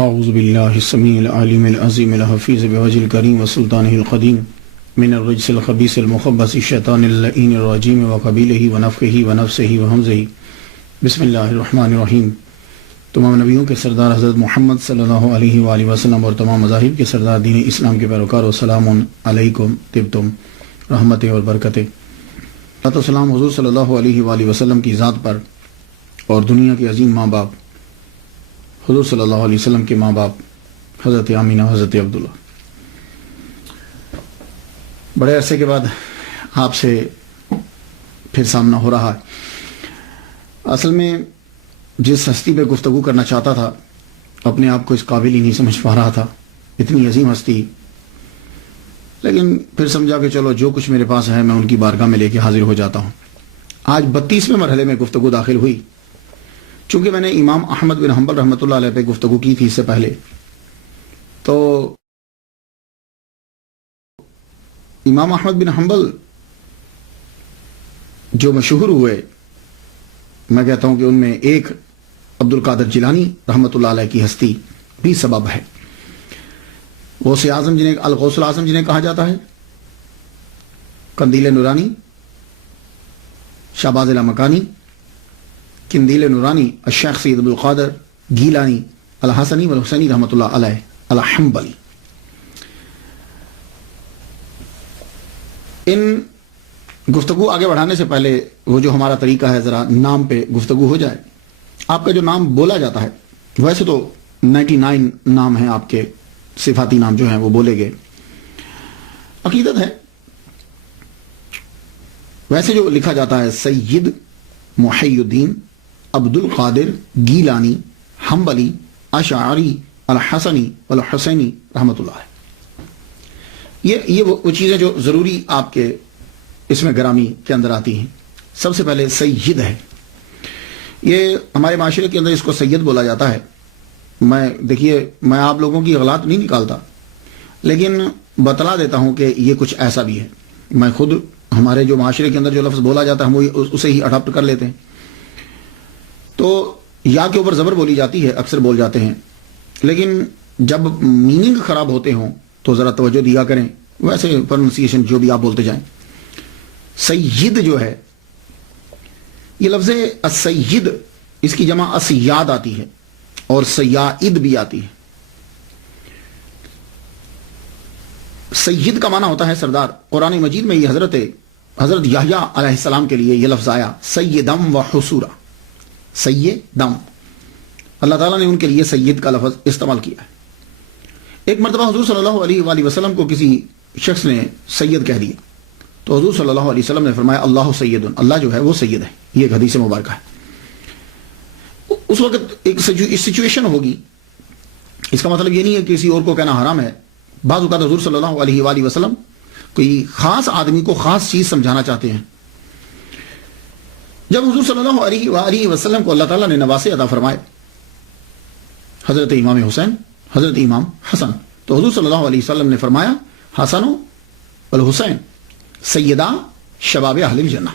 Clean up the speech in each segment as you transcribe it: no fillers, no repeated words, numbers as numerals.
اعوذ باللہ السمیع العلیم العظیم الحفیظ بوجہ الکریم وسلطانہ القدیم من الرجس الخبیث المخبث الشیطان اللعین الرجیم وقبیلہ ونفخہ ونفسہ وہمزہ بسم اللہ الرحمن الرحیم۔ تمام نبیوں کے سردار حضرت محمد صلی اللہ علیہ وآلہ وسلم اور تمام مذاہب کے سردار دین اسلام کے پیروکاروں، السلام علیکم طبتم رحمت اور برکتیں۔ السلام حضور صلی اللہ علیہ وآلہ وسلم کی ذات پر اور دنیا کے عظیم ماں باپ حضور صلی اللہ علیہ وسلم کے ماں باپ حضرت آمینہ، حضرت عبداللہ۔ بڑے عرصے کے بعد آپ سے پھر سامنا ہو رہا ہے۔ اصل میں جس ہستی پہ گفتگو کرنا چاہتا تھا اپنے آپ کو اس قابل ہی نہیں سمجھ پا رہا تھا، اتنی عظیم ہستی، لیکن پھر سمجھا کہ چلو جو کچھ میرے پاس ہے میں ان کی بارگاہ میں لے کے حاضر ہو جاتا ہوں۔ آج 32ویں مرحلے میں گفتگو داخل ہوئی۔ چونکہ میں نے امام احمد بن حنبل رحمۃ اللہ علیہ پہ گفتگو کی تھی اس سے پہلے، تو امام احمد بن حنبل جو مشہور ہوئے، میں کہتا ہوں کہ ان میں ایک عبد القادر جیلانی رحمۃ اللہ علیہ کی ہستی بھی سبب ہے۔ غوث اعظم جنہیں الغوث الاعظم جنہیں کہا جاتا ہے، قندیل نورانی، شہباز لامکانی، قندیل نورانی، الشیخ سید عبد القادر گیلانی الحسنی والحسینی رحمۃ اللہ علیہ الحنبلی۔ ان گفتگو آگے بڑھانے سے پہلے وہ جو ہمارا طریقہ ہے، ذرا نام پہ گفتگو ہو جائے۔ آپ کا جو نام بولا جاتا ہے، ویسے تو 99 نام ہیں آپ کے، صفاتی نام جو ہیں وہ بولے گئے، عقیدت ہے۔ ویسے جو لکھا جاتا ہے سید محی الدین عبد القادر گیلانی حنبلی اشعری الحسنی والحسینی رحمۃ اللہ علیہ۔ یہ وہ چیزیں جو ضروری آپ کے اس میں گرامی کے اندر آتی ہیں۔ سب سے پہلے سید ہے، یہ ہمارے معاشرے کے اندر اس کو سید بولا جاتا ہے۔ دیکھیے میں آپ لوگوں کی غلط نہیں نکالتا، لیکن بتلا دیتا ہوں کہ یہ کچھ ایسا بھی ہے۔ میں خود ہمارے جو معاشرے کے اندر جو لفظ بولا جاتا ہے ہم وہ اسے ہی اڈاپٹ کر لیتے ہیں، تو یا کے اوپر زبر بولی جاتی ہے، اکثر بول جاتے ہیں، لیکن جب میننگ خراب ہوتے ہوں تو ذرا توجہ دیا کریں، ویسے پروننسیشن جو بھی آپ بولتے جائیں۔ سید جو ہے، یہ لفظ السید، اس کی جمع اسیاد آتی ہے اور سیائد بھی آتی ہے۔ سید کا معنی ہوتا ہے سردار۔ قرآن مجید میں یہ حضرت یحییٰ علیہ السلام کے لیے یہ لفظ آیا، سیدم و حسورا، سیدم، اللہ تعالیٰ نے ان کے لیے سید کا لفظ استعمال کیا ہے۔ ایک مرتبہ حضور صلی اللہ علیہ وآلہ وسلم کو کسی شخص نے سید کہہ دیا، تو حضور صلی اللہ علیہ وسلم نے فرمایا اللہ سید، اللہ جو ہے وہ سید ہے۔ یہ ایک حدیث مبارکہ ہے۔ اس وقت ایک سچویشن ہوگی، اس کا مطلب یہ نہیں ہے کہ کسی اور کو کہنا حرام ہے۔ بعض اوقات حضور صلی اللہ علیہ وآلہ وسلم کوئی خاص آدمی کو خاص چیز سمجھانا چاہتے ہیں۔ جب حضور صلی اللہ علیہ وآلہ وسلم کو اللہ تعالیٰ نے نواسے عطا فرمائے، حضرت امام حسین، حضرت امام حسن، تو حضور صلی اللہ علیہ وسلم نے فرمایا حسن والحسین سیدہ شباب اہل الجنہ،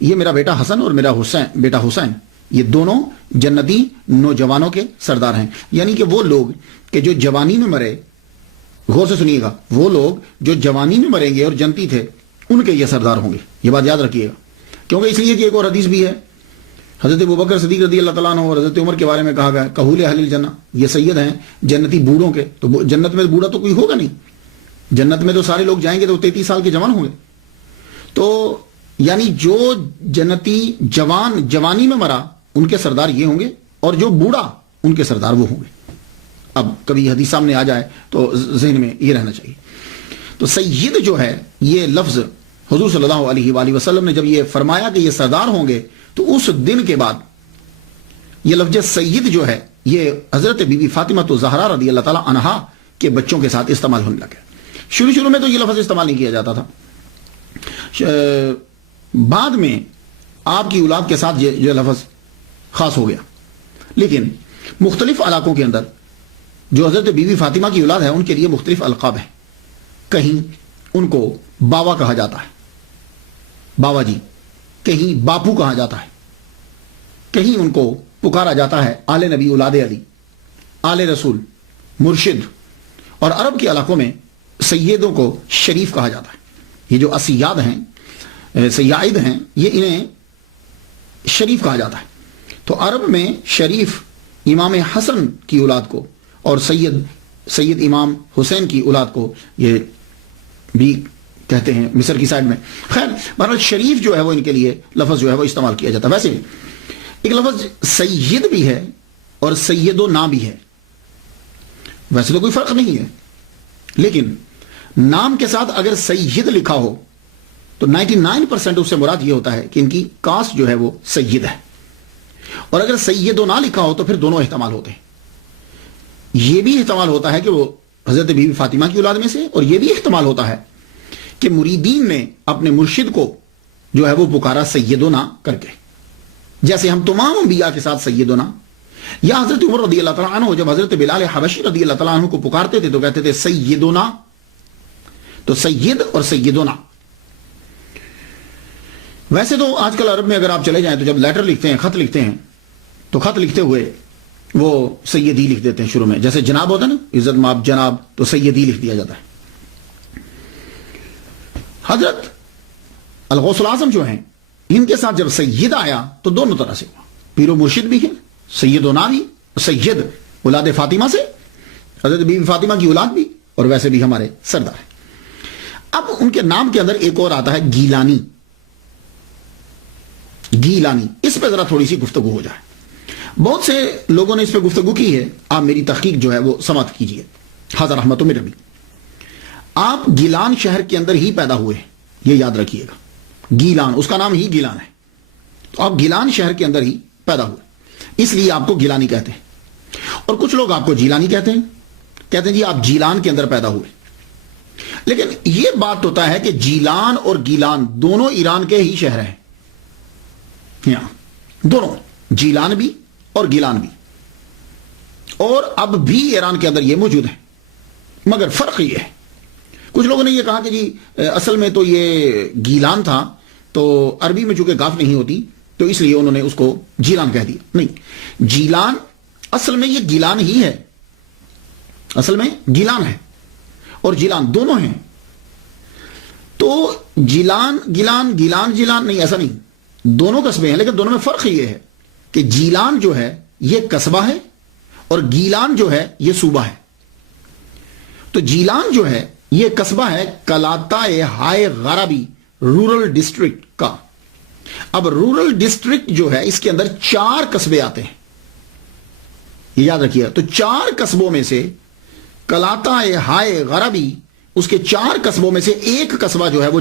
یہ میرا بیٹا حسن اور میرا بیٹا حسین، یہ دونوں جنتی نوجوانوں کے سردار ہیں۔ یعنی کہ وہ لوگ کہ جو جوانی میں مرے، غور سے سنیے گا، وہ لوگ جو جوانی میں مریں گے اور جنتی تھے ان کے یہ سردار ہوں گے۔ یہ بات یاد رکھیے گا، کیونکہ اس لیے کہ ایک اور حدیث بھی ہے، حضرت ابوبکر صدیق رضی اللہ تعالیٰ عنہ اور حضرت عمر کے بارے میں کہا گیا کہول اہل الجنہ، یہ سید ہیں جنتی بوڑھوں کے۔ تو جنت میں بوڑھا تو کوئی ہوگا نہیں، جنت میں تو سارے لوگ جائیں گے تو 33 سال کے جوان ہوں گے۔ تو یعنی جو جنتی جوانی میں مرا ان کے سردار یہ ہوں گے، اور جو بوڑھا ان کے سردار وہ ہوں گے۔ اب کبھی حدیث سامنے آ جائے تو ذہن میں یہ رہنا چاہیے۔ تو سید جو ہے، یہ لفظ حضور صلی اللہ علیہ وآلہ وسلم نے جب یہ فرمایا کہ یہ سردار ہوں گے، تو اس دن کے بعد یہ لفظ سید جو ہے یہ حضرت بی بی فاطمہ الزہرا رضی اللہ تعالیٰ عنہا کے بچوں کے ساتھ استعمال ہونے لگا۔ شروع میں تو یہ لفظ استعمال نہیں کیا جاتا تھا، بعد میں آپ کی اولاد کے ساتھ یہ لفظ خاص ہو گیا۔ لیکن مختلف علاقوں کے اندر جو حضرت بی بی فاطمہ کی اولاد ہے ان کے لیے مختلف القاب ہیں۔ کہیں ان کو باوا کہا جاتا ہے، باوا جی، کہیں باپو کہا جاتا ہے، کہیں ان کو پکارا جاتا ہے آل نبی، اولاد علی، آل رسول، مرشد، اور عرب کے علاقوں میں سیدوں کو شریف کہا جاتا ہے. یہ جو اسیاد ہیں، سیاد ہیں، یہ انہیں شریف کہا جاتا ہے. تو عرب میں شریف امام حسن کی اولاد کو اور سید امام حسین کی اولاد کو یہ بھی کہتے ہیں مصر کی سائڈ میں. خیر بہرحال شریف جو ہے وہ ان کے لیے لفظ جو ہے وہ استعمال کیا جاتا ہے. ویسے ایک لفظ سید بھی ہے اور سید و نا بھی ہے. ویسے تو کوئی فرق نہیں ہے، لیکن نام کے ساتھ اگر سید لکھا ہو تو 99% اس سے مراد یہ ہوتا ہے کہ ان کی کاسٹ جو ہے وہ سید ہے، اور اگر سید و نا لکھا ہو تو پھر دونوں احتمال ہوتے ہیں. یہ بھی احتمال ہوتا ہے کہ وہ حضرت بی بی فاطمہ کی اولاد میں سے، اور یہ بھی احتمال ہوتا ہے کہ مریدین نے اپنے مرشد کو جو ہے وہ پکارا سیدنا کر کے، جیسے ہم تمام انبیاء کے ساتھ سیدنا. یا حضرت عمر رضی اللہ تعالیٰ عنہ جب حضرت بلال حبشی رضی اللہ تعالیٰ عنہ کو پکارتے تھے تو کہتے تھے سیدنا. تو سید اور سیدنا. ویسے تو آج کل عرب میں اگر آپ چلے جائیں تو جب لیٹر لکھتے ہیں، خط لکھتے ہیں، تو خط لکھتے ہوئے وہ سیدی لکھ دیتے ہیں شروع میں. جیسے جناب ہوتا ہے نا، عزت مآب جناب، تو سیدی لکھ دیا جاتا ہے. حضرت الغوث الاعظم جو ہیں، ان کے ساتھ جب سید آیا تو دونوں طرح سے ہوا. پیر و مرشد بھی ہے، سید و نا بھی، سید اولاد فاطمہ سے، حضرت بی بی فاطمہ کی اولاد بھی، اور ویسے بھی ہمارے سردار ہیں. اب ان کے نام کے اندر ایک اور آتا ہے گیلانی. گیلانی، اس پہ ذرا تھوڑی سی گفتگو ہو جائے. بہت سے لوگوں نے اس پہ گفتگو کی ہے، آپ میری تحقیق جو ہے وہ سماعت کیجئے. حاضر رحمت من ربی. آپ گیلان شہر کے اندر ہی پیدا ہوئے، یہ یاد رکھیے گا. گیلان، اس کا نام ہی گیلان ہے. تو آپ گیلان شہر کے اندر ہی پیدا ہوئے، اس لیے آپ کو گیلانی کہتے ہیں. اور کچھ لوگ آپ کو جیلانی کہتے ہیں جی آپ جیلان کے اندر پیدا ہوئے. لیکن یہ بات ہوتا ہے کہ جیلان اور گیلان دونوں ایران کے ہی شہر ہیں. یہاں دونوں، جیلان بھی اور گیلان بھی، اور اب بھی ایران کے اندر یہ موجود ہیں. مگر فرق یہ ہے، کچھ لوگوں نے یہ کہا کہ جی اصل میں تو یہ گیلان تھا، تو عربی میں چونکہ گاف نہیں ہوتی تو اس لیے انہوں نے اس کو جیلان کہہ دیا. نہیں، جیلان اصل میں یہ گیلان ہی ہے. اصل میں گیلان ہے اور جیلان دونوں ہیں. تو جیلان گیلان، گیلان جیلان نہیں، ایسا نہیں، دونوں قصبے ہیں. لیکن دونوں میں فرق یہ ہے کہ جیلان جو ہے یہ قصبہ ہے اور گیلان جو ہے یہ صوبہ ہے. تو جیلان جو ہے یہ قصبہ ہے کلاتائے ہائے غربی رورل ڈسٹرکٹ کا. اب رورل ڈسٹرکٹ جو ہے اس کے اندر 4 قصبے آتے ہیں، یہ یاد رکھیے. تو 4 قصبوں میں سے کلاتائے ہائے غربی، اس کے 4 قصبوں میں سے ایک قصبہ جو ہے وہ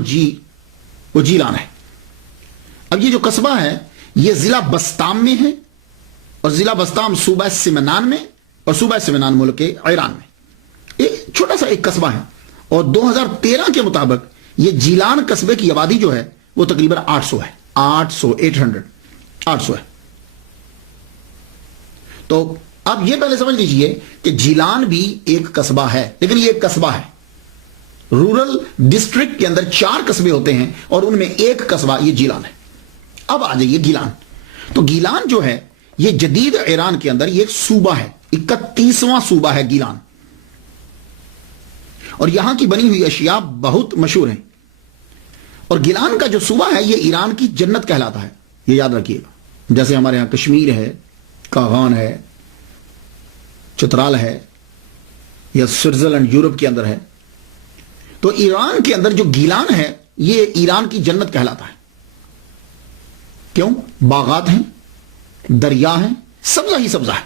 جیلان ہے. اب یہ جو قصبہ ہے یہ ضلع بستام میں ہے، اور ضلع بستام صوبہ سمنان میں، اور صوبہ سمنان ملک کے ایران میں. ایک چھوٹا سا ایک قصبہ ہے، اور 2013 کے مطابق یہ جیلان قصبے کی آبادی جو ہے وہ تقریباً 800 ہے. 800 ہے. تو اب یہ پہلے سمجھ لیجئے کہ جیلان بھی ایک قصبہ ہے، لیکن یہ ایک قصبہ ہے. رورل ڈسٹرکٹ کے اندر 4 قصبے ہوتے ہیں اور ان میں ایک قصبہ یہ جیلان ہے. اب آ جائیے گیلان. تو گیلان جو ہے یہ جدید ایران کے اندر یہ ایک صوبہ ہے، 31واں صوبہ ہے گیلان. اور یہاں کی بنی ہوئی اشیاء بہت مشہور ہیں. اور گیلان کا جو صوبہ ہے یہ ایران کی جنت کہلاتا ہے، یہ یاد رکھیے گا. جیسے ہمارے ہاں کشمیر ہے، کاغان ہے، چترال ہے، یا سوئٹزرلینڈ یورپ کے اندر ہے. تو ایران کے اندر جو گیلان ہے یہ ایران کی جنت کہلاتا ہے. کیوں؟ باغات ہیں، دریا ہیں، سبزہ ہی سبزہ ہے.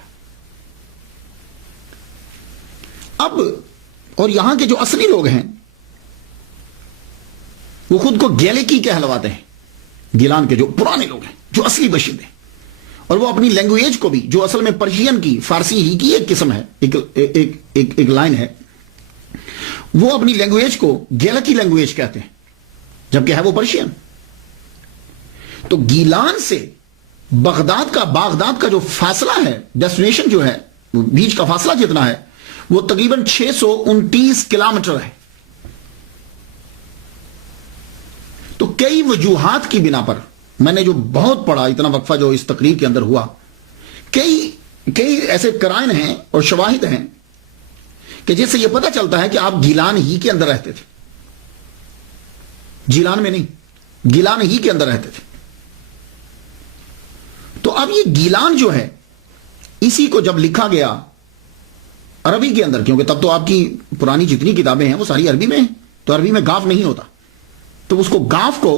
اب اور یہاں کے جو اصلی لوگ ہیں وہ خود کو گیلکی کہلواتے ہیں. گیلان کے جو پرانے لوگ ہیں، جو اصلی باشندے ہیں، اور وہ اپنی لینگویج کو بھی، جو اصل میں پرشین کی، فارسی ہی کی ایک قسم ہے، ایک لائن ہے، وہ اپنی لینگویج کو گیلکی لینگویج کہتے ہیں، جبکہ ہے وہ پرشین. تو گیلان سے بغداد کا جو فاصلہ ہے، ڈیسٹینیشن جو ہے، بیچ کا فاصلہ جتنا ہے وہ تقریباً 629 کلومیٹر ہے. تو کئی وجوہات کی بنا پر میں نے جو بہت پڑھا، اتنا وقفہ جو اس تقریر کے اندر ہوا، کئی ایسے قرائن ہیں اور شواہد ہیں کہ جس سے یہ پتہ چلتا ہے کہ آپ گیلان ہی کے اندر رہتے تھے، جیلان میں نہیں، گیلان ہی کے اندر رہتے تھے۔ تو اب یہ گیلان جو ہے، اسی کو جب لکھا گیا عربی کے اندر، کیونکہ تب تو آپ کی پرانی جتنی کتابیں ہیں وہ ساری عربی میں ہیں، تو عربی میں گاف نہیں ہوتا، تو اس کو گاف کو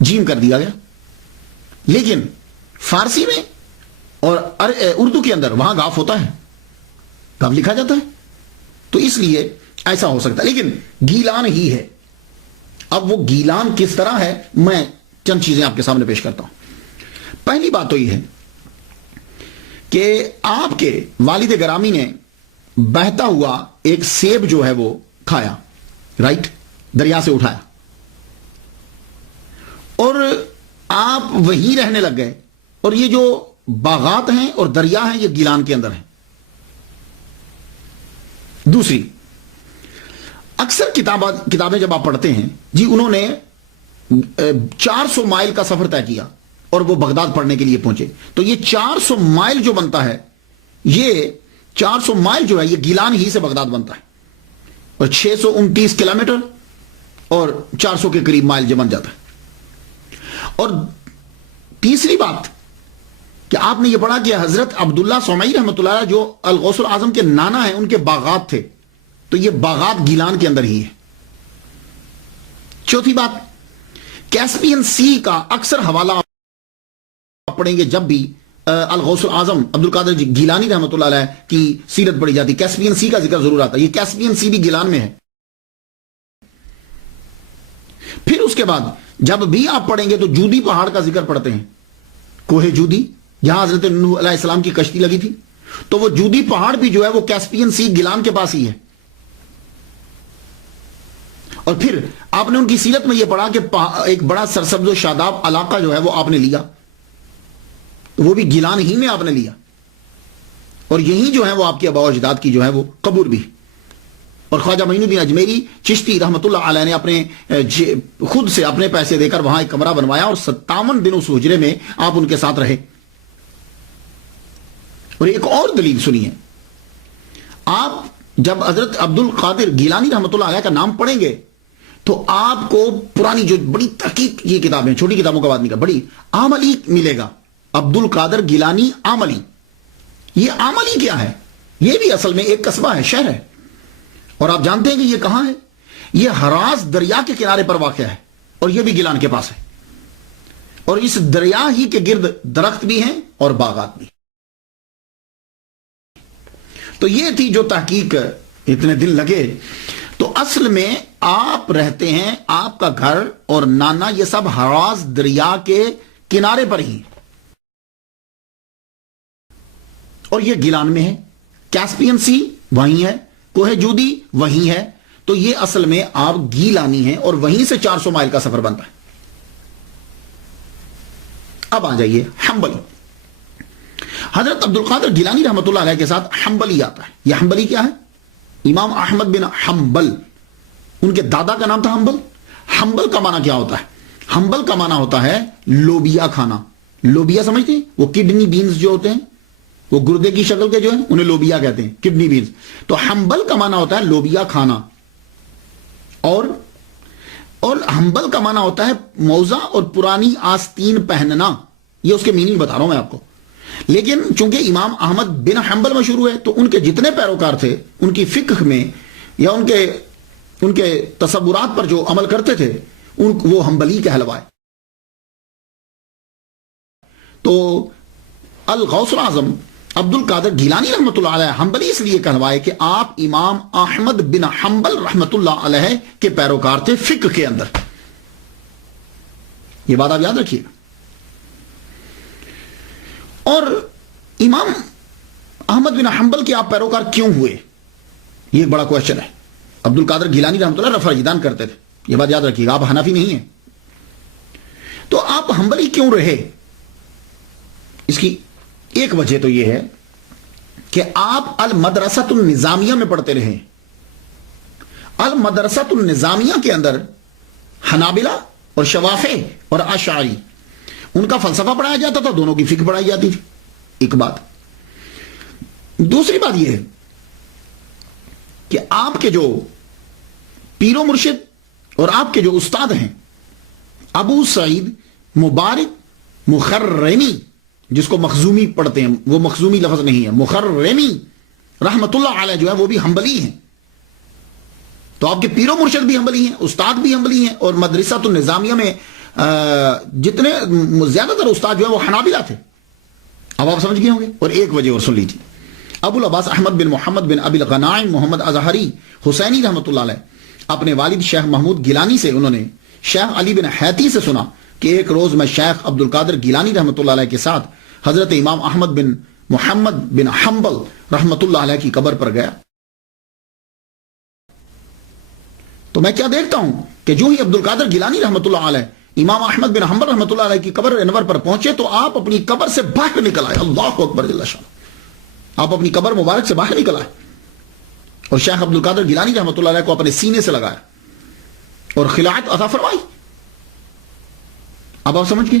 جیم کر دیا گیا۔ لیکن فارسی میں اور اردو کے اندر وہاں گاف ہوتا ہے، گاف لکھا جاتا ہے، تو اس لیے ایسا ہو سکتا ہے، لیکن گیلان ہی ہے۔ اب وہ گیلان کس طرح ہے، میں چند چیزیں آپ کے سامنے پیش کرتا ہوں۔ پہلی بات تو یہ ہے کہ آپ کے والد گرامی نے بہتا ہوا ایک سیب جو ہے وہ کھایا، رائٹ، دریا سے اٹھایا، اور آپ وہیں رہنے لگ گئے، اور یہ جو باغات ہیں اور دریا ہیں یہ گیلان کے اندر ہیں۔ دوسری، اکثر کتابیں جب آپ پڑھتے ہیں جی، انہوں نے 400 مائل کا سفر طے کیا اور وہ بغداد پڑھنے کے لیے پہنچے، تو یہ 400 مائل جو بنتا ہے، یہ 400 مائل جو ہے یہ گیلان ہی سے بغداد بنتا ہے، اور 629 کلومیٹر اور 400 کے قریب مائل جو بن جاتا ہے۔ اور تیسری بات کہ آپ نے یہ پڑھا کہ حضرت عبداللہ سومئی رحمۃ اللہ علیہ جو الغوث العظم کے نانا ہیں، ان کے باغات تھے، تو یہ باغات گیلان کے اندر ہی ہے۔ چوتھی بات، کیسپین سی کا اکثر حوالہ آپ پڑھیں گے جب بھی الغوث العظم عبد القادر گیلانی رحمۃ اللہ علیہ کی سیرت پڑھی جاتی، کیسپین سی کا ذکر ضرور آتا ہے۔ یہ کیسپین سی بھی گیلان میں ہے۔ پھر اس کے بعد جب بھی آپ پڑھیں گے تو جودی پہاڑ کا ذکر پڑھتے ہیں، کوہ جودی، جہاں حضرت نوح علیہ السلام کی کشتی لگی تھی، تو وہ جودی پہاڑ بھی جو ہے وہ کیسپین سی گیلان کے پاس ہی ہے۔ اور پھر آپ نے ان کی سیرت میں یہ پڑھا کہ ایک بڑا سرسبز و شاداب علاقہ جو ہے وہ آپ نے لیا، وہ بھی گیلان ہی میں آپ نے لیا، اور یہی جو ہے وہ آپ کے آباء و اجداد کی جو ہے وہ قبر بھی۔ اور خواجہ معین الدین اجمیری چشتی رحمۃ اللہ علیہ نے اپنے خود سے اپنے پیسے دے کر وہاں ایک کمرہ بنوایا، اور 57 دن اس حجرے میں آپ ان کے ساتھ رہے۔ اور ایک اور دلیل سنیے، آپ جب حضرت عبد القادر گیلانی رحمۃ اللہ علیہ کا نام پڑھیں گے تو آپ کو پرانی جو بڑی تحقیق یہ کتابیں، چھوٹی کتابوں کا بات نہیں کا، بڑی عملی ملے گا۔ عبد القادر گیلانی عملی، یہ عملی کیا ہے؟ یہ بھی اصل میں ایک قصبہ ہے، شہر ہے، اور آپ جانتے ہیں کہ یہ کہاں ہے؟ یہ ہراز دریا کے کنارے پر واقع ہے، اور یہ بھی گیلان کے پاس ہے، اور اس دریا ہی کے گرد درخت بھی ہیں اور باغات بھی۔ تو یہ تھی جو تحقیق، اتنے دن لگے۔ تو اصل میں آپ رہتے ہیں، آپ کا گھر اور نانا یہ سب ہراز دریا کے کنارے پر ہی، اور یہ گیلان میں ہے، کیسپین سی وہیں ہے، کوہ جودی وہیں ہے، تو یہ اصل میں آپ گیلانی ہیں، اور وہیں سے 400 مائل کا سفر بنتا ہے۔ اب آ جائیے حنبلی۔ حضرت عبد القادر گیلانی رحمۃ اللہ علیہ کے ساتھ حنبلی آتا ہے۔ یہ حنبلی کیا ہے؟ امام احمد بن حنبل، ان کے دادا کا نام تھا حنبل۔ حنبل کا معنی کیا ہوتا ہے؟ حنبل کا معنی ہوتا ہے لوبیا کھانا۔ لوبیا سمجھتے ہیں؟ وہ کڈنی بینز جو ہوتے ہیں، وہ گردے کی شکل کے جو ہیں، انہیں لوبیا کہتے ہیں، کڈنی بینز۔ تو حنبل کا معنی ہوتا ہے لوبیا کھانا، اور حنبل کا معنی ہوتا ہے موزہ اور پرانی آستین پہننا۔ یہ اس کے میننگ بتا رہا ہوں میں آپ کو، لیکن چونکہ امام احمد بن حنبل مشہور ہوئے تو ان کے جتنے پیروکار تھے ان کی فقہ میں یا ان کے تصورات پر جو عمل کرتے تھے وہ حنبلی کہلوائے۔ تو الغوث العظم عبد القادر گیلانی رحمۃ اللہ علیہ حنبلی اس لیے کہلوائے کہ آپ امام احمد بن حنبل رحمۃ اللہ علیہ کے پیروکار تھے فقہ کے اندر۔ یہ بات آپ یاد رکھیے گا۔ اور امام احمد بن حنبل کے آپ پیروکار کیوں ہوئے، یہ ایک بڑا کوشچن ہے۔ عبد القادر گیلانی رحمۃ اللہ رفع اجدان کرتے تھے، یہ بات یاد رکھیے گا، آپ حنفی نہیں ہیں، تو آپ حنبلی کیوں رہے؟ اس کی ایک وجہ تو یہ ہے کہ آپ المدرسۃ النظامیہ میں پڑھتے رہے۔ المدرسۃ النظامیہ کے اندر حنابلہ اور شوافی اور اشعری ان کا فلسفہ پڑھایا جاتا تھا، دونوں کی فقہ پڑھائی جاتی تھی، ایک بات۔ دوسری بات یہ ہے کہ آپ کے جو پیر و مرشد اور آپ کے جو استاد ہیں ابو سعید مبارک مخرمی، جس کو مخزومی پڑھتے ہیں، وہ مخزومی لفظ نہیں ہے، مخرمی رحمت اللہ علیہ جو ہے وہ بھی حنبلی ہیں. تو آپ کے پیر و مرشد بھی حنبلی ہیں، استاد بھی حنبلی ہیں، اور مدرسۃ النظامیہ میں جتنے زیادہ تر استاد جو ہے وہ حنابلہ تھے. اب آپ سمجھ گئے ہوں گے. اور ایک وجہ اور سن لیجیے، ابو العباس احمد بن محمد بن ابی الغنائم محمد اظہری حسینی رحمۃ اللہ علیہ اپنے والد شیخ محمود گیلانی سے، انہوں نے شیخ علی بن حیتی سے سنا کہ ایک روز میں شیخ عبد القادر گیلانی رحمۃ اللہ علیہ کے ساتھ حضرت امام احمد بن محمد بن حنبل رحمۃ اللہ علیہ کی قبر پر گیا. تو میں کیا دیکھتا ہوں کہ جو ہی عبد القادر گیلانی رحمۃ اللہ علیہ امام احمد بن حنبل رحمۃ اللہ علیہ کی قبر انور پر پہنچے تو آپ اپنی قبر سے باہر نکل آئے. اللہ اکبر جل شان. آپ اپنی قبر مبارک سے باہر نکل آئے اور شیخ عبد القادر گیلانی رحمۃ اللہ علیہ کو اپنے سینے سے لگایا اور خلعت عطا فرمائی. اب آپ سمجھ گئے.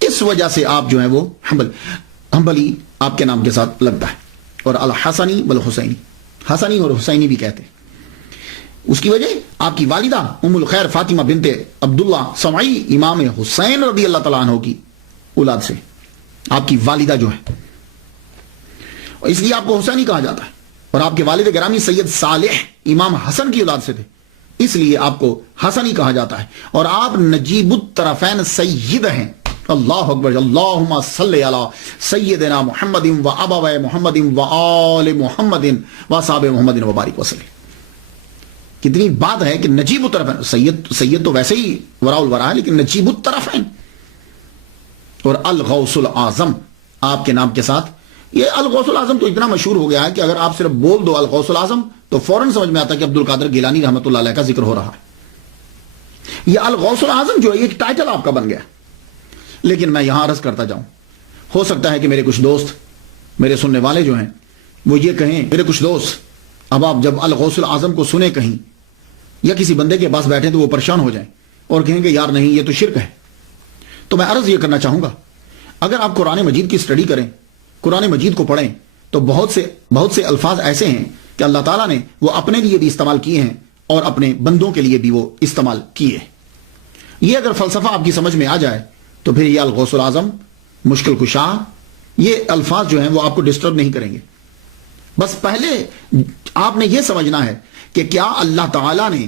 اس وجہ سے آپ جو ہیں وہ حنبلی آپ کے نام کے ساتھ لگتا ہے. اور الحسنی والحسینی، حسنی اور حسینی بھی کہتے ہیں. اس کی وجہ آپ کی والدہ ام الخیر فاطمہ بنت عبداللہ سمعی امام حسین رضی اللہ تعالیٰ عنہ کی اولاد سے، آپ کی والدہ جو ہے، اور اس لیے آپ کو حسینی کہا جاتا ہے. اور آپ کے والد گرامی سید صالح امام حسن کی اولاد سے تھے، اس لیے آپ کو حسنی کہا جاتا ہے. اور آپ نجیب الطرفین سید ہیں. اللہ اکبر. اللہم صلی علی سیدنا محمد و ابوی محمد و آل محمد و اصحاب محمد و بارک وسلم. کتنی بات ہے کہ نجیب الطرفین، سید تو ویسے ہی وراء الورا ہے، لیکن نجیب الطرفین اور الغوث الاعظم آپ کے نام کے ساتھ. یہ الغوث الاعظم تو اتنا مشہور ہو گیا ہے کہ اگر آپ صرف بول دو الغوث الاعظم تو فوراً سمجھ میں آتا ہے کہ عبد القادر گیلانی رحمۃ اللہ علیہ کا ذکر ہو رہا ہے. یہ الغوث الاعظم جو ہے ایک ٹائٹل آپ کا بن گیا. لیکن میں یہاں عرض کرتا جاؤں، ہو سکتا ہے کہ میرے کچھ دوست، میرے سننے والے جو ہیں وہ یہ کہیں، میرے کچھ دوست اب آپ جب الغوث الاعظم کو سنیں کہیں یا کسی بندے کے پاس بیٹھیں تو وہ پریشان ہو جائیں اور کہیں کہ یار نہیں یہ تو شرک ہے. تو میں عرض یہ کرنا چاہوں گا، اگر آپ قرآن مجید کی سٹڈی کریں، قرآن مجید کو پڑھیں، تو بہت سے الفاظ ایسے ہیں کہ اللہ تعالیٰ نے وہ اپنے لیے بھی استعمال کیے ہیں اور اپنے بندوں کے لیے بھی وہ استعمال کیے. یہ اگر فلسفہ آپ کی سمجھ میں آ جائے تو پھر یہ الغوث الاعظم، مشکل کشا، یہ الفاظ جو ہیں وہ آپ کو ڈسٹرب نہیں کریں گے. بس پہلے آپ نے یہ سمجھنا ہے کہ کیا اللہ تعالیٰ نے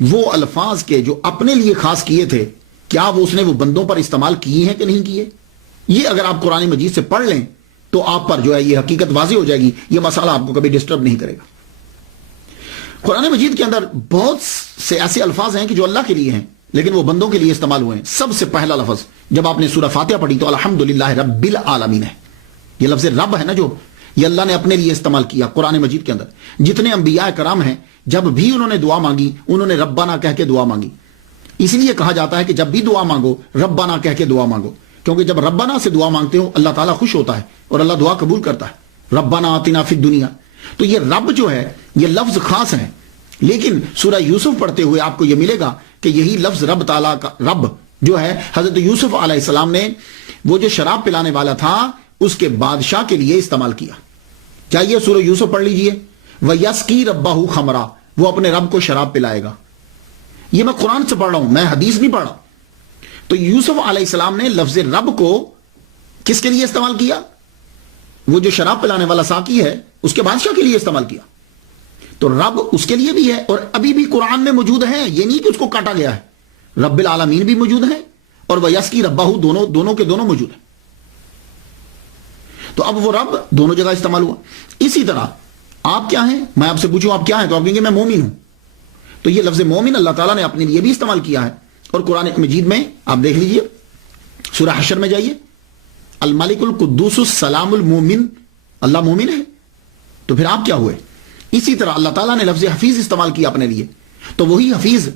وہ الفاظ کے جو اپنے لیے خاص کیے تھے، کیا وہ اس نے وہ بندوں پر استعمال کیے ہیں کہ نہیں کیے. یہ اگر آپ قرآن مجید سے پڑھ لیں تو آپ پر جو ہے یہ حقیقت واضح ہو جائے گی. یہ مسئلہ آپ کو کبھی ڈسٹرب نہیں کرے گا. قرآن مجید کے اندر بہت سے ایسے الفاظ ہیں کہ جو اللہ کے لیے ہیں لیکن وہ بندوں کے لیے استعمال ہوئے ہیں. سب سے پہلا لفظ جب آپ نے سورہ فاتحہ پڑھی تو الحمدللہ رب العالمین ہے. یہ لفظ رب ہے نا، جو یہ اللہ نے اپنے لیے استعمال کیا قرآن مجید کے اندر. جتنے انبیاء کرام ہیں جب بھی انہوں نے دعا مانگی انہوں نے ربنا کہہ کے دعا مانگی. اس لیے کہا جاتا ہے کہ جب بھی دعا مانگو ربنا کہہ کے دعا مانگو، کیونکہ جب ربنا سے دعا مانگتے ہو اللہ تعالیٰ خوش ہوتا ہے اور اللہ دعا قبول کرتا ہے. ربنا آتنا فی الدنیا. تو یہ رب جو ہے یہ لفظ خاص ہے، لیکن سورہ یوسف پڑھتے ہوئے آپ کو یہ ملے گا کہ یہی لفظ رب تعالیٰ کا رب جو ہے حضرت یوسف علیہ السلام نے وہ جو شراب پلانے والا تھا اس کے بادشاہ کے لیے استعمال کیا. چاہیے سورہ یوسف پڑھ لیجئے. وَيَسْقِي رَبَّهُ خَمْرًا، وہ اپنے رب کو شراب پلائے گا. یہ میں قرآن سے پڑھ رہا ہوں، میں حدیث نہیں پڑھ رہا. تو یوسف علیہ السلام نے لفظ رب کو کس کے لیے استعمال کیا؟ وہ جو شراب پلانے والا ساقی ہے اس کے بادشاہ کے لیے استعمال کیا. تو رب اس کے لیے بھی ہے اور ابھی بھی قرآن میں موجود ہے. یہ نہیں کہ اس کو کاٹا گیا ہے. رب العالمین بھی موجود ہے اور وَيَسْقِي رَبَّهُ دونوں کے دونوں موجود ہیں. تو اب وہ رب دونوں جگہ استعمال ہوا. اسی طرح آپ کیا ہیں، میں آپ سے پوچھوں آپ کیا ہیں تو آپ کہیں گے میں مومن ہوں. تو یہ لفظ مومن اللہ تعالیٰ نے اپنے لیے بھی استعمال کیا ہے. اور قرآن مجید میں آپ دیکھ لیجئے، سورہ حشر میں جائیے، الملک القدوس السلام المومن، اللہ مومن ہے. تو پھر آپ کیا ہوئے؟ اسی طرح اللہ تعالیٰ نے لفظ حفیظ استعمال کیا اپنے لیے. تو وہی حفیظ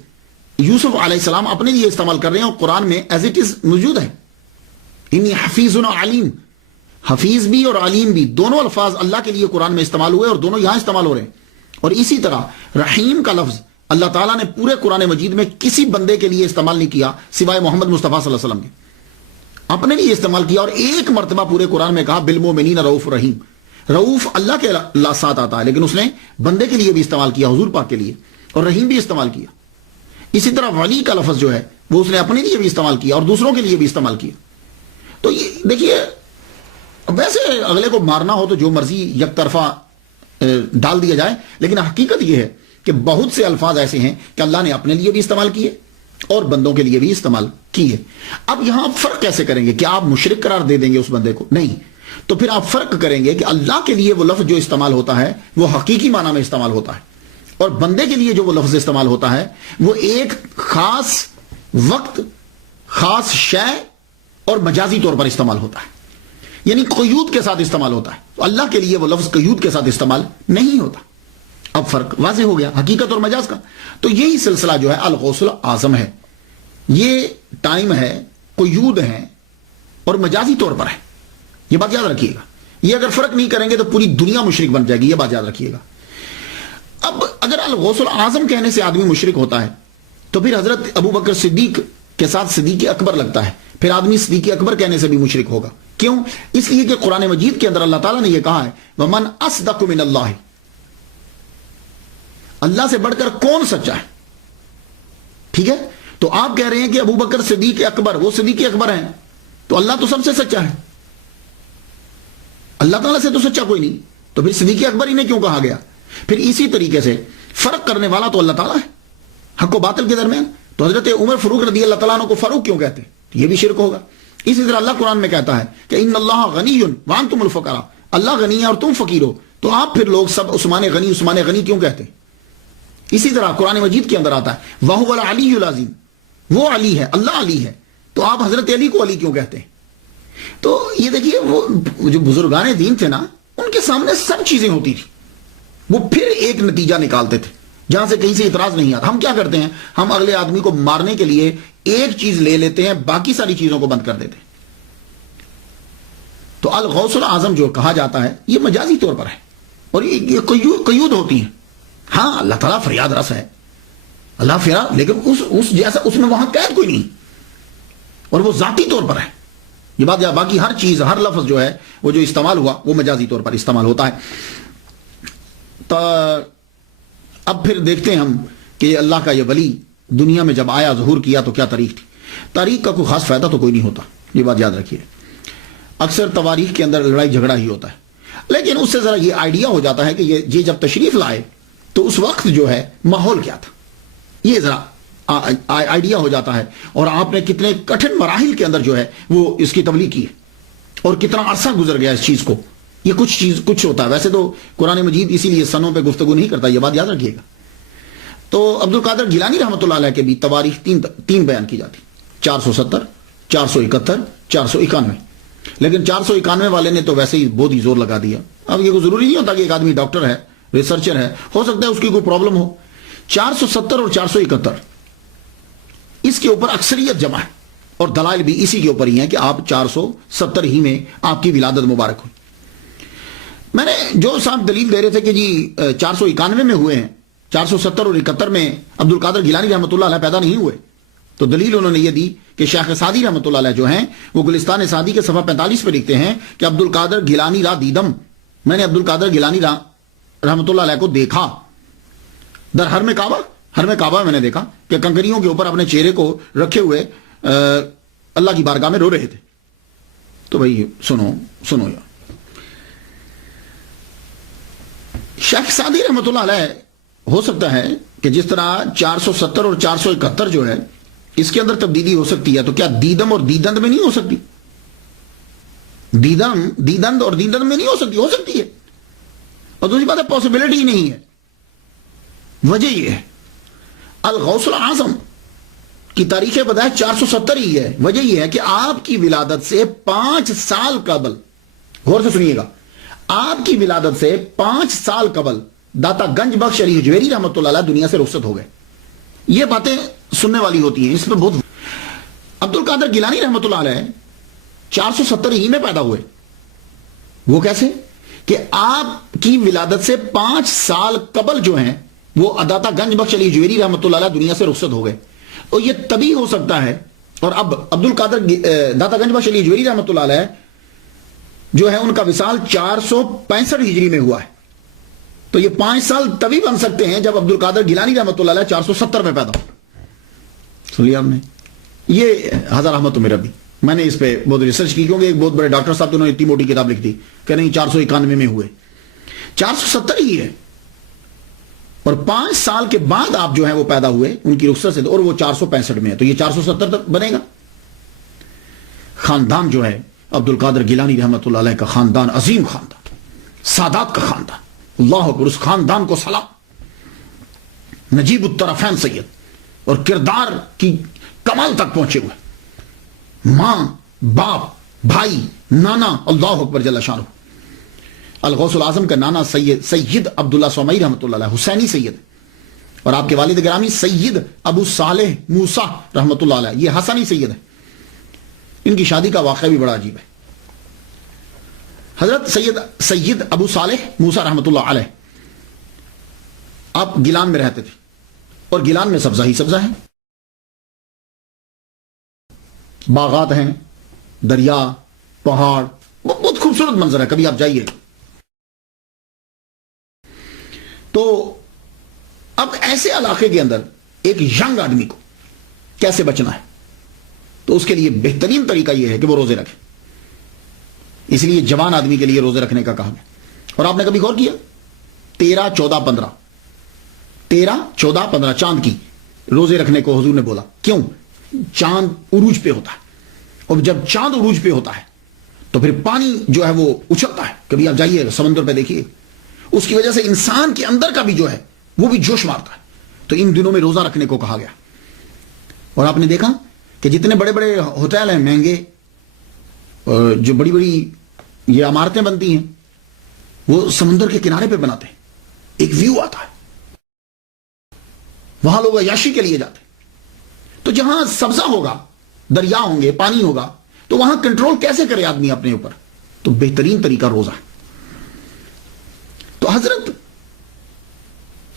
یوسف علیہ السلام اپنے لیے استعمال کر رہے ہیں اور قرآن میں ایز اٹ از موجود ہے. انی حفیظ علیم، حفیظ بھی اور علیم بھی دونوں الفاظ اللہ کے لیے قرآن میں استعمال ہوئے اور دونوں یہاں استعمال ہو رہے ہیں. اور اسی طرح رحیم کا لفظ اللہ تعالیٰ نے پورے قرآن مجید میں کسی بندے کے لیے استعمال نہیں کیا سوائے محمد مصطفیٰ صلی اللہ علیہ وسلم کے. اپنے لیے استعمال کیا اور ایک مرتبہ پورے قرآن میں کہا بالمؤمنین رؤوف رحیم. رؤوف اللہ کے ساتھ آتا ہے، لیکن اس نے بندے کے لیے بھی استعمال کیا، حضور پاک کے لیے، اور رحیم بھی استعمال کیا۔ اسی طرح ولی کا لفظ جو ہے وہ اس نے اپنے لیے بھی استعمال کیا اور دوسروں کے لیے بھی استعمال کیا۔ تو یہ دیکھیے، ویسے اگلے کو مارنا ہو تو جو مرضی یک طرفہ ڈال دیا جائے، لیکن حقیقت یہ ہے کہ بہت سے الفاظ ایسے ہیں کہ اللہ نے اپنے لیے بھی استعمال کیے اور بندوں کے لیے بھی استعمال کیے۔ اب یہاں آپ فرق کیسے کریں گے؟ کیا آپ مشرک قرار دے دیں گے اس بندے کو؟ نہیں، تو پھر آپ فرق کریں گے کہ اللہ کے لیے وہ لفظ جو استعمال ہوتا ہے وہ حقیقی معنی میں استعمال ہوتا ہے، اور بندے کے لیے جو وہ لفظ استعمال ہوتا ہے وہ ایک خاص وقت، خاص شے اور مجازی طور پر استعمال ہوتا ہے، یعنی قیود کے ساتھ استعمال ہوتا ہے۔ تو اللہ کے لیے وہ لفظ قیود کے ساتھ استعمال نہیں ہوتا۔ اب فرق واضح ہو گیا حقیقت اور مجاز کا۔ تو یہی سلسلہ جو ہے الغوث الاعظم ہے، یہ ٹائم ہے، قیود ہے اور مجازی طور پر ہے، یہ بات یاد رکھیے گا۔ یہ اگر فرق نہیں کریں گے تو پوری دنیا مشرک بن جائے گی، یہ بات یاد رکھیے گا۔ اب اگر الغوث الاعظم کہنے سے آدمی مشرک ہوتا ہے تو پھر حضرت ابو بکر صدیق کے ساتھ صدیق اکبر لگتا ہے، پھر آدمی صدیق اکبر کہنے سے بھی مشرک ہوگا۔ کیوں؟ اس لیے کہ قرآن مجید کے اندر اللہ تعالیٰ نے یہ کہا ہے وَمَنْ أَصْدَقُ مِنَ اللَّهِ، اللہ سے بڑھ کر کون سچا ہے؟ ٹھیک ہے، تو آپ کہہ رہے ہیں کہ ابو بکر صدیق اکبر، وہ صدیق اکبر ہیں، تو اللہ تو سب سے سچا ہے، اللہ تعالیٰ سے تو سچا کوئی نہیں، تو پھر صدیق اکبر انہیں کیوں کہا گیا؟ پھر اسی طریقے سے فرق کرنے والا تو اللہ تعالیٰ ہے حق و باطل کے درمیان، تو حضرت عمر فاروق رضی اللہ تعالیٰ عنہ کو فاروق کیوں کہتے ہیں؟ یہ بھی شرک ہوگا۔ اسی طرح اللہ قرآن میں کہتا ہے کہ ان اللہ غنی وانتم الفقراء، اللہ غنی ہے اور تم فقیر ہو، تو آپ پھر لوگ سب عثمان غنی عثمان غنی کیوں کہتے ہیں؟ اسی طرح قرآن مجید کے اندر آتا ہے وَهُوَ الْعَلِيُّ الْعَظِيمُ، وہ علی ہے، اللہ علی ہے، تو آپ حضرت علی کو علی کیوں کہتے ہیں؟ تو یہ دیکھیے، وہ جو بزرگان دین تھے نا، ان کے سامنے سب چیزیں ہوتی تھی، وہ پھر ایک نتیجہ نکالتے تھے جہاں سے کہیں سے اعتراض نہیں آتا۔ ہم کیا کرتے ہیں؟ ہم اگلے آدمی کو مارنے کے لیے ایک چیز لے لیتے ہیں، باقی ساری چیزوں کو بند کر دیتے ہیں۔ تو الغوث الاعظم جو کہا جاتا ہے یہ مجازی طور پر ہے، اور یہ قیود ہوتی ہیں۔ ہاں اللہ تعالیٰ فریاد رس ہے، اللہ فریاد، لیکن اس جیسا اس میں وہاں قید کوئی نہیں، اور وہ ذاتی طور پر ہے، یہ بات۔ باقی ہر چیز، ہر لفظ جو ہے وہ جو استعمال ہوا وہ مجازی طور پر استعمال ہوتا ہے۔ تو اب پھر دیکھتے ہیں ہم کہ اللہ کا یہ ولی دنیا میں جب آیا، ظہور کیا، تو کیا تاریخ تھی؟ تاریخ کا کوئی خاص فائدہ تو کوئی نہیں ہوتا، یہ بات یاد رکھیے۔ اکثر تواریخ کے اندر لڑائی جھگڑا ہی ہوتا ہے، لیکن اس سے ذرا یہ آئیڈیا ہو جاتا ہے کہ یہ جب تشریف لائے تو اس وقت جو ہے ماحول کیا تھا، یہ ذرا آئیڈیا ہو جاتا ہے، اور آپ نے کتنے کٹھن مراحل کے اندر جو ہے وہ اس کی تبلیغ کی ہے، اور کتنا عرصہ گزر گیا اس چیز کو۔ یہ کچھ ہوتا ہے، ویسے تو قرآن مجید اسی لیے سنوں پہ گفتگو نہیں کرتا، یہ بات یاد رکھیے گا۔ تو عبد القادر گیلانی رحمۃ اللہ علیہ کے بھی تواریخ تین بیان کی جاتی، 470، 471، 491، لیکن 491 والے نے تو ویسے ہی بہت ہی زور لگا دیا۔ اب یہ کوئی ضروری نہیں ہوتا کہ ایک آدمی ڈاکٹر ہے، ریسرچر ہے، ہو سکتا ہے اس کی کوئی پرابلم ہو۔ 470 اور 471 اس کے اوپر اکثریت جمع ہے، اور دلائل بھی اسی کے اوپر ہی ہیں کہ آپ 470 ہی میں آپ کی ولادت مبارک ہوئی۔ میں نے جو صاحب دلیل دے رہے تھے کہ جی 491 میں ہوئے ہیں، 470 اور 71 میں عبد القادر گیلانی رحمۃ اللہ علیہ پیدا نہیں ہوئے، تو دلیل انہوں نے یہ دی کہ شیخ سعدی رحمۃ اللہ علیہ جو ہیں وہ گلستان سعدی کے صفحہ 45 پہ لکھتے ہیں کہ عبد القادر گیلانی را دیدم، میں نے عبد القادر گیلانی رحمۃ اللہ علیہ کو دیکھا در حرم کعبہ میں نے دیکھا کہ کنکریوں کے اوپر اپنے چہرے کو رکھے ہوئے اللہ کی بارگاہ میں رو رہے تھے۔ تو بھائی سنو یار، شیخ سعدی رحمۃ اللہ علیہ ہو سکتا ہے کہ جس طرح 470 اور 471 جو ہے اس کے اندر تبدیلی ہو سکتی ہے، تو کیا دیدم اور دیدند میں نہیں ہو سکتی؟ دیدند اور دیدند میں نہیں ہو سکتی ہے۔ اور دوسری بات ہے پاسبلٹی ہی نہیں ہے۔ وجہ یہ ہے الغوث الاعظم کی تاریخ پیدائش 470 ہی ہے۔ وجہ یہ ہے کہ آپ کی ولادت سے 5 سال قبل، غور سے سنیے گا، آپ کی ولادت سے 5 سال قبل داتا گنج بخش علی حجویری رحمۃ اللہ علیہ دنیا سے رخصت ہو گئے۔ یہ باتیں سننے والی ہوتی ہیں، اس پہ بہت۔ عبد القادر گیلانی رحمۃ اللہ علیہ 470 ہی میں پیدا ہوئے۔ وہ کیسے؟ کہ آپ کی ولادت سے 5 سال قبل جو ہیں وہ داتا گنج بخش علی حجویری رحمۃ اللہ علیہ دنیا سے رخصت ہو گئے۔ اور یہ تبھی ہو سکتا ہے، اور اب عبد القادر داتا گنج بخش علی حجویری رحمۃ اللہ علیہ جو ہے ان کا وصال 465 ہجری میں ہوا ہے. تو یہ 5 سال تبھی بن سکتے ہیں جب عبد القادر گیلانی رحمۃ اللہ علیہ 470 میں پیدا ہو. سن لیا آپ نے؟ یہ ہزار احمد تو میرا بھی، میں نے اس پہ بہت ریسرچ کی، کیونکہ ایک بہت بڑے ڈاکٹر صاحب تو انہوں نے اتنی موٹی کتاب لکھ دی کہ نہیں 491 میں ہوئے، 470 ہی ہے. اور 5 سال کے بعد آپ جو ہیں وہ پیدا ہوئے ان کی رخصت سے، اور وہ 465 میں ہے، تو یہ 470 تک بنے گا. خاندان جو ہے عبد القادر گیلانی رحمۃ اللہ علیہ کا خاندان عظیم خاندان، سادات کا خاندان، اللہ اکبر، اس خاندان کو سلام. نجیب الطرفین سید، اور کردار کی کمال تک پہنچے ہوئے، ماں باپ بھائی نانا، اللہ اکبر جل شانہ. الغوث العظم کا نانا سید عبداللہ سومئی رحمۃ اللہ علیہ حسینی سید، اور آپ کے والد گرامی سید ابو صالح موسیٰ رحمۃ اللہ علیہ یہ حسنی سید ہے. ان کی شادی کا واقعہ بھی بڑا عجیب ہے. حضرت سید ابو صالح موسیٰ رحمۃ اللہ علیہ آپ گیلان میں رہتے تھے، اور گیلان میں سبزہ ہی سبزہ ہے، باغات ہیں، دریا، پہاڑ، بہت خوبصورت منظر ہے، کبھی آپ جائیے. تو اب ایسے علاقے کے اندر ایک ینگ آدمی کو کیسے بچنا ہے؟ تو اس کے لیے بہترین طریقہ یہ ہے کہ وہ روزے رکھے. اس لیے جوان آدمی کے لیے روزے رکھنے کا کہا گیا. اور آپ نے کبھی غور کیا 13 14 15 13 14 15 چاند کی روزے رکھنے کو حضور نے بولا؟ کیوں؟ چاند عروج پہ ہوتا ہے، اور جب چاند عروج پہ ہوتا ہے تو پھر پانی جو ہے وہ اچھلتا ہے. کبھی آپ جائیے سمندر پہ دیکھیے، اس کی وجہ سے انسان کے اندر کا بھی جو ہے وہ بھی جوش مارتا ہے. تو ان دنوں میں روزہ رکھنے کو کہا گیا. اور آپ نے دیکھا کہ جتنے بڑے بڑے ہوٹل ہیں مہنگے، جو بڑی بڑی یہ عمارتیں بنتی ہیں، وہ سمندر کے کنارے پہ بناتے ہیں. ایک ویو آتا ہے، وہاں لوگ عیاشی کے لیے جاتے ہیں. تو جہاں سبزہ ہوگا، دریا ہوں گے، پانی ہوگا، تو وہاں کنٹرول کیسے کرے آدمی اپنے اوپر؟ تو بہترین طریقہ روزہ ہے. تو حضرت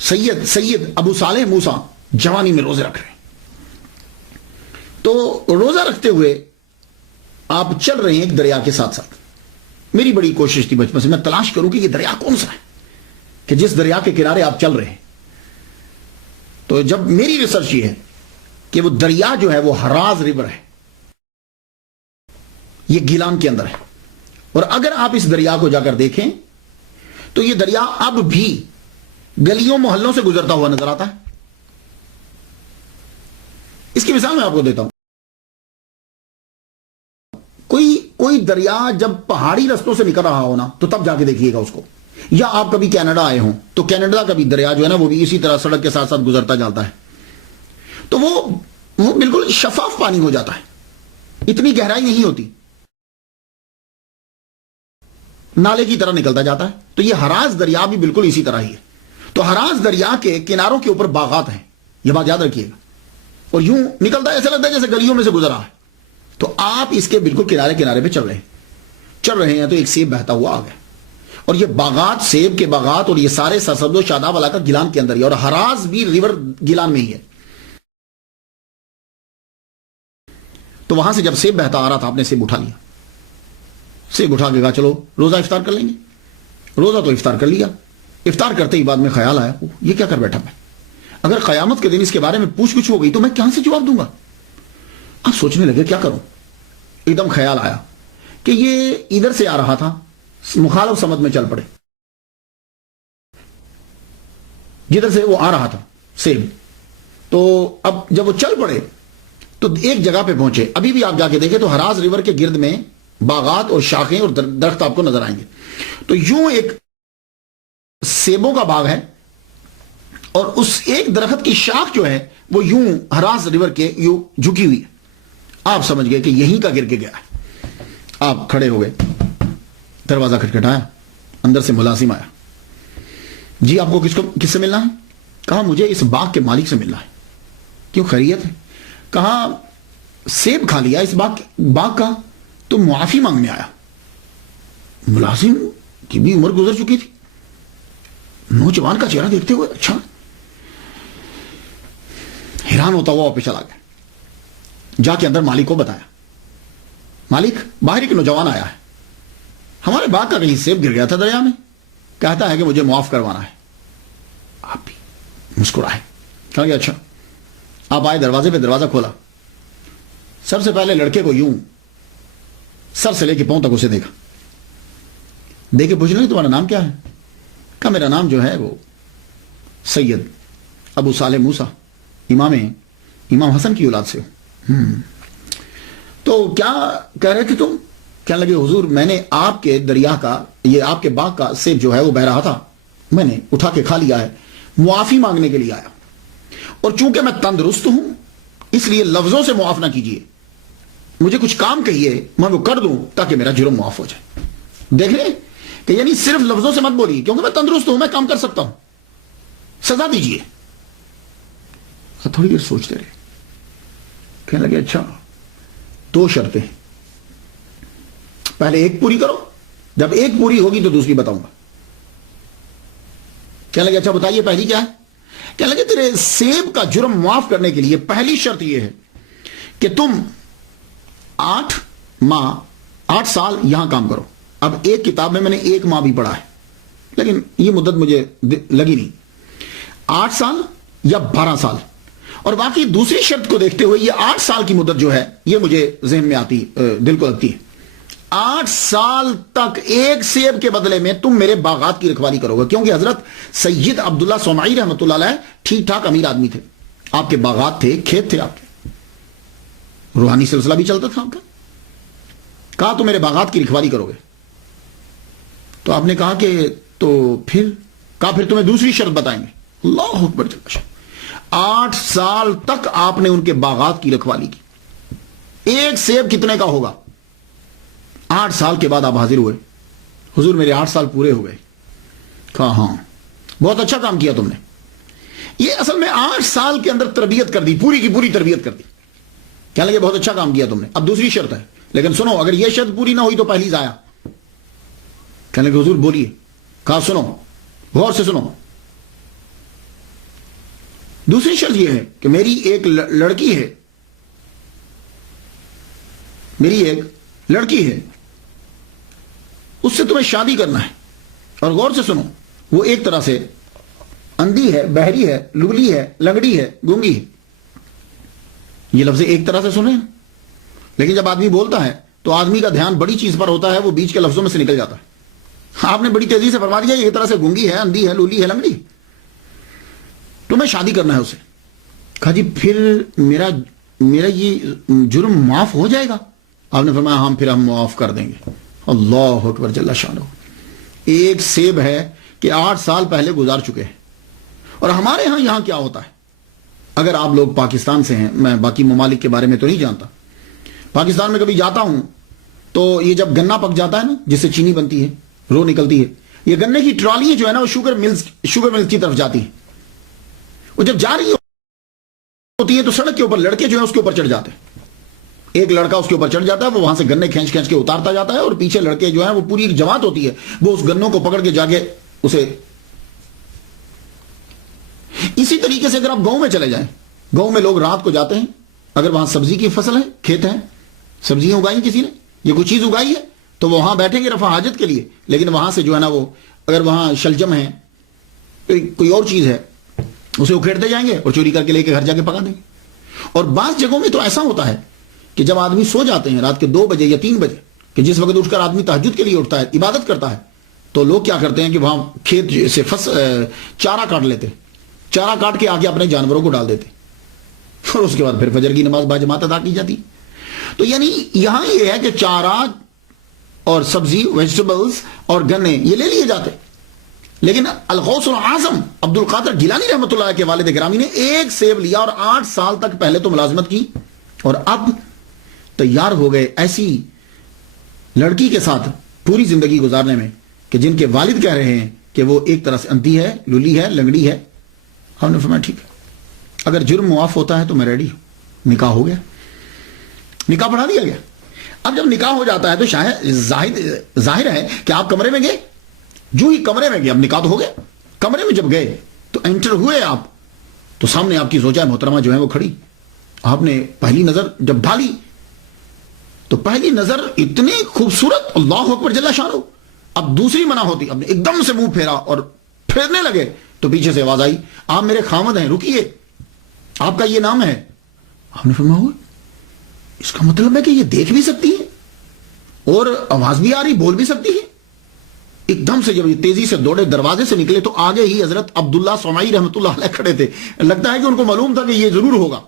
سید ابو صالح موسیٰ جوانی میں روزے رکھ رہے ہیں. تو روزہ رکھتے ہوئے آپ چل رہے ہیں ایک دریا کے ساتھ ساتھ. میری بڑی کوشش تھی بچپن سے میں تلاش کروں کہ یہ دریا کون سا ہے کہ جس دریا کے کنارے آپ چل رہے ہیں. تو جب میری ریسرچ یہ ہے کہ وہ دریا جو ہے وہ ہراز ریور ہے، یہ گیلان کے اندر ہے. اور اگر آپ اس دریا کو جا کر دیکھیں تو یہ دریا اب بھی گلیوں محلوں سے گزرتا ہوا نظر آتا ہے. اس کی مثال میں آپ کو دیتا ہوں. کوئی دریا جب پہاڑی رستوں سے نکل رہا ہو نا تو تب جا کے دیکھیے گا اس کو. یا آپ کبھی کینیڈا آئے ہوں تو کینیڈا کا بھی دریا جو ہے نا وہ بھی اسی طرح سڑک کے ساتھ ساتھ گزرتا جاتا ہے. تو وہ بالکل شفاف پانی ہو جاتا ہے، اتنی گہرائی نہیں ہوتی، نالے کی طرح نکلتا جاتا ہے. تو یہ ہراز دریا بھی بالکل اسی طرح ہی ہے. تو ہراز دریا کے کناروں کے اوپر باغات ہیں، یہ بات یاد رکھیے گا. اور یوں نکلتا ہے، ایسا لگتا ہے جیسے گلیوں میں سے گزر رہا ہے. تو آپ اس کے بالکل کنارے پہ چل رہے ہیں تو ایک سیب بہتا ہوا آ گیا. اور یہ باغات، سیب کے باغات اور یہ سارے سرسبز و شاداب علاقہ گیلان کے اندر ہی، اور ہراز بھی ریور گیلان میں ہی ہے. تو وہاں سے جب سیب بہتا آ رہا تھا، آپ نے سیب اٹھا لیا. سیب اٹھا کے کہا چلو روزہ افطار کر لیں گے. روزہ تو افطار کر لیا. افطار کرتے ہی بعد میں خیال آیا یہ کیا کر بیٹھا میں، اگر قیامت کے دن اس کے بارے میں پوچھ گچھ ہو گئی تو میں کہاں سے جواب دوں گا. آپ سوچنے لگے کیا کروں. ایک دم خیال آیا کہ یہ ادھر سے آ رہا تھا، مخالف سمت میں چل پڑے. جدھر سے وہ آ رہا تھا سیب، تو اب جب وہ چل پڑے تو ایک جگہ پہ پہنچے. ابھی بھی آپ جا کے دیکھیں تو ہراز ریور کے گرد میں باغات اور شاخیں اور درخت آپ کو نظر آئیں گے. تو یوں ایک سیبوں کا باغ ہے، اور اس ایک درخت کی شاخ جو ہے وہ یوں ہراز ریور کے یوں جھکی ہوئی ہے. آپ سمجھ گئے کہ یہیں کا گر کے گیا ہے. آپ کھڑے ہو گئے، دروازہ کھٹکھٹایا، اندر سے ملازم آیا. جی آپ کو کس سے ملنا ہے؟ کہا مجھے اس باغ کے مالک سے ملنا ہے. کیوں، خیریت ہے؟ کہا سیب کھا لیا اس باغ کا تو معافی مانگنے آیا. ملازم کی بھی عمر گزر چکی تھی، نوجوان کا چہرہ دیکھتے ہوئے اچھا حیران ہوتا ہوا واپس چلا گیا. جا کے اندر مالک کو بتایا. مالک، باہر ایک نوجوان آیا ہے، ہمارے باغ کا کہیں سیب گر گیا تھا دریا میں، کہتا ہے کہ مجھے معاف کروانا ہے۔ آپ بھی مسکرائے، کہا کہ اچھا۔ آپ آئے دروازے پہ، دروازہ کھولا، سب سے پہلے لڑکے کو یوں سر سے لے کے پاؤں تک اسے دیکھا، دیکھے پوچھنے لگے تمہارا نام کیا ہے؟ کہا میرا نام جو ہے وہ سید ابو صالح موسیٰ، امام حسن کی اولاد سے ہوں۔ تو کیا کہہ رہے تھے تم؟ کہنے لگے حضور میں نے آپ کے دریا کا، یہ آپ کے باغ کا سیب جو ہے وہ بہ رہا تھا، میں نے اٹھا کے کھا لیا ہے، معافی مانگنے کے لیے آیا، اور چونکہ میں تندرست ہوں اس لیے لفظوں سے معاف نہ کیجیے، مجھے کچھ کام کہیے میں وہ کر دوں تاکہ میرا جرم معاف ہو جائے۔ دیکھ رہے کہ یعنی صرف لفظوں سے مت بولیے، کیونکہ میں تندرست ہوں، میں کام کر سکتا ہوں، سزا دیجیے۔ تھوڑی دیر سوچتے رہے، کہنے لگے اچھا 2 شرطیں، پہلے ایک پوری کرو، جب ایک پوری ہوگی تو دوسری بتاؤں گا۔ کہنے لگے اچھا بتائیے پہلی کیا ہے؟ کہنے لگے تیرے سیب کا جرم معاف کرنے کے لیے پہلی شرط یہ ہے کہ تم 8 سال یہاں کام کرو۔ اب ایک کتاب میں نے 1 ماہ بھی پڑھا ہے، لیکن یہ مدت مجھے لگی نہیں، 8 سال یا 12 سال، اور باقی دوسری شرط کو دیکھتے ہوئے یہ 8 سال کی مدت جو ہے یہ مجھے ذہن میں آتی، دل کو لگتی ہے۔ 8 سال تک ایک سیب کے بدلے میں تم میرے باغات کی رکھوالی کرو گے، کیونکہ حضرت سید عبداللہ صومعی رحمۃ اللہ علیہ ٹھیک ٹھاک امیر آدمی تھے، آپ کے باغات تھے، کھیت تھے، آپ کے روحانی سلسلہ بھی چلتا تھا آپ کا۔ کہا تو میرے باغات کی رکھوالی کرو گے، تو آپ نے کہا کہ تو پھر تمہیں دوسری شرط بتائیں گے۔ اللہ اکبر جل شانہ، 8 سال تک آپ نے ان کے باغات کی رکھوالی کی، ایک سیب کتنے کا ہوگا؟ 8 سال کے بعد آپ حاضر ہوئے، حضور میرے 8 سال پورے ہو گئے۔ کہا ہاں بہت اچھا کام کیا تم نے، یہ اصل میں 8 سال کے اندر تربیت کر دی، پوری کی پوری تربیت کر دی۔ کہنے لگے بہت اچھا کام کیا تم نے، اب دوسری شرط ہے، لیکن سنو اگر یہ شرط پوری نہ ہوئی تو پہلی ضائع۔ کہنے لگے حضور بولیے۔ کہا سنو، غور سے سنو، دوسری شرط یہ ہے کہ میری ایک لڑکی ہے، اس سے تمہیں شادی کرنا ہے، اور غور سے سنو وہ ایک طرح سے اندھی ہے، بہری ہے، لگلی ہے، لنگڑی ہے، گونگی ہے۔ یہ لفظ ایک طرح سے سنیں، لیکن جب آدمی بولتا ہے تو آدمی کا دھیان بڑی چیز پر ہوتا ہے، وہ بیچ کے لفظوں میں سے نکل جاتا ہے۔ آپ نے بڑی تیزی سے فرما دیا یہ طرح سے گونگی ہے، اندھی ہے، لولی ہے، لنگڑی، تمہیں شادی کرنا ہے اسے۔ کہا جی پھر میرا یہ جرم معاف ہو جائے گا؟ آپ نے فرمایا ہاں پھر ہم معاف کر دیں گے۔ اللہ اکبر جل شانہ، ایک سیب ہے کہ 8 سال پہلے گزار چکے ہیں۔ اور ہمارے ہاں یہاں کیا ہوتا ہے، اگر آپ لوگ پاکستان سے ہیں، میں باقی ممالک کے بارے میں تو نہیں جانتا، پاکستان میں کبھی جاتا ہوں تو یہ جب گنا پک جاتا ہے نا، جس سے چینی بنتی ہے، رو نکلتی ہے، یہ گنے کی ٹرالیاں جو ہے نا وہ شوگر ملز کی طرف جاتی ہیں، وہ جب جا رہی ہوتی ہے تو سڑک کے اوپر لڑکے جو ہیں اس کے اوپر چڑھ جاتے ہیں، ایک لڑکا اس کے اوپر چڑھ جاتا ہے، وہ وہاں سے گنے کھینچ کے اتارتا جاتا ہے، اور پیچھے لڑکے جو ہیں وہ پوری ایک جماعت ہوتی ہے، وہ اس گنوں کو پکڑ کے جا کے اسے۔ اسی طریقے سے اگر آپ گاؤں میں چلے جائیں، گاؤں میں لوگ رات کو جاتے ہیں، اگر وہاں سبزی کی فصل ہے، کھیت ہیں، سبزیاں اگائی کسی نے، یہ کوئی چیز اگائی ہے، تو وہاں بیٹھیں گے رفع حاجت کے لیے، لیکن وہاں سے جو ہے نا وہ اگر وہاں شلجم ہے، کوئی اور چیز ہے، اسے اکھیڑتے جائیں گے اور چوری کر کے لے کے گھر جا کے پکا دیں گے۔ اور بعض جگہوں میں تو ایسا ہوتا ہے کہ جب آدمی سو جاتے ہیں رات کے 2 بجے یا 3 بجے، کہ جس وقت اٹھ کر آدمی تہجد کے لیے اٹھتا ہے، عبادت کرتا ہے، تو لوگ کیا کرتے ہیں کہ وہاں کھیت سے چارہ کاٹ لیتے، چارہ کاٹ کے آگے اپنے جانوروں کو ڈال دیتے، اور اس کے بعد پھر فجر کی نماز باجماعت ادا کی جاتی۔ تو یعنی یہاں یہ ہے کہ چارہ اور سبزی، ویجیٹیبلز اور گنے یہ لے لیے جاتے، لیکن الغوث العظم عبد القادر گیلانی رحمۃ اللہ کے والد گرامی نے ایک سیب لیا اور 8 سال تک پہلے تو ملازمت کی، اور اب تیار ہو گئے ایسی لڑکی کے ساتھ پوری زندگی گزارنے میں کہ جن کے والد کہہ رہے ہیں کہ وہ ایک طرح سے اندھی ہے، لولی ہے، لنگڑی ہے۔ ہم نے فرمایا ٹھیک ہے، اگر جرم معاف ہوتا ہے تو میں ریڈی ہوں۔ نکاح ہو گیا، نکاح پڑھا دیا گیا۔ اب جب نکاح ہو جاتا ہے تو شاید ظاہر ہے کہ آپ کمرے میں گئے، جو ہی کمرے میں گئے، اب نکاح تو ہو گیا، کمرے میں جب گئے تو انٹر ہوئے آپ، تو سامنے آپ کی زوجہ محترمہ جو ہے وہ کھڑی، آپ نے پہلی نظر جب ڈالی تو پہلی نظر اتنی خوبصورت، اللہ اکبر جل شانہ، اب دوسری منع ہوتی، اب ایک دم سے منہ پھیرا اور پھیرنے لگے تو پیچھے سے آواز آئی، آپ میرے خامد ہیں، رکیے، آپ کا یہ نام ہے۔ آپ نے فرمایا اس کا مطلب ہے کہ یہ دیکھ بھی سکتی ہے اور آواز بھی آ رہی، بول بھی سکتی ہے۔ ایک دم سے جب یہ تیزی سے دوڑے دروازے سے نکلے تو آگے ہی حضرت عبداللہ صومعی رحمۃ اللہ علیہ کھڑے تھے۔ لگتا ہے کہ ان کو معلوم تھا کہ یہ ضرور ہوگا،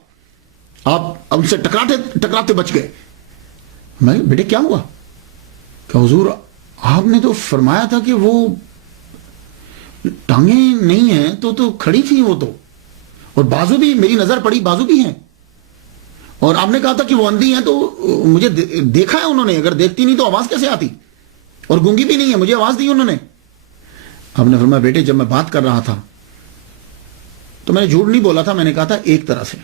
آپ ان سے ٹکراتے بچ گئے۔ میں بیٹے کیا ہوا؟ کہ حضور آپ نے تو فرمایا تھا کہ وہ ٹانگیں نہیں ہیں تو کھڑی تھی وہ تو، اور بازو بھی، میری نظر پڑی بازو بھی ہیں، اور آپ نے کہا تھا کہ وہ اندھی ہیں، تو مجھے دیکھا ہے انہوں نے، اگر دیکھتی نہیں تو آواز کیسے آتی، اور گونگی بھی نہیں ہے، مجھے آواز دی انہوں نے۔ آپ نے فرمایا بیٹے جب میں بات کر رہا تھا تو میں نے جھوٹ نہیں بولا تھا، میں نے کہا تھا ایک طرح سے،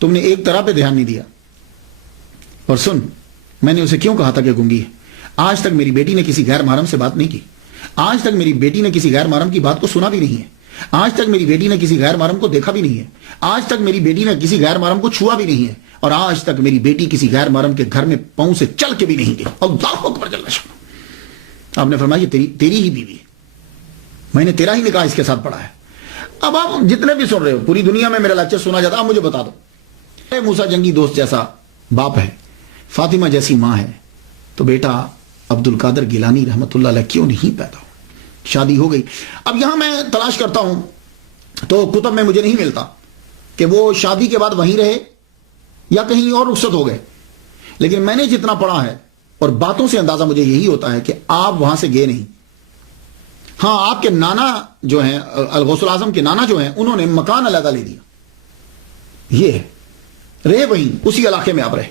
تم نے ایک طرح پہ دھیان نہیں دیا۔ اور سن، میں نے اسے کیوں کہا تھا کہ گونگی ہے؟ آج تک میری بیٹی نے کسی غیر محرم سے بات نہیں کی، آج تک میری بیٹی نے کسی غیر محرم کی بات کو سنا بھی نہیں ہے، آج تک میری بیٹی نے کسی غیر محرم کو دیکھا بھی نہیں ہے، آج تک میری بیٹی نے کسی غیر محرم کو چھوا بھی نہیں ہے، اور آج تک میری بیٹی کسی غیر محرم کے گھر میں پاؤں سے چل کے بھی نہیں گئی۔ اللہ اکبر جل شانہ۔ آپ نے فرمایا یہ تیری ہی بیوی ہے، میں نے تیرا ہی نکاح اس کے ساتھ پڑھا ہے۔ اب آپ جتنے بھی سن رہے ہو، پوری دنیا میں میرا لیکچر سنا جاتا، آپ مجھے بتا دو، موسیٰ جنگی دوست جیسا باپ ہے، فاطمہ جیسی ماں ہے، تو بیٹا عبد القادر گیلانی رحمۃ اللہ علیہ کیوں نہیں پیدا ہو؟ شادی ہو گئی۔ اب یہاں میں تلاش کرتا ہوں تو کتب میں مجھے نہیں ملتا کہ وہ شادی کے بعد وہیں رہے یا کہیں اور رخصت ہو گئے، لیکن میں نے جتنا پڑھا ہے اور باتوں سے اندازہ مجھے یہی ہوتا ہے کہ آپ وہاں سے گئے نہیں۔ ہاں، آپ کے نانا جو ہیں، الغوث الاعظم کے نانا جو ہیں، انہوں نے مکان علیحدہ لے دیا، یہ ہے، رہے وہیں، اسی علاقے میں آپ رہے،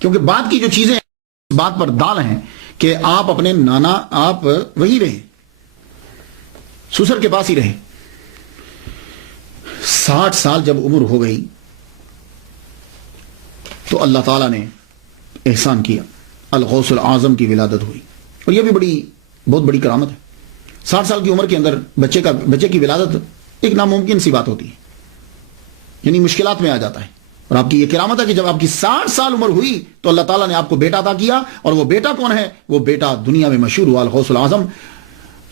کیونکہ بات کی جو چیزیں اس بات پر دال ہیں کہ آپ اپنے نانا، آپ وہی رہے، سسر کے پاس ہی رہے۔ 60 سال جب عمر ہو گئی تو اللہ تعالیٰ نے احسان کیا، الغوث الاعظم کی ولادت ہوئی، اور یہ بھی بہت بڑی کرامت ہے۔ 60 سال کی عمر کے اندر بچے کی ولادت ایک ناممکن سی بات ہوتی ہے، یعنی مشکلات میں آ جاتا ہے، اور آپ کی یہ کرامت ہے کہ جب آپ کی 60 سال عمر ہوئی تو اللہ تعالیٰ نے آپ کو بیٹا عطا کیا، اور وہ بیٹا کون ہے؟ وہ بیٹا دنیا میں مشہور ہوا، الغوث الاعظم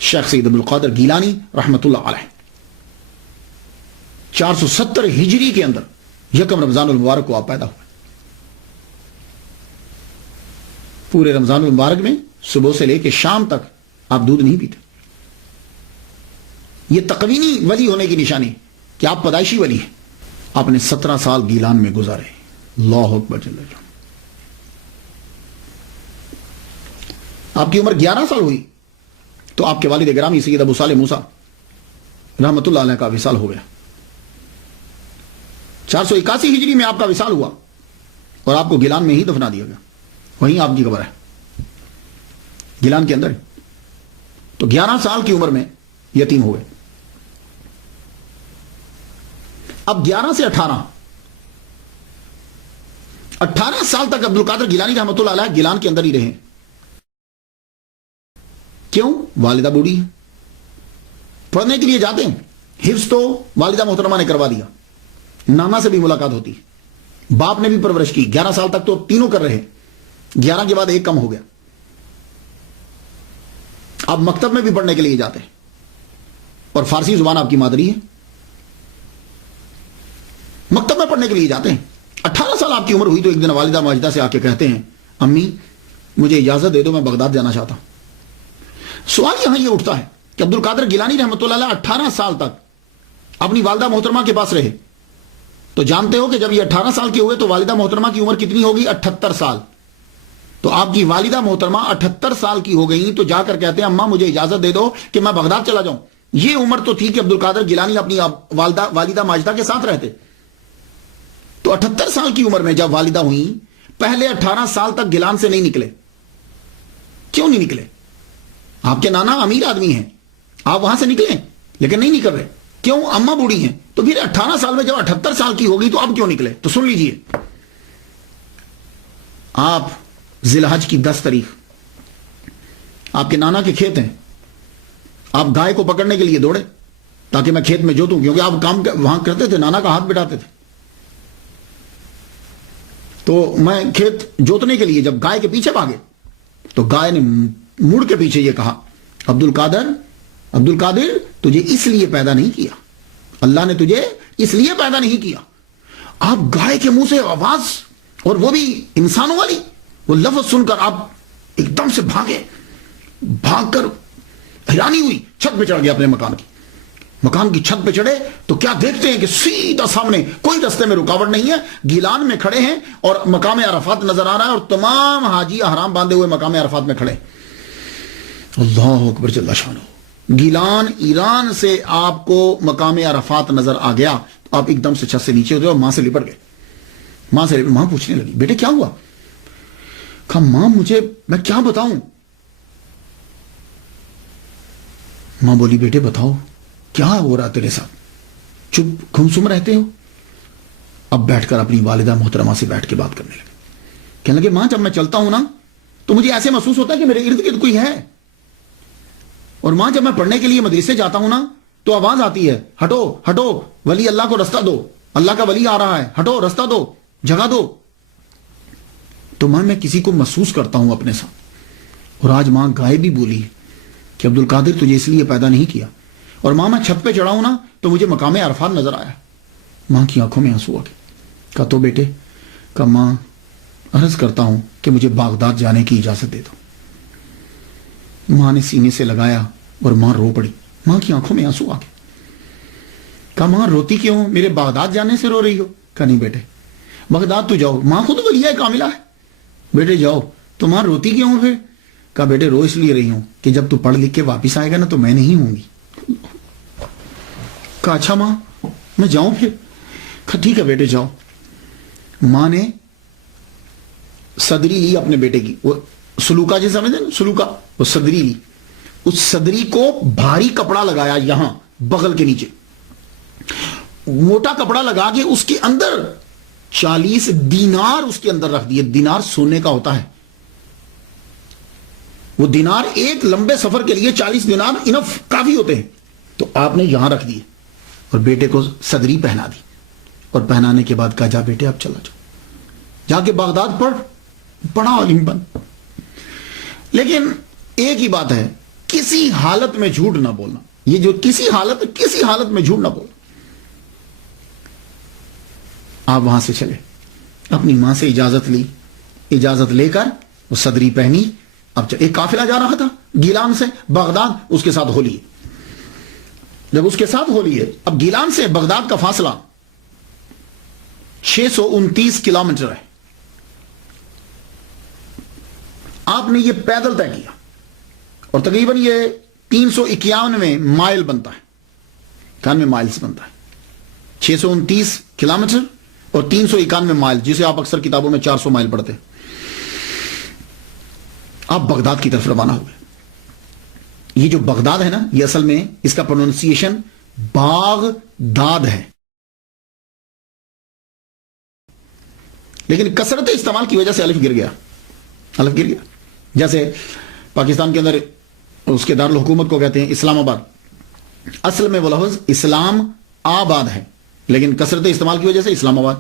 شیخ سید عبد القادر گیلانی رحمۃ اللہ علیہ۔ 470 ہجری کے اندر 1 رمضان المبارک کو آپ پیدا ہوئے۔ پورے رمضان المبارک میں صبح سے لے کے شام تک آپ دودھ نہیں پیتے۔ یہ تقوینی ولی ہونے کی نشانی کہ آپ پیدائشی ولی ہیں۔ آپ نے 17 سال گیلان میں گزارے، اللہ اکبر جل جلالہ۔ آپ کی عمر 11 سال ہوئی تو آپ کے والد گرامی سید ابو صالح موسیٰ رحمۃ اللہ علیہ کا وصال ہو گیا۔ 481 ہجری میں آپ کا وصال ہوا اور آپ کو گیلان میں ہی دفنا دیا گیا، وہیں آپ کی قبر ہے، گیلان کے اندر۔ تو 11 سال کی عمر میں یتیم ہو گئے۔ اب 11 سے 18 سال تک عبد القادر گیلانی رحمۃ اللہ علیہ گیلان کے اندر ہی رہے۔ کیوں؟ والدہ بوڑھی ہے، پڑھنے کے لیے جاتے ہیں، حفظ تو والدہ محترمہ نے کروا دیا، نانا سے بھی ملاقات ہوتی ہے، باپ نے بھی پرورش کی۔ 11 سال تک تو تینوں کر رہے، 11 کے بعد ایک کم ہو گیا۔ آپ مکتب میں بھی پڑھنے کے لیے جاتے ہیں، اور فارسی زبان آپ کی مادری ہے، مکتب میں پڑھنے کے لیے جاتے ہیں۔ 18 سال آپ کی عمر ہوئی تو ایک دن والدہ ماجدہ سے آ کے کہتے ہیں، امی مجھے اجازت دے دو، میں بغداد جانا چاہتا ہوں۔ سوال یہاں یہ اٹھتا ہے کہ عبد القادر گیلانی رحمۃ اللہ علیہ 18 سال تک اپنی والدہ محترمہ کے پاس رہے، تو جانتے ہو کہ جب یہ 18 سال کے ہوئے تو والدہ محترمہ کی عمر کتنی ہوگی؟ 78 سال۔ تو آپ کی والدہ محترمہ 78 سال کی ہو گئی تو جا کر کہتے ہیں اماں مجھے اجازت دے دو کہ میں بغداد چلا جاؤں۔ یہ عمر تو تھی کہ عبد القادر گیلانی اپنی والدہ ماجدہ کے ساتھ رہتے۔ تو 78 سال کی عمر میں جب والدہ ہوئی، پہلے 18 سال تک گیلان سے نہیں نکلے۔ کیوں نہیں نکلے؟ آپ کے نانا امیر آدمی ہیں، آپ وہاں سے نکلیں، لیکن نہیں نکل رہے۔ کیوں؟ اماں بوڑھی ہیں۔ تو پھر 18 سال میں جب 78 سال کی ہوگی تو اب کیوں نکلے؟ تو سن لیجئے، آپ ذی الحج کی 10 تاریخ آپ کے نانا کے کھیت ہیں، آپ گائے کو پکڑنے کے لیے دوڑے تاکہ میں کھیت میں جوتوں، کیونکہ آپ کام وہاں کرتے تھے، نانا کا ہاتھ بٹاتے تھے۔ تو میں کھیت جوتنے کے لیے جب گائے کے پیچھے بھاگے تو گائے نے مڑ کے پیچھے یہ کہا، عبد القادر تجھے اس لیے پیدا نہیں کیا، اللہ نے تجھے اس لیے پیدا نہیں کیا۔ آپ گائے کے منہ سے آواز، اور وہ بھی انسانوں والی، وہ لفظ سن کر آپ ایک دم سے بھاگ کر حیرانی ہوئی، چھت پہ چڑھ گیا اپنے مکان کی چھت پہ چڑھے تو کیا دیکھتے ہیں کہ سیدھا سامنے، کوئی رستے میں رکاوٹ نہیں ہے، گیلان میں کھڑے ہیں اور مقام عرفات نظر آ رہا ہے، اور تمام حاجی احرام باندھے ہوئے مقام عرفات میں کھڑے۔ اللہ اکبر جل شانہ، گیلان ایران سے آپ کو مقام عرفات نظر آ گیا تو آپ ایک دم سے چھت سے نیچے اترے اور ماں سے لپٹ گئے۔ ماں پوچھنے لگی، بیٹے کیا ہوا؟ کہا ماں میں کیا بتاؤں؟ ماں بولی بیٹے بتاؤ کیا ہو رہا تیرے ساتھ، چپ گمسم رہتے ہو؟ اب بیٹھ کر اپنی والدہ محترمہ سے بیٹھ کے بات کرنے لگے، کہنے لگے ماں جب میں چلتا ہوں نا تو مجھے ایسے محسوس ہوتا ہے کہ میرے ارد گرد کوئی ہے، اور ماں جب میں پڑھنے کے لیے مدرسے جاتا ہوں نا تو آواز آتی ہے، ہٹو ہٹو ولی اللہ کو رستہ دو، اللہ کا ولی آ رہا ہے، ہٹو رستہ دو، جگہ دو۔ تو ماں میں کسی کو محسوس کرتا ہوں اپنے ساتھ، اور آج ماں گائے بھی بولی کہ عبد القادر تجھے اس لیے پیدا نہیں کیا، اور ماں میں چھت پہ چڑھا ہوں نا تو مجھے مقام عرفات نظر آیا۔ ماں کی آنکھوں میں آنسو آ گئے۔ کہا تو بیٹے، کہا ماں عرض کرتا ہوں کہ مجھے بغداد جانے کی اجازت دے دو۔ ماں نے سینے سے لگایا اور ماں رو پڑی، ماں کی آنکھوں میں آنسو آ گئے۔ کہا ماں روتی کیوں، میرے بغداد جانے سے رو رہی ہو؟ کہا نہیں بیٹے بغداد تو جاؤ، ماں خود ولیہ کاملہ ہے، بیٹے جاؤ۔ تو ماں روتی کیوں ہوں پھر؟ کہا بیٹے رو اس لیے رہی ہوں کہ جب تو پڑھ لکھ کے واپس آئے گا نا تو میں نہیں ہوں گی۔ کہا اچھا ماں میں جاؤں پھر؟ کہا ٹھیک ہے بیٹے جاؤ۔ ماں نے صدری لی اپنے بیٹے کی، وہ سلوکا جیسے سمجھتے ہیں سلوکا، وہ صدری لی، اس صدری کو بھاری کپڑا لگایا یہاں بغل کے نیچے، موٹا کپڑا لگا کے اس کے اندر 40 دینار اس کے اندر رکھ دیے۔ دینار سونے کا ہوتا ہے، وہ دینار ایک لمبے سفر کے لیے 40 دینار انف کافی ہوتے ہیں، تو آپ نے یہاں رکھ دیے اور بیٹے کو صدری پہنا دی، اور پہنانے کے بعد کہا جا بیٹے اب چلا جاؤ، جا کے بغداد پڑھ، بڑا عالم بن۔ لیکن ایک ہی بات ہے، کسی حالت میں جھوٹ نہ بولنا، یہ جو کسی حالت میں جھوٹ نہ بولنا۔ آپ وہاں سے چلے، اپنی ماں سے اجازت لی، اجازت لے کر وہ صدری پہنی، اب ایک قافلہ جا رہا تھا گیلان سے بغداد، اس کے ساتھ ہو لیے۔ جب اس کے ساتھ ہو لیے، اب گیلان سے بغداد کا فاصلہ 629 کلومیٹر ہے۔ آپ نے یہ پیدل طے کیا، اور تقریباً یہ 391 مائل بنتا ہے، 91 مائلز بنتا ہے، 629 کلومیٹر اور 391 مائل، جسے آپ اکثر کتابوں میں 400 مائل پڑھتے ہیں۔ آپ بغداد کی طرف روانہ ہوئے۔ یہ جو بغداد ہے نا، یہ اصل میں اس کا پروننسیشن باغداد ہے، لیکن کثرت استعمال کی وجہ سے الف گر گیا۔ جیسے پاکستان کے اندر اس کے دارالحکومت کو کہتے ہیں اسلام آباد، اصل میں وہ لفظ اسلام آباد ہے، لیکن کثرت استعمال کی وجہ سے اسلام آباد۔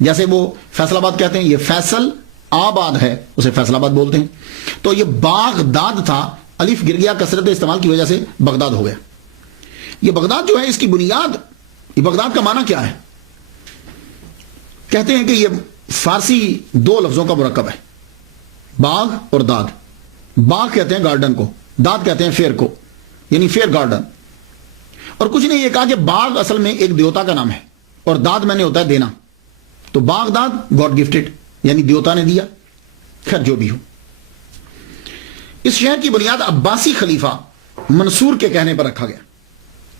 جیسے وہ فیصل آباد کہتے ہیں، یہ فیصل آباد ہے، اسے فیصل آباد بولتے ہیں۔ تو یہ باغداد تھا، الف گر گیا، کثرت استعمال کی وجہ سے بغداد ہو گیا۔ یہ بغداد جو ہے، اس کی بنیاد، یہ بغداد کا معنی کیا ہے؟ کہتے ہیں کہ یہ فارسی 2 لفظوں کا مرکب ہے، باغ اور داد۔ باغ کہتے ہیں گارڈن کو، داد کہتے ہیں فیر کو، یعنی فیر گارڈن۔ اور کچھ نے یہ کہا کہ باغ اصل میں ایک دیوتا کا نام ہے، اور داد میں نے ہوتا ہے دینا، تو باغ داد گاڈ گفٹڈ، یعنی دیوتا نے دیا۔ خیر جو بھی ہو، اس شہر کی بنیاد عباسی خلیفہ منصور کے کہنے پر رکھا گیا۔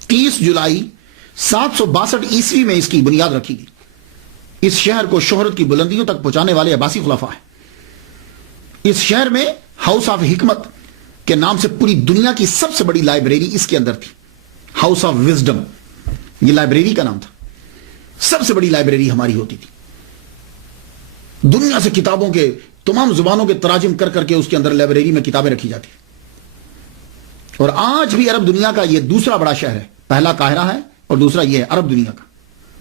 30 جولائی 762 عیسوی میں اس کی بنیاد رکھی گئی۔ اس شہر کو شہرت کی بلندیوں تک پہنچانے والے عباسی خلفاء ہیں۔ اس شہر میں ہاؤس آف حکمت کے نام سے پوری دنیا کی سب سے بڑی لائبریری اس کے اندر تھی، ہاؤس آف وزڈم، یہ لائبریری کا نام تھا۔ سب سے بڑی لائبریری ہماری ہوتی تھی، دنیا سے کتابوں کے تمام زبانوں کے تراجم کر کر کے اس کے اندر لائبریری میں کتابیں رکھی جاتی۔ اور آج بھی عرب دنیا کا یہ دوسرا بڑا شہر ہے، پہلا قاہرہ ہے اور دوسرا یہ ہے عرب دنیا کا،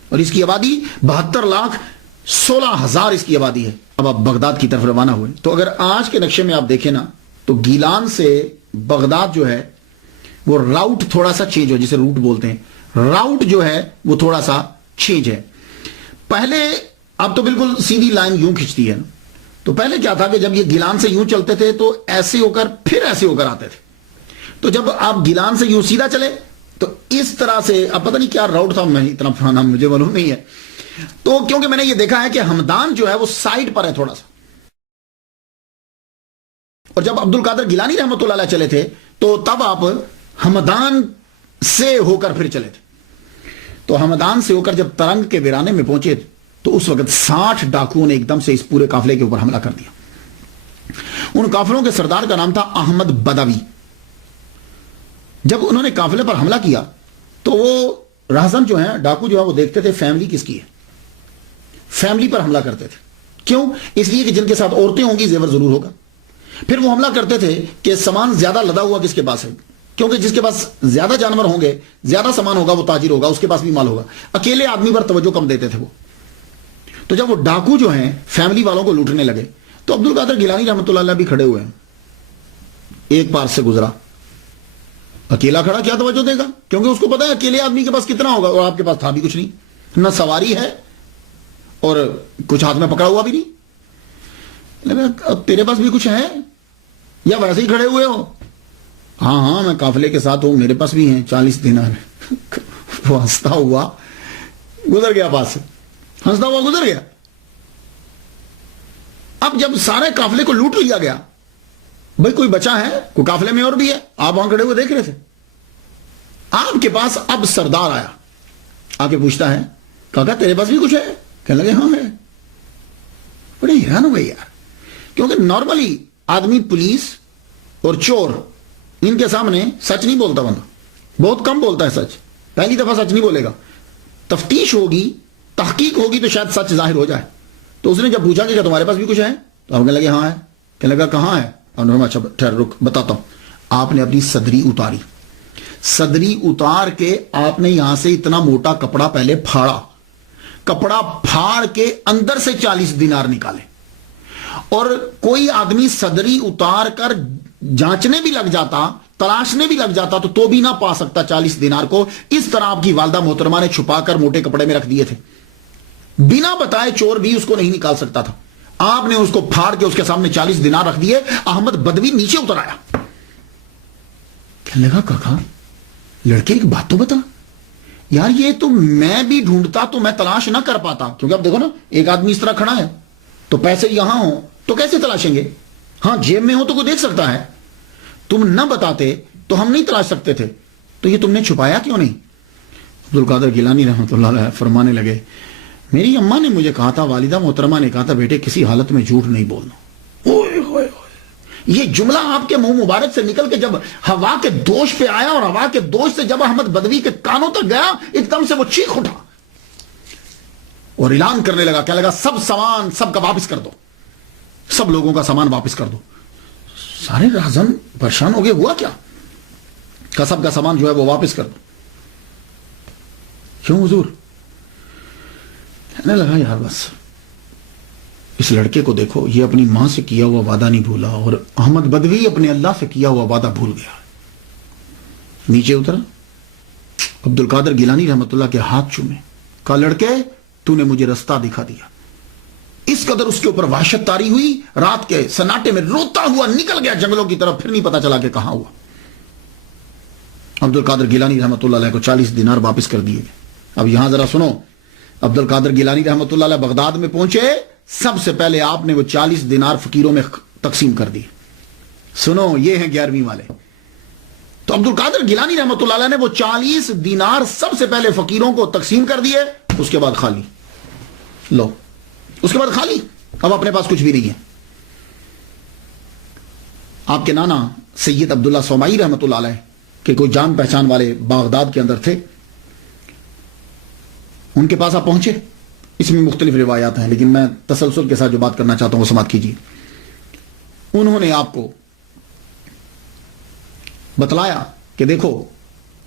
اور اس کی آبادی 72,16,000 اس کی آبادی ہے۔ اب آپ بغداد کی طرف روانہ ہوئے تو اگر آج کے نقشے میں آپ دیکھیں نا تو گیلان سے بغداد جو ہے وہ راؤٹ تھوڑا سا چینج ہو، جسے روٹ بولتے ہیں، راؤٹ جو ہے وہ تھوڑا سا چینج ہے. پہلے اب تو بالکل سیدھی لائن یوں کھچتی ہے نا، تو پہلے کیا تھا کہ جب یہ گیلان سے یوں چلتے تھے تو ایسے ہو کر پھر ایسے ہو کر آتے تھے. تو جب آپ گیلان سے یوں سیدھا چلے تو اس طرح سے، اب پتہ نہیں کیا راؤٹ تھا، میں اتنا پرانا مجھے معلوم نہیں ہے. تو کیونکہ میں نے یہ دیکھا ہے کہ ہمدان جو ہے وہ سائڈ پر ہے تھوڑا سا، اور جب عبد القادر گیلانی رحمۃ اللہ علیہ چلے تھے تو تب آپ ہمدان سے ہو کر پھر چلے تھے. تو ہمدان سے ہو کر جب ترنگ کے ویرانے میں پہنچے تو اس وقت 60 ڈاکوؤں نے ایک دم سے اس پورے قافلے کے اوپر حملہ کر دیا. ان قافلوں کے سردار کا نام تھا احمد بدوی. جب انہوں نے قافلے پر حملہ کیا تو وہ راہزن جو ہیں، ڈاکو جو ہے، وہ دیکھتے تھے فیملی کس کی ہے، فیملی پر حملہ کرتے تھے. کیوں؟ اس لیے کہ جن کے ساتھ عورتیں ہوں گی زیور ضرور ہوگا. پھر وہ حملہ کرتے تھے کہ سامان زیادہ لدا ہوا کس کے پاس ہے، کیونکہ جس کے پاس زیادہ جانور ہوں گے، زیادہ سامان ہوگا، وہ تاجر ہوگا، اس کے پاس بھی مال ہوگا. اکیلے آدمی پر توجہ کم دیتے تھے وہ. تو جب وہ ڈاکو جو ہیں فیملی والوں کو لوٹنے لگے تو عبد القادر گیلانی رحمۃ اللہ علیہ بھی کھڑے ہوئے ہیں. ایک پار سے گزرا، اکیلا کھڑا کیا توجہ دے گا، کیونکہ اس کو پتا ہے اکیلے آدمی کے پاس کتنا ہوگا، اور آپ کے پاس تھا بھی کچھ نہیں، نہ سواری ہے اور کچھ ہاتھ میں پکڑا ہوا بھی نہیں. اب تیرے پاس بھی کچھ ہے یا ویسے ہی کھڑے ہوئے ہو؟ ہاں ہاں میں قافلے کے ساتھ ہوں، میرے پاس بھی ہیں 40 دینار. وہ ہنستا ہوا گزر گیا، پاس سے ہنستا ہوا گزر گیا. اب جب سارے قافلے کو لوٹ لیا گیا، بھائی کوئی بچا ہے، کوئی قافلے میں اور بھی ہے، آپ وہاں کھڑے ہوئے دیکھ رہے تھے. آپ کے پاس اب سردار آیا، آ کے پوچھتا ہے کہا تیرے پاس بھی کچھ ہے؟ کہنے لگے ہاں ہے. بڑے حیران ہو گئے یار، کیونکہ نارملی آدمی پولیس اور چور ان کے سامنے سچ نہیں بولتا، بندہ بہت کم بولتا ہے سچ، پہلی دفعہ سچ نہیں بولے گا. تفتیش ہوگی، تحقیق ہوگی تو شاید سچ ظاہر ہو جائے. تو اس نے جب پوچھا کہ کیا تمہارے پاس بھی کچھ ہے، تو ہم کہنے لگے ہاں ہے. کہنے لگا کہاں ہے؟ اچھا ٹھہر رک بتاتا ہوں. آپ نے اپنی صدری اتاری، صدری اتار کے آپ نے یہاں سے اتنا موٹا کپڑا پہلے پھاڑا، کپڑا پھاڑ کے اندر سے 40 دینار نکالے. اور کوئی آدمی صدری اتار کر جانچنے بھی لگ جاتا، تلاشنے بھی لگ جاتا تو بھی نہ پا سکتا 40 دینار کو. اس طرح آپ کی والدہ محترمہ نے چھپا کر موٹے کپڑے میں رکھ دیے تھے، بنا بتائے چور بھی اس کو نہیں نکال سکتا تھا. آپ نے اس کو پھاڑ کے اس کے سامنے 40 دینار رکھ دیے. احمد بدوی نیچے اتر آیا، کہنے لگا کاکا لڑکے ایک بات تو بتا یار، یہ تو میں بھی ڈھونڈتا تو میں تلاش نہ کر پاتا، کیونکہ اب دیکھو نا ایک آدمی اس طرح کھڑا ہے تو پیسے یہاں ہوں تو کیسے تلاشیں گے؟ ہاں جیب میں ہو تو کوئی دیکھ سکتا ہے، تم نہ بتاتے تو ہم نہیں تلاش سکتے تھے، تو یہ تم نے چھپایا کیوں نہیں؟ عبد القادر گیلانی رحمۃ اللہ علیہ فرمانے لگے میری اماں نے مجھے کہا تھا، والدہ محترمہ نے کہا تھا بیٹے کسی حالت میں جھوٹ نہیں بولنا. اوئے ہوئے ہوئے، یہ جملہ آپ کے منہ مبارک سے نکل کے جب ہوا کے دوش پہ آیا اور ہوا کے دوش سے جب احمد بدوی کے کانوں تک گیا، ایک دم سے وہ چیخ اٹھا اور اعلان کرنے لگا، کہنے لگا سب سامان سب کا واپس کر دو، سب لوگوں کا سامان واپس کر دو. سارے راہزن پریشان ہو گئے، ہوا کیا؟ کہ سب کا سامان جو ہے وہ واپس کر دو. کیوں حضور؟ کہنے لگا یار بس اس لڑکے کو دیکھو، یہ اپنی ماں سے کیا ہوا وعدہ نہیں بھولا، اور احمد بدوی اپنے اللہ سے کیا ہوا وعدہ بھول گیا. نیچے اترا، عبد القادر گیلانی رحمت اللہ کے ہاتھ چومے، کہا لڑکے تو نے مجھے رستہ دکھا دیا. اس قدر اس کے اوپر وحشت طاری ہوئی، رات کے سناٹے میں روتا ہوا نکل گیا جنگلوں کی طرف، پھر نہیں پتا چلا کہ کہاں ہوا. عبد القادر گیلانی رحمت اللہ علیہ کو 40 دینار واپس کر دیے گئے. اب یہاں ذرا سنو، عبد القادر گیلانی رحمت اللہ علیہ بغداد میں پہنچے، سب سے پہلے آپ نے وہ 40 دینار فقیروں میں تقسیم کر دی. سنو یہ ہیں 11ویں والے. تو عبد القادر گیلانی رحمت اللہ علیہ نے وہ 40 دینار سب سے پہلے فقیروں کو تقسیم کر دیے، اس کے بعد خالی. لو، اس کے بعد خالی، اب اپنے پاس کچھ بھی نہیں ہے. آپ کے نانا سید عبداللہ سومائی رحمت اللہ علیہ کہ کوئی جان پہچان والے بغداد کے اندر تھے، ان کے پاس آپ پہنچے. اس میں مختلف روایات ہیں لیکن میں تسلسل کے ساتھ جو بات کرنا چاہتا ہوں وہ سماعت کیجیے. انہوں نے آپ کو بتلایا کہ دیکھو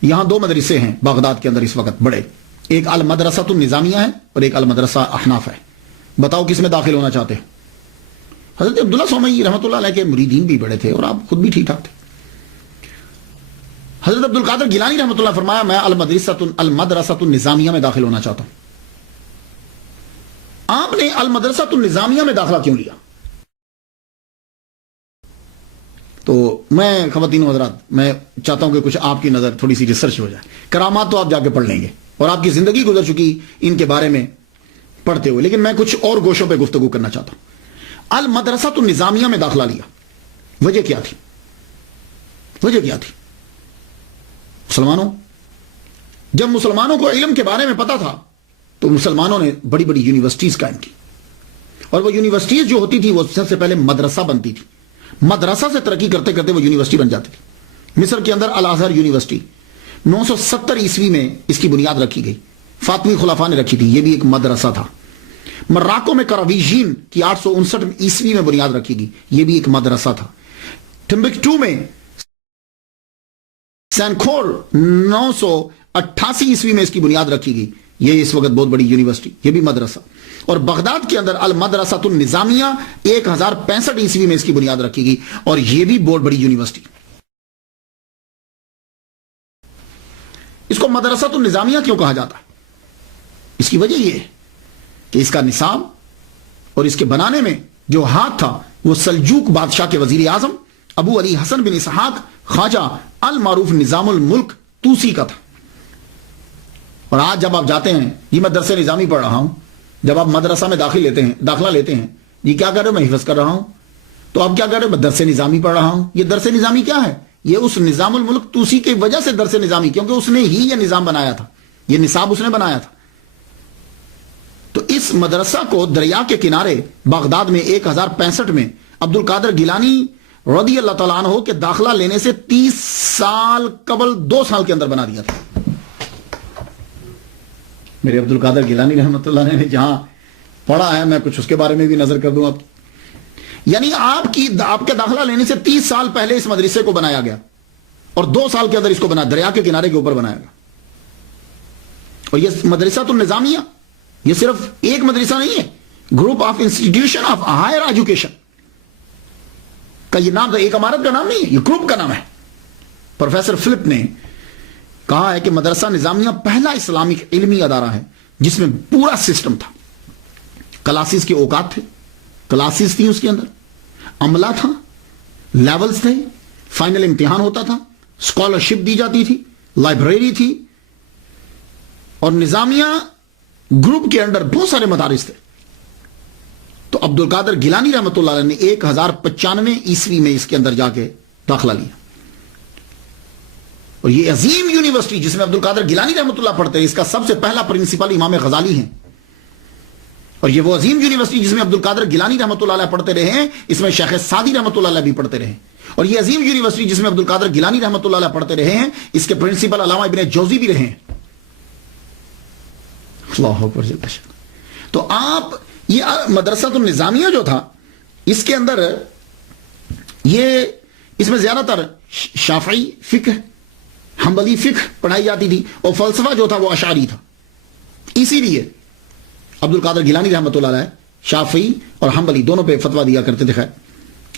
یہاں 2 مدرسے ہیں بغداد کے اندر اس وقت بڑے، ایک المدرسۃ النظامیہ ہے اور ایک المدرسہ احناف ہے، بتاؤ کس میں داخل ہونا چاہتے ہیں؟ حضرت عبداللہ سومئی رحمۃ اللہ علیہ کے مریدین بھی بڑے تھے اور آپ خود بھی ٹھیک ٹھاک تھے. حضرت عبد القادر گیلانی رحمۃ اللہ فرمایا میں المدرسۃ النظامیہ میں داخل ہونا چاہتا ہوں. آپ نے المدرسۃ النظامیہ میں داخلہ کیوں لیا؟ تو میں خواتین و حضرات میں چاہتا ہوں کہ کچھ آپ کی نظر تھوڑی سی ریسرچ ہو جائے. کرامات تو آپ جا کے پڑھ لیں گے اور آپ کی زندگی گزر چکی ان کے بارے میں پڑھتے ہوئے, لیکن میں کچھ اور گوشوں پہ گفتگو کرنا چاہتا ہوں. المدرسۃ النظامیہ میں داخلہ لیا, وجہ کیا تھی؟ وجہ کیا تھی؟ مسلمانوں, جب مسلمانوں کو علم کے بارے میں پتا تھا تو مسلمانوں نے بڑی بڑی یونیورسٹیز قائم کی, اور وہ یونیورسٹیز جو ہوتی تھی وہ سب سے پہلے مدرسہ بنتی تھی. مدرسہ سے ترقی کرتے کرتے وہ یونیورسٹی بن جاتی تھی. مصر کے اندر الازہر یونیورسٹی 970 عیسوی میں اس کی بنیاد رکھی گئی, فاطمی خلفاء نے رکھی تھی, یہ بھی ایک مدرسہ تھا. مراکو میں کراویجین کی 859 عیسوی میں بنیاد رکھی گئی, یہ بھی ایک مدرسہ تھا. ٹمبکٹو میں سینکھور 988 عیسوی میں اس کی بنیاد رکھی گئی, یہ اس وقت بہت بڑی یونیورسٹی, یہ بھی مدرسہ. اور بغداد کے اندر المدرسۃ النظامیہ 1065 عیسوی میں اس کی بنیاد رکھی گئی, اور یہ بھی بہت بڑی یونیورسٹی. اس کو مدرسۃ النظامیہ کیوں کہا جاتا ہے؟ اس کی وجہ یہ ہے کہ اس کا نصاب اور اس کے بنانے میں جو ہاتھ تھا وہ سلجوق بادشاہ کے وزیر اعظم ابو علی حسن بن اسحاق خواجہ المعروف نظام الملک توسی کا تھا. اور آج جب آپ جاتے ہیں, یہ میں درس نظامی پڑھ رہا ہوں, جب آپ مدرسہ میں داخلہ لیتے ہیں, یہ کیا کر رہے ہو؟ میں حفظ کر رہا ہوں. تو آپ کیا کر رہے ہو؟ میں درس نظامی پڑھ رہا ہوں. یہ درس نظامی کیا ہے؟ یہ اس نظام الملک توسی کی وجہ سے درس نظامی, کیونکہ اس نے ہی یہ نظام بنایا تھا, یہ نصاب اس نے بنایا تھا. تو اس مدرسہ کو دریا کے کنارے بغداد میں 1065 میں عبد القادر گیلانی رضی اللہ تعالیٰ عنہ کے داخلہ لینے سے 30 سال قبل 2 سال کے اندر بنا دیا تھا. میرے عبد القادر گیلانی رحمۃ اللہ نے جہاں پڑھا ہے, میں کچھ اس کے بارے میں بھی نظر کر دوں آپ. یعنی آپ کے داخلہ لینے سے 30 سال پہلے اس مدرسے کو بنایا گیا, اور 2 سال کے اندر اس کو دریا کے کنارے کے اوپر بنایا گیا. اور یہ مدرسۃ النظامیہ یہ صرف ایک مدرسہ نہیں ہے, group of institution of higher education کا یہ نام تھا, ایک عمارت کا نام نہیں ہے, یہ گروپ کا نام ہے. پروفیسر فلپ نے کہا ہے کہ مدرسہ نظامیہ پہلا اسلامک علمی ادارہ ہے جس میں پورا سسٹم تھا. کلاسز کے اوقات تھے, کلاسز تھیں اس کے اندر, عملہ تھا, لیولز تھے, فائنل امتحان ہوتا تھا, اسکالرشپ دی جاتی تھی, لائبریری تھی, اور نظامیہ گروپ کے اندر بہت سارے مدارس تھے. تو عبد القادر گیلانی رحمۃ اللہ علیہ نے 1095 عیسوی میں اس کے اندر جا کے داخلہ لیا. اور یہ عظیم یونیورسٹی جس میں عبد القادر گیلانی رحمۃ اللہ پڑھتے ہیں, اس کا سب سے پہلا پرنسپل امام غزالی ہیں. اور یہ وہ عظیم یونیورسٹی جس میں عبد القادر گیلانی رحمۃ اللہ علیہ پڑھتے رہے ہیں, اس میں شیخ سعدی رحمۃ اللہ علیہ بھی پڑھتے رہے. اور یہ عظیم یونیورسٹی جس میں عبد القادر گیلانی رحمۃ اللہ علیہ پڑھتے رہے ہیں, اس کے پرنسپل علامہ ابن جوزی بھی رہے ہیں. اللہ اکبر. تو آپ یہ مدرسۃ النظامیہ جو تھا, اس کے اندر یہ اس میں زیادہ تر شافعی فقہ, حنبلی فقہ پڑھائی جاتی تھی, اور فلسفہ جو تھا وہ اشعری تھا. اسی لیے عبد القادر گیلانی رحمۃ اللہ علیہ شافعی اور حنبلی دونوں پہ فتویٰ دیا کرتے تھے. خیر,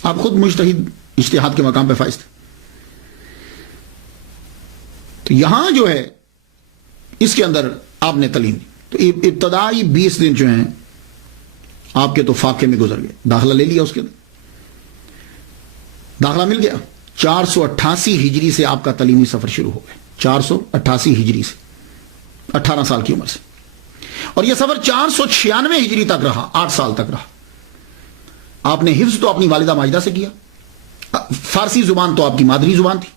آپ خود مجتہد اجتہاد کے مقام پہ فائز تھے. تو یہاں جو ہے اس کے اندر آپ نے تعلیم دی. تو ابتدائی 20 دن جو ہیں آپ کے تو فاقے میں گزر گئے. داخلہ لے لیا, اس کے اندر داخلہ مل گیا. 488 ہجری سے آپ کا تعلیمی سفر شروع ہو گیا. 488 ہجری سے 18 سال کی عمر سے. اور یہ سفر 496 ہجری تک رہا, 8 سال تک رہا. آپ نے حفظ تو اپنی والدہ ماجدہ سے کیا, فارسی زبان تو آپ کی مادری زبان تھی.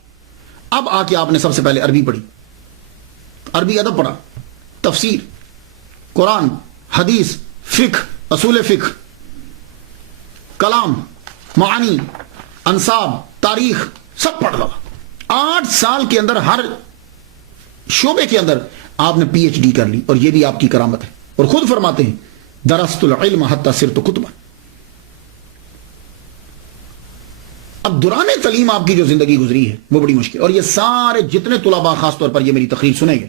اب آ کے آپ نے سب سے پہلے عربی پڑھی, عربی ادب پڑھا, تفسیر, قرآن, حدیث, فقہ, اصول فقہ, کلام, معانی, انصاب, تاریخ, سب پڑھ لگا. 8 سال کے اندر ہر شعبے کے اندر آپ نے پی ایچ ڈی کر لی, اور یہ بھی آپ کی کرامت ہے. اور خود فرماتے ہیں درست العلم حتی صرت کتبا. اب دوران تعلیم آپ کی جو زندگی گزری ہے وہ بڑی مشکل, اور یہ سارے جتنے طلباء خاص طور پر یہ میری تقریر سنیں گے,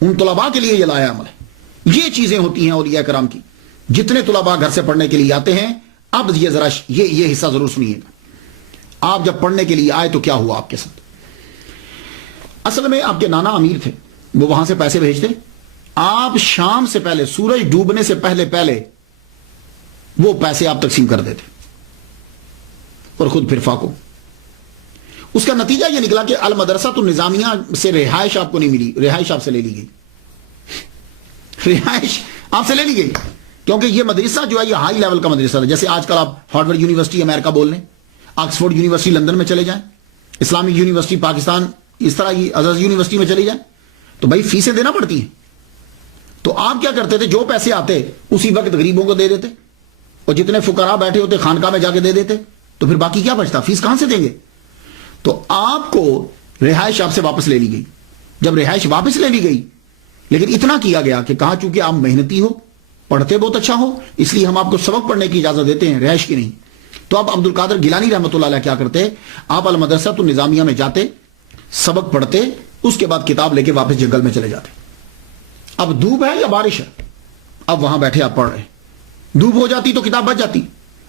ان طلباء کے لیے یہ لایا عمل ہے. یہ چیزیں ہوتی ہیں اولیاء کرام کی. جتنے طلباء گھر سے پڑھنے کے لیے آتے ہیں, اب یہ ذرا یہ حصہ ضرور سنیے گا. آپ جب پڑھنے کے لیے آئے تو کیا ہوا آپ کے ساتھ؟ اصل میں آپ کے نانا امیر تھے, وہ وہاں سے پیسے بھیجتے, آپ شام سے پہلے, سورج ڈوبنے سے پہلے وہ پیسے آپ تقسیم کر دیتے اور خود پھر فاقو. اس کا نتیجہ یہ نکلا کہ المدرسہ تو نظامیہ سے رہائش آپ کو نہیں ملی, رہائش آپ سے لے لی گئی, رہائش آپ سے لے لی گئی, کیونکہ یہ مدرسہ جو ہے یہ ہائی لیول کا مدرسہ ہے. جیسے آج کل آپ ہارورڈ یونیورسٹی امریکہ بول لیں, آکسفورڈ یونیورسٹی لندن میں چلے جائیں, اسلامک یونیورسٹی پاکستان اس طرح کی ازہر یونیورسٹی میں چلے جائیں, تو بھائی فیسیں دینا پڑتی ہیں. تو آپ کیا کرتے تھے, جو پیسے آتے اسی وقت غریبوں کو دے دیتے, اور جتنے فقراء بیٹھے ہوتے خانقاہ میں جا کے دے دیتے, تو پھر باقی کیا بچتا, فیس کہاں سے دیں گے؟ تو آپ کو رہائش آپ سے واپس لے لی گئی. جب رہائش واپس لے لی گئی, لیکن اتنا کیا گیا کہ کہا چونکہ آپ محنتی ہو, پڑھتے بہت اچھا ہو, اس لیے ہم آپ کو سبق پڑھنے کی اجازت دیتے ہیں, رہائش کی نہیں. تو اب عبد القادر گیلانی رحمۃ اللہ علیہ کیا کرتے, آپ المدرسہ تو نظامیہ میں جاتے, سبق پڑھتے, اس کے بعد کتاب لے کے واپس جنگل میں چلے جاتے. اب دھوپ ہے یا بارش ہے, اب وہاں بیٹھے آپ پڑھ رہے, دھوپ ہو جاتی تو کتاب بچ جاتی,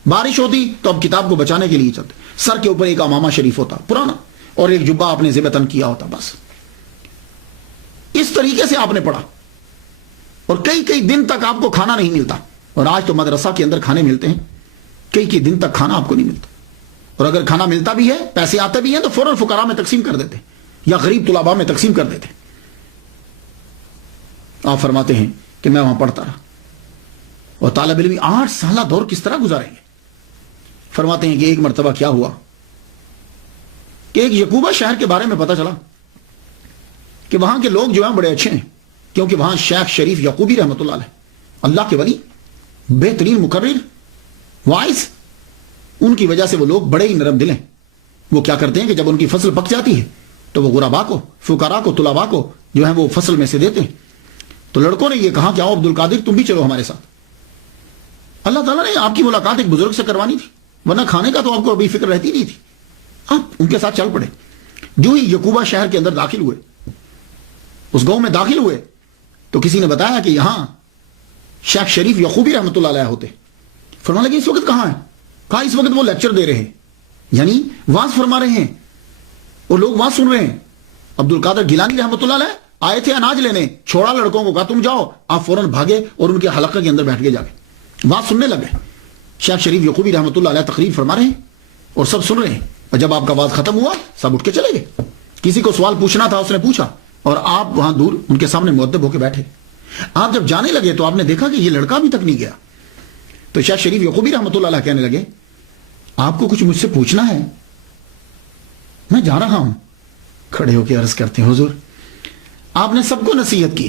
بارش ہوتی تو اب کتاب کو بچانے کے لیے چلتے. سر کے اوپر ایک امامہ شریف ہوتا پرانا, اور ایک جبہ آپ نے ذبح کیا ہوتا, بس اس طریقے سے آپ نے پڑھا. اور کئی دن تک آپ کو کھانا نہیں ملتا, اور آج تو مدرسہ کے اندر کھانے ملتے ہیں, کئی دن تک کھانا آپ کو نہیں ملتا. اور اگر کھانا ملتا بھی ہے, پیسے آتے بھی ہیں, تو فوراً فقراء میں تقسیم کر دیتے یا غریب طلباء میں تقسیم کر دیتے. آپ فرماتے ہیں کہ میں وہاں پڑھتا رہا, اور طالب علم 8 سالہ دور کس طرح گزاریں گے. فرماتے ہیں کہ ایک مرتبہ کیا ہوا کہ ایک یعقوبہ شہر کے بارے میں پتا چلا کہ وہاں کے لوگ جو ہیں بڑے اچھے ہیں, کیونکہ وہاں شیخ شریف یعقوبی رحمۃ اللہ علیہ, اللہ کے ولی, بہترین مقرر, وائز, ان کی وجہ سے وہ لوگ بڑے ہی نرم دل ہیں. وہ کیا کرتے ہیں کہ جب ان کی فصل پک جاتی ہے تو وہ غربا کو, فقراء کو, طلباء کو جو ہیں وہ فصل میں سے دیتے ہیں. تو لڑکوں نے یہ کہا کہ آؤ عبد القادر تم بھی چلو ہمارے ساتھ. اللہ تعالیٰ نے آپ کی ملاقات ایک بزرگ سے کروانی تھی, ورنہ کھانے کا تو آپ کو ابھی فکر رہتی نہیں تھی. آپ ان کے ساتھ چل پڑے. جو ہی یعقوبہ شہر کے اندر داخل ہوئے, اس گاؤں میں داخل ہوئے, تو کسی نے بتایا کہ یہاں شیخ شریف یعقوبی رحمۃ اللہ علیہ ہوتے. فرمانے لگے اس وقت کہاں ہیں؟ کہا اس وقت وہ لیکچر دے رہے ہیں, یعنی واز فرما رہے ہیں, اور لوگ واز سن رہے ہیں. عبد القادر گیلانی رحمۃ اللہ علیہ آئے تھے اناج لینے, چھوڑا لڑکوں کو, کہا تم جاؤ. آپ فوراً بھاگے اور ان کے حلقہ کے اندر بیٹھ کے جا کے بات سننے لگے. شیخ شریف یعقوبی رحمۃ اللہ علیہ تقریر فرما رہے ہیں اور سب سن رہے ہیں. اور جب آپ کا بات ختم ہوا, سب اٹھ کے چلے گئے. کسی کو سوال پوچھنا تھا, اس نے پوچھا, اور آپ وہاں دور ان کے سامنے مؤدب ہو کے بیٹھے. آپ جب جانے لگے تو آپ نے دیکھا کہ یہ لڑکا ابھی تک نہیں گیا. تو شیخ شریف یعقوبی رحمۃ اللہ علیہ کہنے لگے, آپ کو کچھ مجھ سے پوچھنا ہے؟ میں جا رہا ہوں. کھڑے ہو کے عرض کرتے ہیں, حضور آپ نے سب کو نصیحت کی,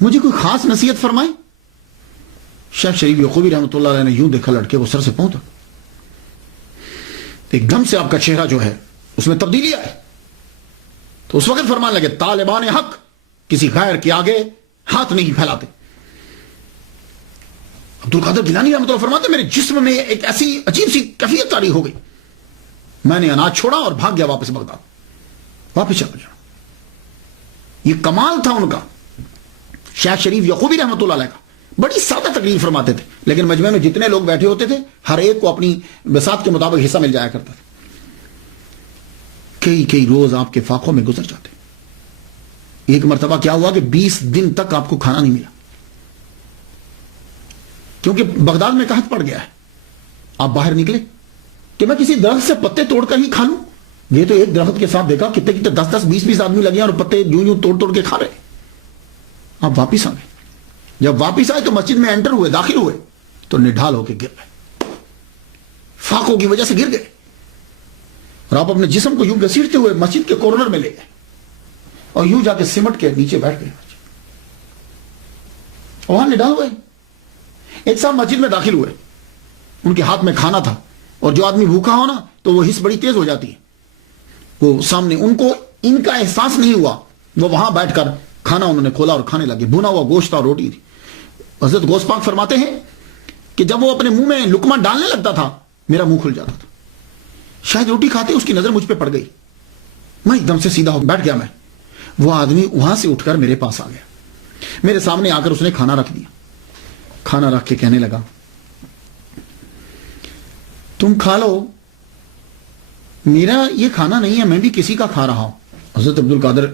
مجھے کوئی خاص نصیحت فرمائے. شیخ شریف یعقوبی رحمۃ اللہ علیہ نے یوں دیکھا لڑکے کو سر سے پاؤں تک. ایک دم سے آپ کا چہرہ جو ہے اس میں تبدیلی آئے. تو اس وقت فرمانے لگے, طالبان حق کسی غیر کے آگے ہاتھ نہیں پھیلاتے. عبد القادر گیلانی رحمۃ اللہ فرماتے میرے جسم میں ایک ایسی عجیب سی کیفیت طاری ہو گئی, میں نے اناج چھوڑا اور بھاگ گیا واپس بغداد, واپس چلا گیا. یہ کمال تھا ان کا. شیخ شریف یعقوبی رحمۃ اللہ علیہ کا بڑی سادہ تقریر فرماتے تھے, لیکن مجمع میں جتنے لوگ بیٹھے ہوتے تھے ہر ایک کو اپنی بساط کے مطابق حصہ مل جایا کرتا تھا. کئی روز آپ کے فاقوں میں گزر جاتے. ایک مرتبہ کیا ہوا کہ 20 دن تک آپ کو کھانا نہیں ملا, کیونکہ بغداد میں قحط پڑ گیا ہے. آپ باہر نکلے کہ میں کسی درخت سے پتے توڑ کر ہی کھا لوں. یہ تو ایک درخت کے ساتھ دیکھا کتنے 10-20 آدمی لگے اور پتے یوں توڑ کے کھا رہے. آپ واپس آ گئے. جب واپس آئے تو مسجد میں انٹر ہوئے, داخل ہوئے, تو نڈھال ہو کے گر گئے, فاقوں کی وجہ سے گر گئے. اور آپ اپنے جسم کو یوں گھسیٹتے ہوئے مسجد کے کارنر میں لے گئے اور یوں جا کے سمٹ کے نیچے بیٹھ گئے. وہاں نڈھال ہوئے. ایک صاحب مسجد میں داخل ہوئے, ان کے ہاتھ میں کھانا تھا, اور جو آدمی بھوکا ہو نا تو وہ حس بڑی تیز ہو جاتی ہے. وہ سامنے ان کو ان کا احساس نہیں ہوا, وہ وہاں بیٹھ کر کھانا انہوں نے کھولا اور کھانے لگے. بھونا ہوا گوشت اور روٹی تھی. حضرت غوث پاک فرماتے ہیں کہ جب وہ اپنے منہ میں لقمہ ڈالنے لگتا تھا میرا منہ کھل جاتا تھا. شاید روٹی کھاتے اس کی نظر مجھ پہ پڑ گئی, میں ایک دم سے سیدھا ہو بیٹھ گیا. میں وہ آدمی وہاں سے اٹھ کر میرے پاس آ گیا, میرے سامنے آ کر اس نے کھانا رکھ دیا. کھانا رکھ کے کہنے لگا تم کھا لو، میرا یہ کھانا نہیں ہے، میں بھی کسی کا کھا رہا ہوں۔ حضرت عبد القادر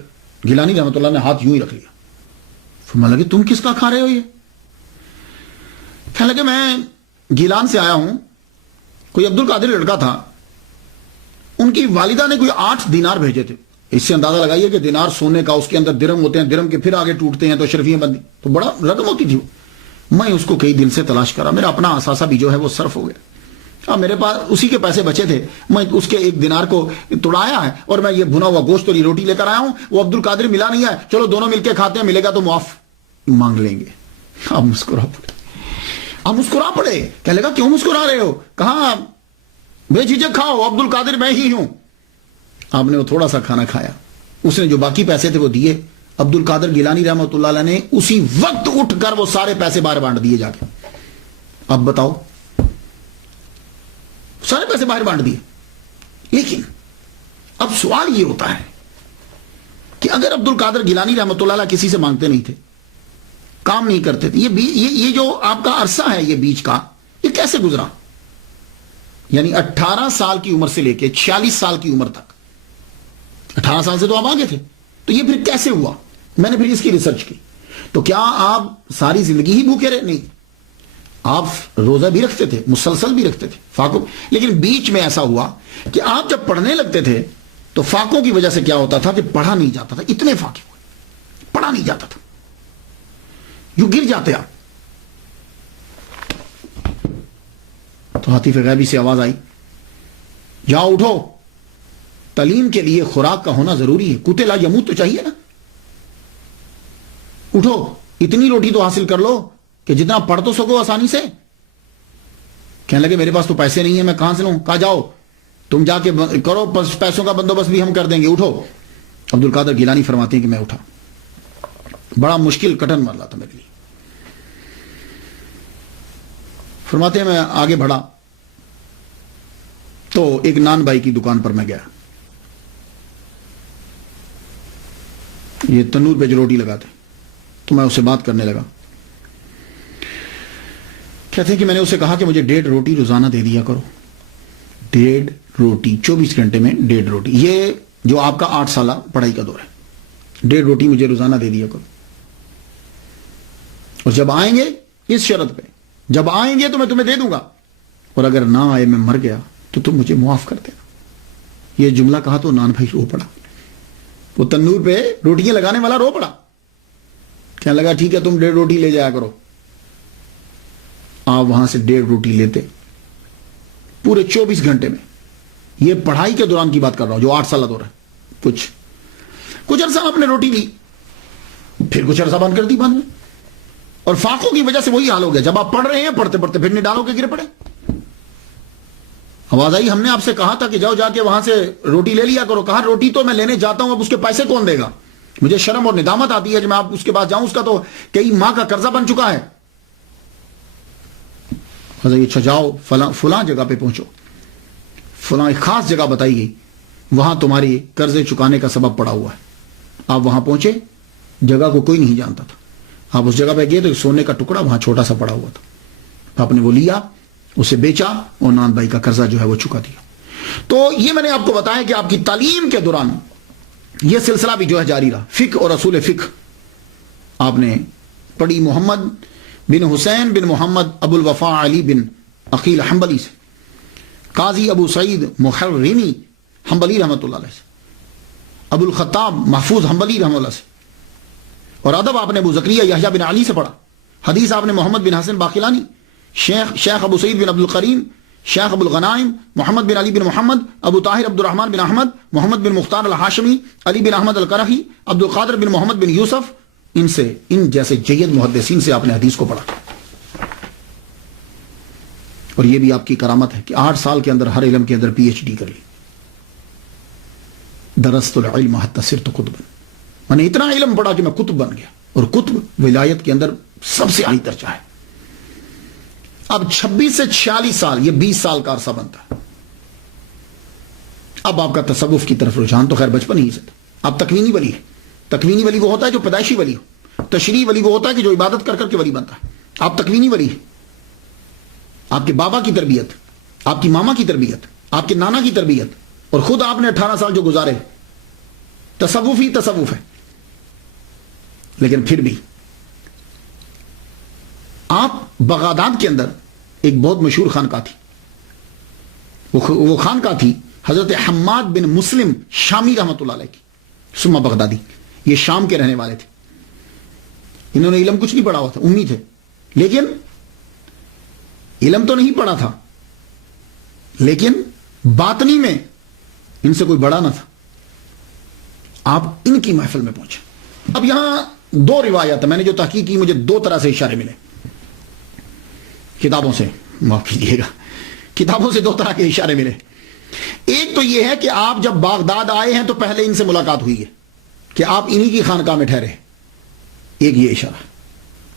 گیلانی رحمۃ اللہ نے ہاتھ یوں ہی رکھ لیا، فرمایا کہ تم کس کا کھا رہے ہو؟ یہ کہنے لگے میں گیلان سے آیا ہوں، کوئی عبد القادر لڑکا تھا، ان کی والدہ نے کوئی 8 دینار بھیجے تھے۔ اس سے اندازہ لگائیے کہ دینار سونے کا، اس کے اندر درم ہوتے ہیں، درم کے پھر آگے ٹوٹتے ہیں تو شرفیاں بندی، تو بڑا رقم ہوتی تھی۔ میں اس کو کئی دن سے تلاش کرا، میرا اپنا اثاثہ بھی جو ہے وہ صرف ہو گیا، اب میرے پاس اسی کے پیسے بچے تھے، میں اس کے 1 دینار کو توڑایا ہے اور میں یہ بھنا ہوا گوشت اور یہ روٹی لے کر آیا ہوں، وہ عبد القادر ملا نہیں ہے، چلو دونوں مل کے کھاتے ہیں، ملے گا تو معاف مانگ لیں گے۔ اب مسکرا پڑے، کہنے لگا کیوں مسکرا رہے ہو؟ کہا بے جھجک کھاؤ، عبد القادر میں ہی ہوں۔ آپ نے وہ تھوڑا سا کھانا کھایا، اس نے جو باقی پیسے تھے وہ دیے، عبد القادر گیلانی رحمۃ اللہ علیہ نے اسی وقت اٹھ کر وہ سارے پیسے باہر بانٹ دیے جا کے۔ اب بتاؤ، سارے پیسے باہر بانٹ دیے۔ لیکن اب سوال یہ ہوتا ہے کہ اگر عبد القادر گیلانی رحمۃ اللہ علیہ کسی سے مانگتے نہیں تھے، کام نہیں کرتے تھے، یہ جو آپ کا عرصہ ہے یہ بیچ کا، یہ کیسے گزرا؟ یعنی 18 سال کی عمر سے لے کے 46 سال کی عمر تک، 18 سال سے تو آپ آگے تھے، تو یہ پھر کیسے ہوا؟ میں نے پھر اس کی ریسرچ کی، تو کیا آپ ساری زندگی ہی بھوکے رہے؟ نہیں، آپ روزہ بھی رکھتے تھے، مسلسل بھی رکھتے تھے، فاقوں، لیکن بیچ میں ایسا ہوا کہ آپ جب پڑھنے لگتے تھے تو فاقوں کی وجہ سے کیا ہوتا تھا کہ پڑھا نہیں جاتا تھا، اتنے فاقے ہوئے، پڑھا نہیں جاتا تھا، یوں گر جاتے آپ۔ تو حتیف غیبی سے آواز آئی، جاؤ اٹھو، تعلیم کے لیے خوراک کا ہونا ضروری ہے، کوتے لا یموت تو چاہیے نا، اٹھو، اتنی روٹی تو حاصل کر لو کہ جتنا پڑھ تو سکو آسانی سے۔ کہنے لگے میرے پاس تو پیسے نہیں ہیں، میں کہاں سے لوں؟ کہا جاؤ تم جا کے کرو، پیسوں کا بندوبست بھی ہم کر دیں گے، اٹھو۔ عبد القادر گیلانی فرماتے ہیں کہ میں اٹھا، بڑا مشکل کٹن مرلا تھا میرے لیے۔ فرماتے ہیں میں آگے بڑھا تو ایک نان بھائی کی دکان پر میں گیا، یہ تنور پہ جو روٹی لگاتے، تو میں اس سے بات کرنے لگا۔ کہتے ہیں کہ میں نے اسے کہا کہ مجھے 1.5 روٹی روزانہ دے دیا کرو، 1.5 روٹی 24 گھنٹے میں 1.5 روٹی، یہ جو آپ کا 8 سالہ پڑھائی کا دور ہے، 1.5 روٹی مجھے روزانہ دے دیا کرو، اور جب آئیں گے اس شرط پہ، جب آئیں گے تو میں تمہیں دے دوں گا، اور اگر نہ آئے میں مر گیا تو تم مجھے معاف کر دینا۔ یہ جملہ کہا تو نان بھائی رو پڑا، وہ تنور پہ روٹیاں لگانے والا رو پڑا، کہنے لگا ٹھیک ہے تم 1.5 روٹی لے جایا کرو۔ آپ وہاں سے 1.5 روٹی لیتے، پورے 24 گھنٹے میں، یہ پڑھائی کے دوران کی بات کر رہا ہوں جو 8 سالہ دور ہے، کچھ عرصہ آپ نے روٹی لی، پھر کچھ عرصہ بند کر دی بند میں، اور فاقوں کی وجہ سے وہی حال ہو گیا، جب آپ پڑھ رہے ہیں پڑھتے پڑھتے پھر نہیں ڈالو کے گرے پڑے۔ آواز آئی، ہم نے آپ سے کہا تھا کہ جاؤ جا کے وہاں سے روٹی لے لیا کرو، کہا روٹی تو میں لینے جاتا ہوں، اب اس کے پیسے کون دے گا؟ مجھے شرم اور ندامت آتی ہے کہ میں آپ اس کے پاس جاؤں، اس کا تو کئی ماہ کا قرضہ بن چکا ہے۔ اچھا جاؤ فلاں جگہ پہ پہنچو، فلاں ایک خاص جگہ بتائی گئی، وہاں تمہاری قرضے چکانے کا سبب پڑا ہوا ہے۔ آپ وہاں پہنچے، جگہ کو کوئی نہیں جانتا تھا، آپ اس جگہ پہ گئے تو سونے کا ٹکڑا وہاں چھوٹا سا پڑا ہوا تھا، آپ نے وہ لیا، اسے بیچا اور نان بھائی کا قرضہ جو ہے وہ چکا دیا۔ تو یہ میں نے آپ کو بتایا کہ آپ کی تعلیم کے دوران یہ سلسلہ بھی جو ہے جاری رہا، فقہ اور اصول فقہ آپ نے پڑھی محمد بن حسین بن محمد ابو الوفا علی بن عقیل حنبلی سے، قاضی ابو سعید محرمی حنبلی رحمۃ اللہ علیہ سے، ابو الخطاب محفوظ حنبلی رحمۃ اللہ سے، اور ادب آپ نے ابو زکریا یحییٰ بن علی سے پڑھا، حدیث آپ نے محمد بن حسن باقلانی، شیخ ابو سعید بن عبد القریم، شیخ ابو الغنائم محمد بن علی بن محمد، ابو طاہر عبد الرحمن بن احمد، محمد بن مختار الحاشمی، علی بن احمد القرحی، عبد القادر بن محمد بن یوسف، ان جیسے جید محدثین سے آپ نے حدیث کو پڑھا۔ اور یہ بھی آپ کی کرامت ہے کہ 8 سال کے اندر ہر علم کے اندر PhD کر لی۔ درست العلم حتی صرت قطبا، میں نے اتنا علم پڑھا کہ میں قطب بن گیا، اور قطب ولایت کے اندر سب سے اعلی درجہ ہے۔ اب 26 سے 46 سال، یہ 20 سال کا عرصہ بنتا ہے۔ اب آپ کا تصوف کی طرف رجحان تو خیر بچپن ہی سے تھا، آپ تکوینی ولی ہے۔ تکوینی ولی وہ ہوتا ہے جو پیدائشی ولی ہو، تشریعی ولی وہ ہوتا ہے کہ جو عبادت کر کر کے ولی بنتا ہے۔ آپ تکوینی ولی ہیں، آپ کے بابا کی تربیت، آپ کی ماما کی تربیت، آپ کے نانا کی تربیت، اور خود آپ نے 18 سال جو گزارے، تصوف ہی تصوف ہے. لیکن پھر بھی آپ بغداد کے اندر ایک بہت مشہور خانقاہ تھی، وہ خانقاہ تھی حضرت حماد بن مسلم شامی رحمۃ اللہ علیہ کی، ثم بغدادی. یہ شام کے رہنے والے تھے. انہوں نے علم کچھ نہیں پڑھا ہوا تھا، امی تھے، لیکن علم تو نہیں پڑھا تھا، لیکن باطنی میں ان سے کوئی بڑا نہ تھا. آپ ان کی محفل میں پہنچے. اب یہاں دو روایات، میں نے جو تحقیق کی مجھے دو طرح سے اشارے ملے کتابوں سے، معاف کیجیے گا، کتابوں سے دو طرح کے اشارے ملے. ایک تو یہ ہے کہ آپ جب بغداد آئے ہیں تو پہلے ان سے ملاقات ہوئی ہے کہ آپ انہی کی خانقاہ میں ٹھہرے. ایک یہ اشارہ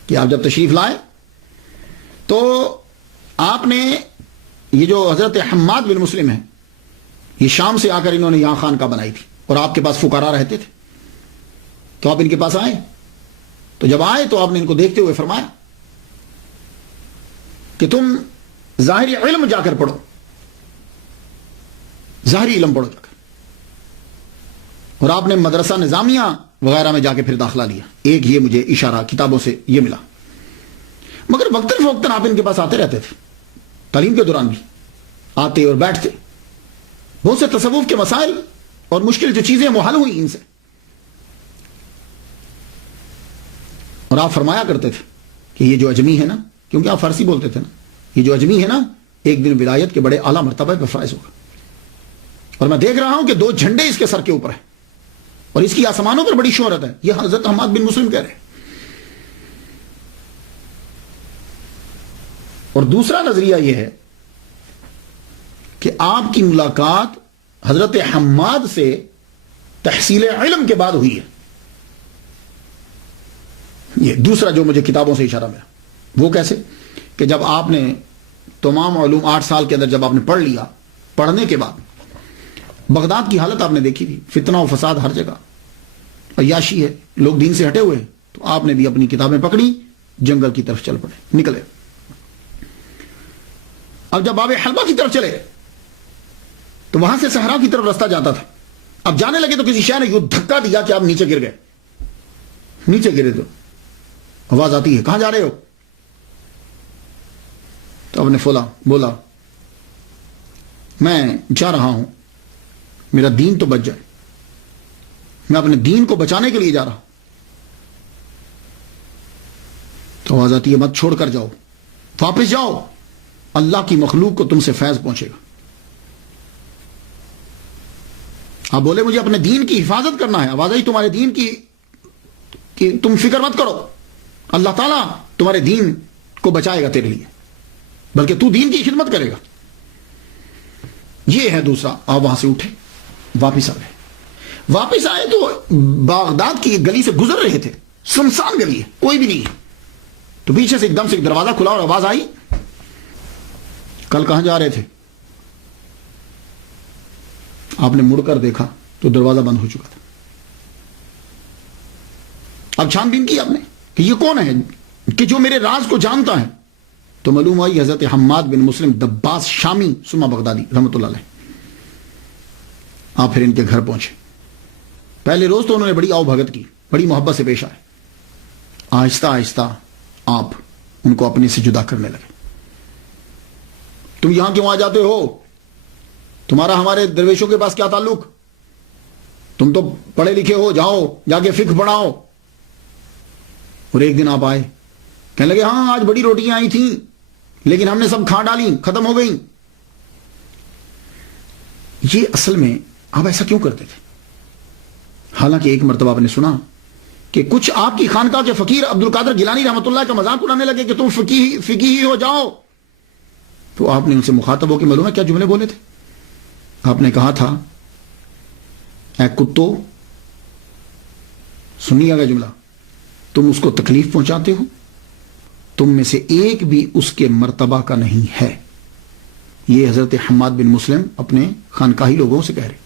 کہ آپ جب تشریف لائے تو آپ نے یہ جو حضرت حماد بن مسلم ہے، یہ شام سے آ کر انہوں نے یہاں خانقاہ بنائی تھی، اور آپ کے پاس فقراء رہتے تھے، تو آپ ان کے پاس آئے. تو جب آئے تو آپ نے ان کو دیکھتے ہوئے فرمایا کہ تم ظاہری علم جا کر پڑھو، ظاہری علم پڑھو جا کر. اور آپ نے مدرسہ نظامیہ وغیرہ میں جا کے پھر داخلہ لیا. ایک یہ مجھے اشارہ کتابوں سے یہ ملا. مگر وقتاً فوقتاً آپ ان کے پاس آتے رہتے تھے، تعلیم کے دوران بھی آتے اور بیٹھتے. بہت سے تصوف کے مسائل اور مشکل جو چیزیں وہ حل ہوئی ان سے. اور آپ فرمایا کرتے تھے کہ یہ جو اجمی ہے نا، کیونکہ آپ فارسی بولتے تھے نا، یہ جو اجمی ہے نا ایک دن ولایت کے بڑے اعلیٰ مرتبہ پہ فائز ہوگا. اور میں دیکھ رہا ہوں کہ 2 جھنڈے اس کے سر کے اوپر ہیں اور اس کی آسمانوں پر بڑی شہرت ہے. یہ حضرت حماد بن مسلم کہہ رہے ہیں. اور دوسرا نظریہ یہ ہے کہ آپ کی ملاقات حضرت حماد سے تحصیل علم کے بعد ہوئی ہے. یہ دوسرا جو مجھے کتابوں سے اشارہ ملا. وہ کیسے کہ جب آپ نے تمام علوم 8 سال کے اندر جب آپ نے پڑھ لیا، پڑھنے کے بعد بغداد کی حالت آپ نے دیکھی تھی، فتنہ و فساد ہر جگہ، عیاشی ہے، لوگ دین سے ہٹے ہوئے، تو آپ نے بھی اپنی کتابیں پکڑی، جنگل کی طرف چل پڑے، نکلے. اب جب باب حلبہ کی طرف چلے تو وہاں سے صحرا کی طرف رستہ جاتا تھا. اب جانے لگے تو کسی شاہ نے یوں دھکا دیا کہ آپ نیچے گر گئے. نیچے گرے تو آواز آتی ہے کہاں جا رہے ہو؟ تو آپ نے بولا میں جا رہا ہوں، میرا دین تو بچ جائے، میں اپنے دین کو بچانے کے لیے جا رہا ہوں. تو آواز آتی ہے مت چھوڑ کر جاؤ، واپس جاؤ، اللہ کی مخلوق کو تم سے فیض پہنچے گا. آپ بولے مجھے اپنے دین کی حفاظت کرنا ہے. آواز آئی تمہارے دین کی کہ تم فکر مت کرو، اللہ تعالیٰ تمہارے دین کو بچائے گا تیرے لیے، بلکہ تو دین کی خدمت کرے گا. یہ ہے دوسرا. آپ وہاں سے اٹھے، واپس آ گئے. واپس آئے تو بغداد کی ایک گلی سے گزر رہے تھے، سنسان گلی ہے، کوئی بھی نہیں ہے. تو پیچھے سے ایک دم سے ایک دروازہ کھلا اور آواز آئی کل کہاں جا رہے تھے؟ آپ نے مڑ کر دیکھا تو دروازہ بند ہو چکا تھا. اب چھان بین کی آپ نے کہ یہ کون ہے کہ جو میرے راز کو جانتا ہے. تو معلوم ہوئی حضرت حماد بن مسلم دباس شامی ثم بغدادی رحمۃ اللہ علیہ. آپ پھر ان کے گھر پہنچے. پہلے روز تو انہوں نے بڑی آؤ بھگت کی، بڑی محبت سے پیش آئے. آہستہ آہستہ آپ ان کو اپنے سے جدا کرنے لگے. تم یہاں کیوں آ جاتے ہو؟ تمہارا ہمارے درویشوں کے پاس کیا تعلق؟ تم تو پڑھے لکھے ہو، جاؤ جا کے فقہ پڑھاؤ. اور ایک دن آپ آئے، کہنے لگے ہاں آج بڑی روٹیاں آئی تھیں لیکن ہم نے سب کھا ڈالی، ختم ہو گئی. یہ اصل میں آپ ایسا کیوں کرتے تھے؟ حالانکہ ایک مرتبہ آپ نے سنا کہ کچھ آپ کی خانقاہ کے فقیر عبد القادر گیلانی رحمۃ اللہ کا مذاق اڑانے لگے کہ تم فقیہی ہو، جاؤ. تو آپ نے ان سے مخاطب ہو کے معلوم ہے کیا جملے بولے تھے؟ آپ نے کہا تھا اے کتو، سنیے گا جملہ، تم اس کو تکلیف پہنچاتے ہو، تم میں سے ایک بھی اس کے مرتبہ کا نہیں ہے. یہ حضرت حماد بن مسلم اپنے خانقاہی لوگوں سے کہہ رہے.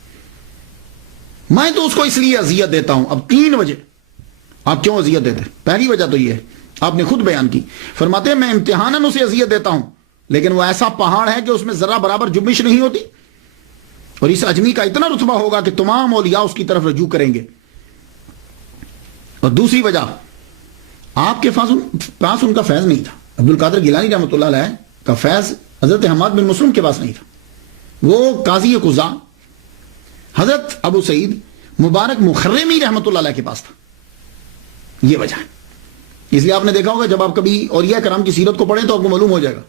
میں تو اس کو اس لیے اذیت دیتا ہوں. اب 3 وجہ. آپ کیوں اذیت دیتے؟ پہلی وجہ تو یہ ہے، آپ نے خود بیان کی، فرماتے ہیں میں امتحاناً اسے اذیت دیتا ہوں لیکن وہ ایسا پہاڑ ہے کہ اس میں ذرا برابر جنبش نہیں ہوتی. اور اس اجمی کا اتنا رتبہ ہوگا کہ تمام اولیاء اس کی طرف رجوع کریں گے. اور دوسری وجہ، آپ کے پاس ان کا فیض نہیں تھا. عبد القادر گیلانی رحمۃ اللہ علیہ کا فیض حضرت حماد بن مسلم کے پاس نہیں تھا. وہ قاضی قضا حضرت ابو سعید مبارک مخرمی رحمۃ اللہ علیہ کے پاس تھا. یہ وجہ ہے. اس لیے آپ نے دیکھا ہوگا جب آپ کبھی اولیاء کرام کی سیرت کو پڑھیں تو آپ کو معلوم ہو جائے گا،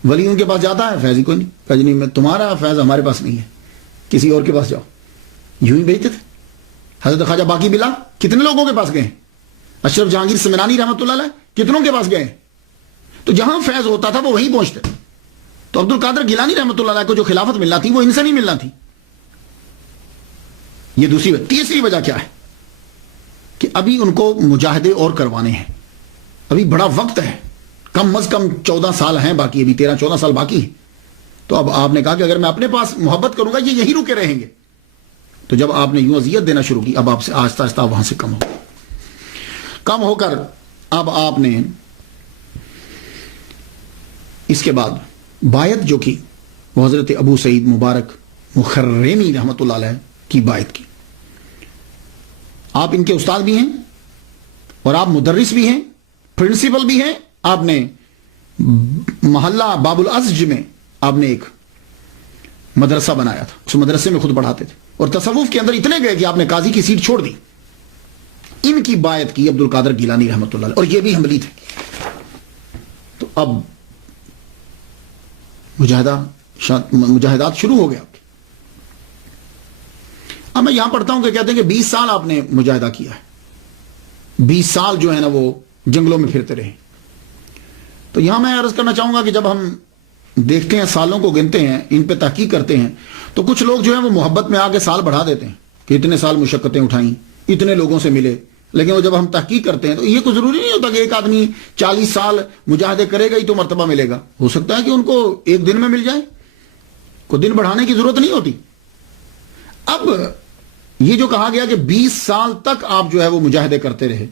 ولی ان کے پاس جاتا ہے، فیض ہی کوئی نہیں. کہا جی نہیں، میں تمہارا فیض ہمارے پاس نہیں ہے، کسی اور کے پاس جاؤ. یوں ہی بھیجتے تھے. حضرت خواجہ باقی بلا کتنے لوگوں کے پاس گئے؟ اشرف جہانگیر سمنانی رحمۃ اللہ علیہ کتنوں کے پاس گئے؟ تو جہاں فیض ہوتا تھا وہ وہیں پہنچتے. تو عبد القادر گیلانی رحمۃ اللہ علیہ کو جو خلافت ملنا تھی وہ ان سے نہیں ملنا تھی. یہ دوسری وجہ. تیسری وجہ کیا ہے کہ ابھی ان کو مجاہدے اور کروانے ہیں. ابھی بڑا وقت ہے، کم از کم 14 سال ہیں باقی، ابھی 13-14 سال باقی ہیں. تو اب آپ نے کہا کہ اگر میں اپنے پاس محبت کروں گا یہ یہی رکے رہیں گے. تو جب آپ نے یوں اذیت دینا شروع کی، اب آپ سے آہستہ آہستہ وہاں سے کم ہو کر اب آپ نے اس کے بعد بایعت جو کی وہ حضرت ابو سعید مبارک مخرمی رحمۃ اللہ علیہ کی بایعت کی. آپ ان کے استاد بھی ہیں اور آپ مدرس بھی ہیں، پرنسپل بھی ہیں. آپ نے محلہ باب الازج میں آپ نے ایک مدرسہ بنایا تھا، اس مدرسے میں خود پڑھاتے تھے. اور تصوف کے اندر اتنے گئے کہ آپ نے قاضی کی سیٹ چھوڑ دی. ان کی بایعت کی عبد القادر گیلانی رحمۃ اللہ علیہ، اور یہ بھی حنبلی تھے. تو اب مجاہدات شروع ہو گیا. اب میں یہاں پڑھتا ہوں کہ کہتے ہیں کہ 20 سال آپ نے مجاہدہ کیا ہے. 20 سال جو ہے نا وہ جنگلوں میں پھرتے رہے. تو یہاں میں عرض کرنا چاہوں گا کہ جب ہم دیکھتے ہیں، سالوں کو گنتے ہیں، ان پہ تحقیق کرتے ہیں، تو کچھ لوگ جو ہیں وہ محبت میں آگے سال بڑھا دیتے ہیں کہ اتنے سال مشقتیں اٹھائیں، اتنے لوگوں سے ملے. لیکن وہ جب ہم تحقیق کرتے ہیں تو یہ کوئی ضروری نہیں ہوتا کہ ایک آدمی 40 سال مجاہدے کرے گا ہی تو مرتبہ ملے گا. ہو سکتا ہے کہ ان کو ایک دن میں مل جائے، کوئی دن بڑھانے کی ضرورت نہیں ہوتی. اب یہ جو کہا گیا کہ 20 سال تک آپ جو ہے وہ مجاہدے کرتے رہے،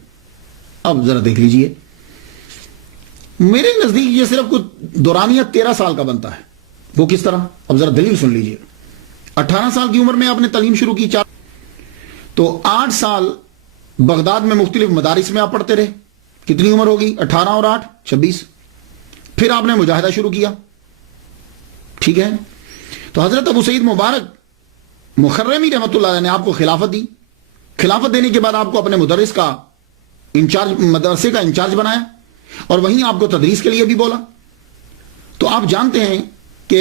اب ذرا دیکھ لیجئے. میرے نزدیک یہ صرف کچھ دورانیہ 13 سال کا بنتا ہے. وہ کس طرح؟ اب ذرا دلیل سن لیجئے. 18 سال کی عمر میں آپ نے تعلیم شروع کی، تو 8 سال بغداد میں مختلف مدارس میں آپ پڑھتے رہے. کتنی عمر ہوگی؟ 18 اور 8 26. پھر آپ نے مجاہدہ شروع کیا. ٹھیک ہے. تو حضرت ابو سعید مبارک مخرمی رحمۃ اللہ علیہ نے آپ کو خلافت دی. خلافت دینے کے بعد آپ کو اپنے مدرس کا انچارج، مدرسے کا انچارج بنایا، اور وہیں آپ کو تدریس کے لیے بھی بولا. تو آپ جانتے ہیں کہ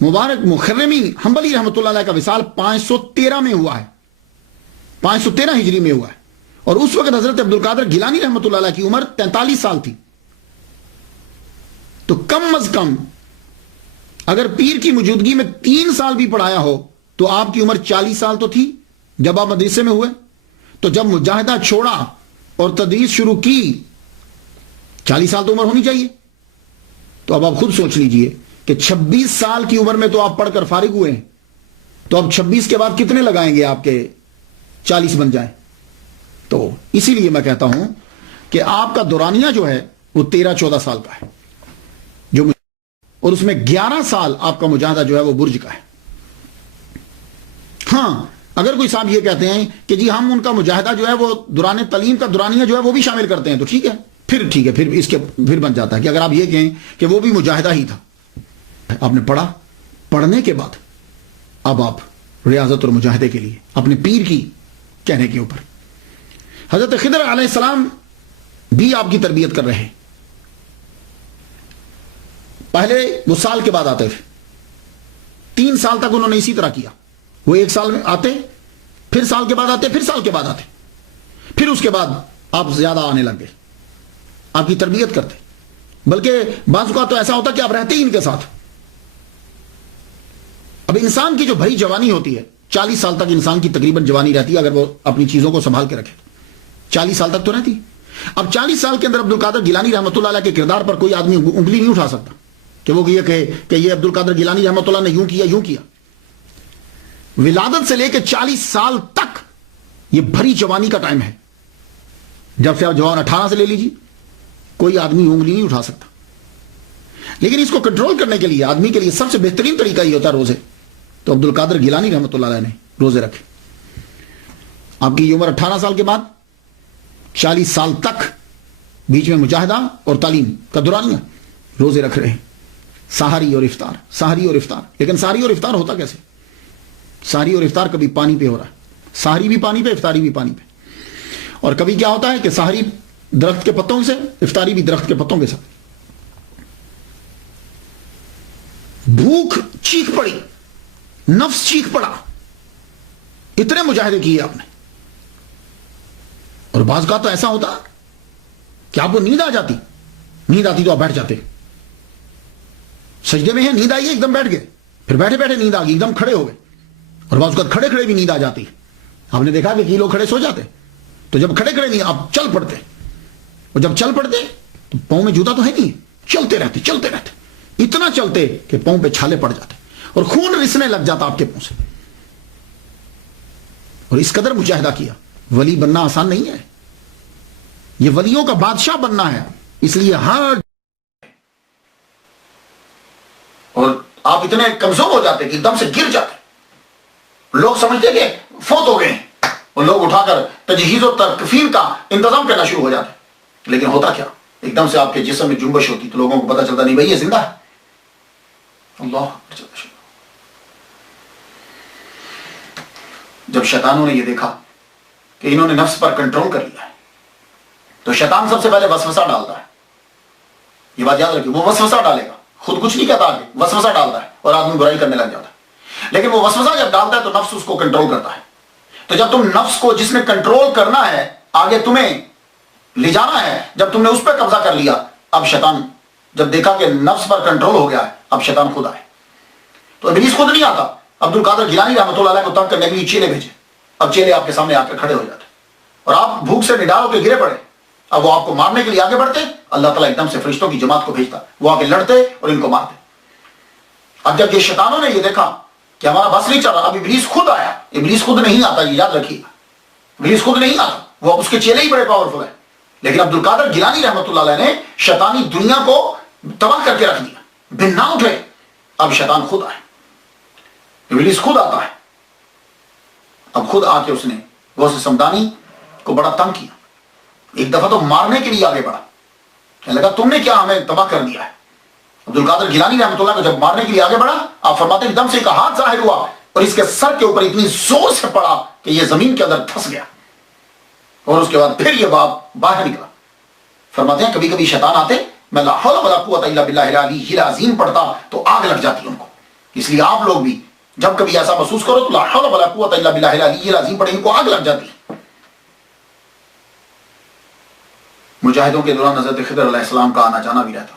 مبارک مخرمی حنبلی رحمۃ اللہ علیہ کا وصال 513 میں ہوا ہے، 513 ہجری میں ہوا ہے. اور اس وقت حضرت عبد القادر گیلانی رحمۃ اللہ علیہ کی عمر 43 سال تھی. تو کم از کم اگر پیر کی موجودگی میں 3 سال بھی پڑھایا ہو تو آپ کی عمر 40 سال تو تھی جب آپ مدرسے میں ہوئے. تو جب مجاہدہ چھوڑا اور تدریس شروع کی، 40 سال تو عمر ہونی چاہیے. تو اب آپ خود سوچ لیجئے کہ 26 سال کی عمر میں تو آپ پڑھ کر فارغ ہوئے ہیں. تو اب 26 کے بعد کتنے لگائیں گے آپ کے 40 بن جائیں؟ تو اسی لیے میں کہتا ہوں کہ آپ کا دورانیہ جو ہے وہ 13-14 سال کا ہے، اور اس میں 11 سال آپ کا مجاہدہ جو ہے وہ برج کا ہے. ہاں اگر کوئی صاحب یہ کہتے ہیں کہ جی ہم ان کا مجاہدہ جو ہے وہ دوران تعلیم کا دورانیہ جو ہے وہ بھی شامل کرتے ہیں، تو ٹھیک ہے، پھر اس کے پھر بن جاتا ہے کہ اگر آپ یہ کہیں کہ وہ بھی مجاہدہ ہی تھا. آپ نے پڑھا، پڑھنے کے بعد اب آپ ریاضت اور مجاہدے کے لیے اپنے پیر کی کہنے کے اوپر حضرت خضر علیہ السلام بھی آپ کی تربیت کر رہے ہیں. پہلے وہ سال کے بعد آتے تھے، 3 سال تک انہوں نے اسی طرح کیا. وہ 1 سال میں آتے، پھر سال کے بعد آتے، پھر سال کے بعد آتے، پھر اس کے بعد آپ زیادہ آنے لگ گئے، آپ کی تربیت کرتے. بلکہ بعض اوقات تو ایسا ہوتا کہ آپ رہتے ہی ان کے ساتھ. اب انسان کی جو بھری جوانی ہوتی ہے، 40 سال تک انسان کی تقریباً جوانی رہتی ہے اگر وہ اپنی چیزوں کو سنبھال کے رکھے. 40 سال تک تو رہتی. اب 40 سال کے اندر عبد القادر گیلانی رحمۃ اللہ علیہ کے کردار پر کوئی آدمی انگلی نہیں اٹھا سکتا کہ وہ یہ کہے کہ یہ عبد القادر گیلانی رحمۃ اللہ نے یوں کیا یوں کیا. ولادت سے لے کے 40 سال تک یہ بھری جوانی کا ٹائم ہے. جب سے آپ جوان 18 سے لے لیجیے، کوئی آدمی انگلی نہیں اٹھا سکتا. لیکن اس کو کنٹرول کرنے کے لیے آدمی کے لیے سب سے بہترین طریقہ یہ ہوتا ہے روزے. تو عبد القادر گیلانی رحمۃ اللہ علیہ نے روزے رکھے. آپ کی عمر 18 سال کے بعد 40 سال تک بیچ میں مجاہدہ اور تعلیم کا دورانیہ روزے رکھ رہے ہیں. سحری اور افطار، سحری اور افطار. لیکن سحری اور افطار ہوتا کیسے؟ سحری اور افطار کبھی پانی پہ ہو رہا ہے، سحری بھی پانی پہ، افطاری بھی پانی پہ. اور کبھی کیا ہوتا ہے کہ سحری درخت کے پتوں سے، افطاری بھی درخت کے پتوں کے ساتھ. بھوک چیخ پڑی، نفس چیخ پڑا، اتنے مجاہدے کیے آپ نے. اور بعض کا تو ایسا ہوتا کہ آپ کو نیند آ جاتی، نیند آتی تو آپ بیٹھ جاتے. سجدے میں ہے، نیند آئی ہے، ایک دم بیٹھ گئے، پھر بیٹھے بیٹھے نیند آ گئی، ایک دم کھڑے ہو گئے. اور بعض کا کھڑے کھڑے بھی نیند آ جاتی. آپ نے دیکھا کہ لوگ کھڑے سو جاتے، تو جب کھڑے کھڑے نہیں آپ چل پڑتے، اور جب چل پڑتے تو پاؤں میں جوتا تو ہے نہیں، چلتے رہتے چلتے رہتے، اتنا چلتے کہ پاؤں پہ چھالے پڑ جاتے اور خون رسنے لگ جاتا آپ کے پاؤں سے. اور اس قدر مجاہدہ کیا. ولی بننا آسان نہیں ہے، یہ ولیوں کا بادشاہ بننا ہے. اس لیے ہر اور آپ اتنے کمزور ہو جاتے کہ ایک دم سے گر جاتے. لوگ سمجھتے کہ فوت ہو گئے ہیں، اور لوگ اٹھا کر تجہیز و تکفین کا انتظام کرنا شروع ہو جاتے. لیکن ہوتا کیا، ایک دم سے آپ کے جسم میں جنبش ہوتی تو لوگوں کو پتا چلتا نہیں بھائی یہ زندہ ہے. اللہ. جب شیطانوں نے یہ دیکھا کہ انہوں نے نفس پر کنٹرول کر لیا ہے، تو شیطان سب سے پہلے وسوسہ ڈالتا ہے. یہ بات یاد رکھیے، وہ وسوسہ ڈالے گا، خود کچھ نہیں کہتا، آگے وسوسہ ڈالتا ہے اور آدمی برائی کرنے لگ جاتا ہے. لیکن وہ وسوسہ جب ڈالتا ہے تو نفس اس کو کنٹرول کرتا ہے. تو جب تم نفس کو جس نے کنٹرول کرنا ہے، آگے تمہیں لے جانا ہے، جب تم نے اس پہ قبضہ کر لیا، اب شیطان جب دیکھا کہ نفس پر کنٹرول ہو گیا ہے، اب شیطان خود آئے. تو ابلیس خود نہیں آتا. عبد القادر گیلانی رحمۃ اللہ علیہ کو تنگ کرنے کے لیے چیلے بھیجے. اب چیلے آپ کے سامنے آ کے کھڑے ہو جاتے اور آپ بھوک سے نڈال ہو کے گرے پڑے. اب وہ آپ کو مارنے کے لیے آگے بڑھتے، اللہ تعالیٰ ایک دم سے فرشتوں کی جماعت کو بھیجتا، وہ آگے لڑتے اور ان کو مارتے. اب جب یہ شیطانوں نے یہ دیکھا کہ ہمارا بس نہیں چل رہا، اب ابلیس خود آیا. ابلیس خود نہیں آتا، یہ یاد رکھیے، ابلیس خود نہیں آتا، وہ اب اس کے چیلے ہی بڑے پاورفل ہیں. لیکن عبد القادر گیلانی رحمۃ اللہ علیہ نے شیطانی دنیا کو تباہ کر کے رکھ دیا. بن نہ اٹھے، اب شیطان خود آئے، ابلیس خود آتا ہے. اب خود آ کے اس نے غوث سمدانی کو بڑا تنگ کیا. ایک دفعہ تو مارنے کے لیے آگے بڑھا، کہنے لگا تم نے کیا ہمیں تباہ کر دیا ہے. عبد القادر گیلانی رحمۃ اللہ کو جب مارنے کے لیے آگے بڑھا، آپ فرماتے ہیں ایک دم سے ایک ہاتھ ظاہر ہوا اور اس کے سر کے اوپر اتنی زور سے پڑا کہ یہ زمین کے اندر پھنس گیا. اور اس کے بعد پھر یہ باپ باہر نکلا. فرماتے ہیں کبھی کبھی شیطان آتے، میں لا حول ولا قوت الا باللہ العلی العظیم پڑھتا تو آگ لگ جاتی ان کو. اس لیے آپ لوگ بھی جب کبھی ایسا محسوس کرو تو لا حول ولا قوت الا باللہ العلی العظیم پڑھیں، ان کو آگ لگ جاتی. مجاہدوں کے دوران حضرت خضر علیہ السلام کا آنا جانا بھی رہتا.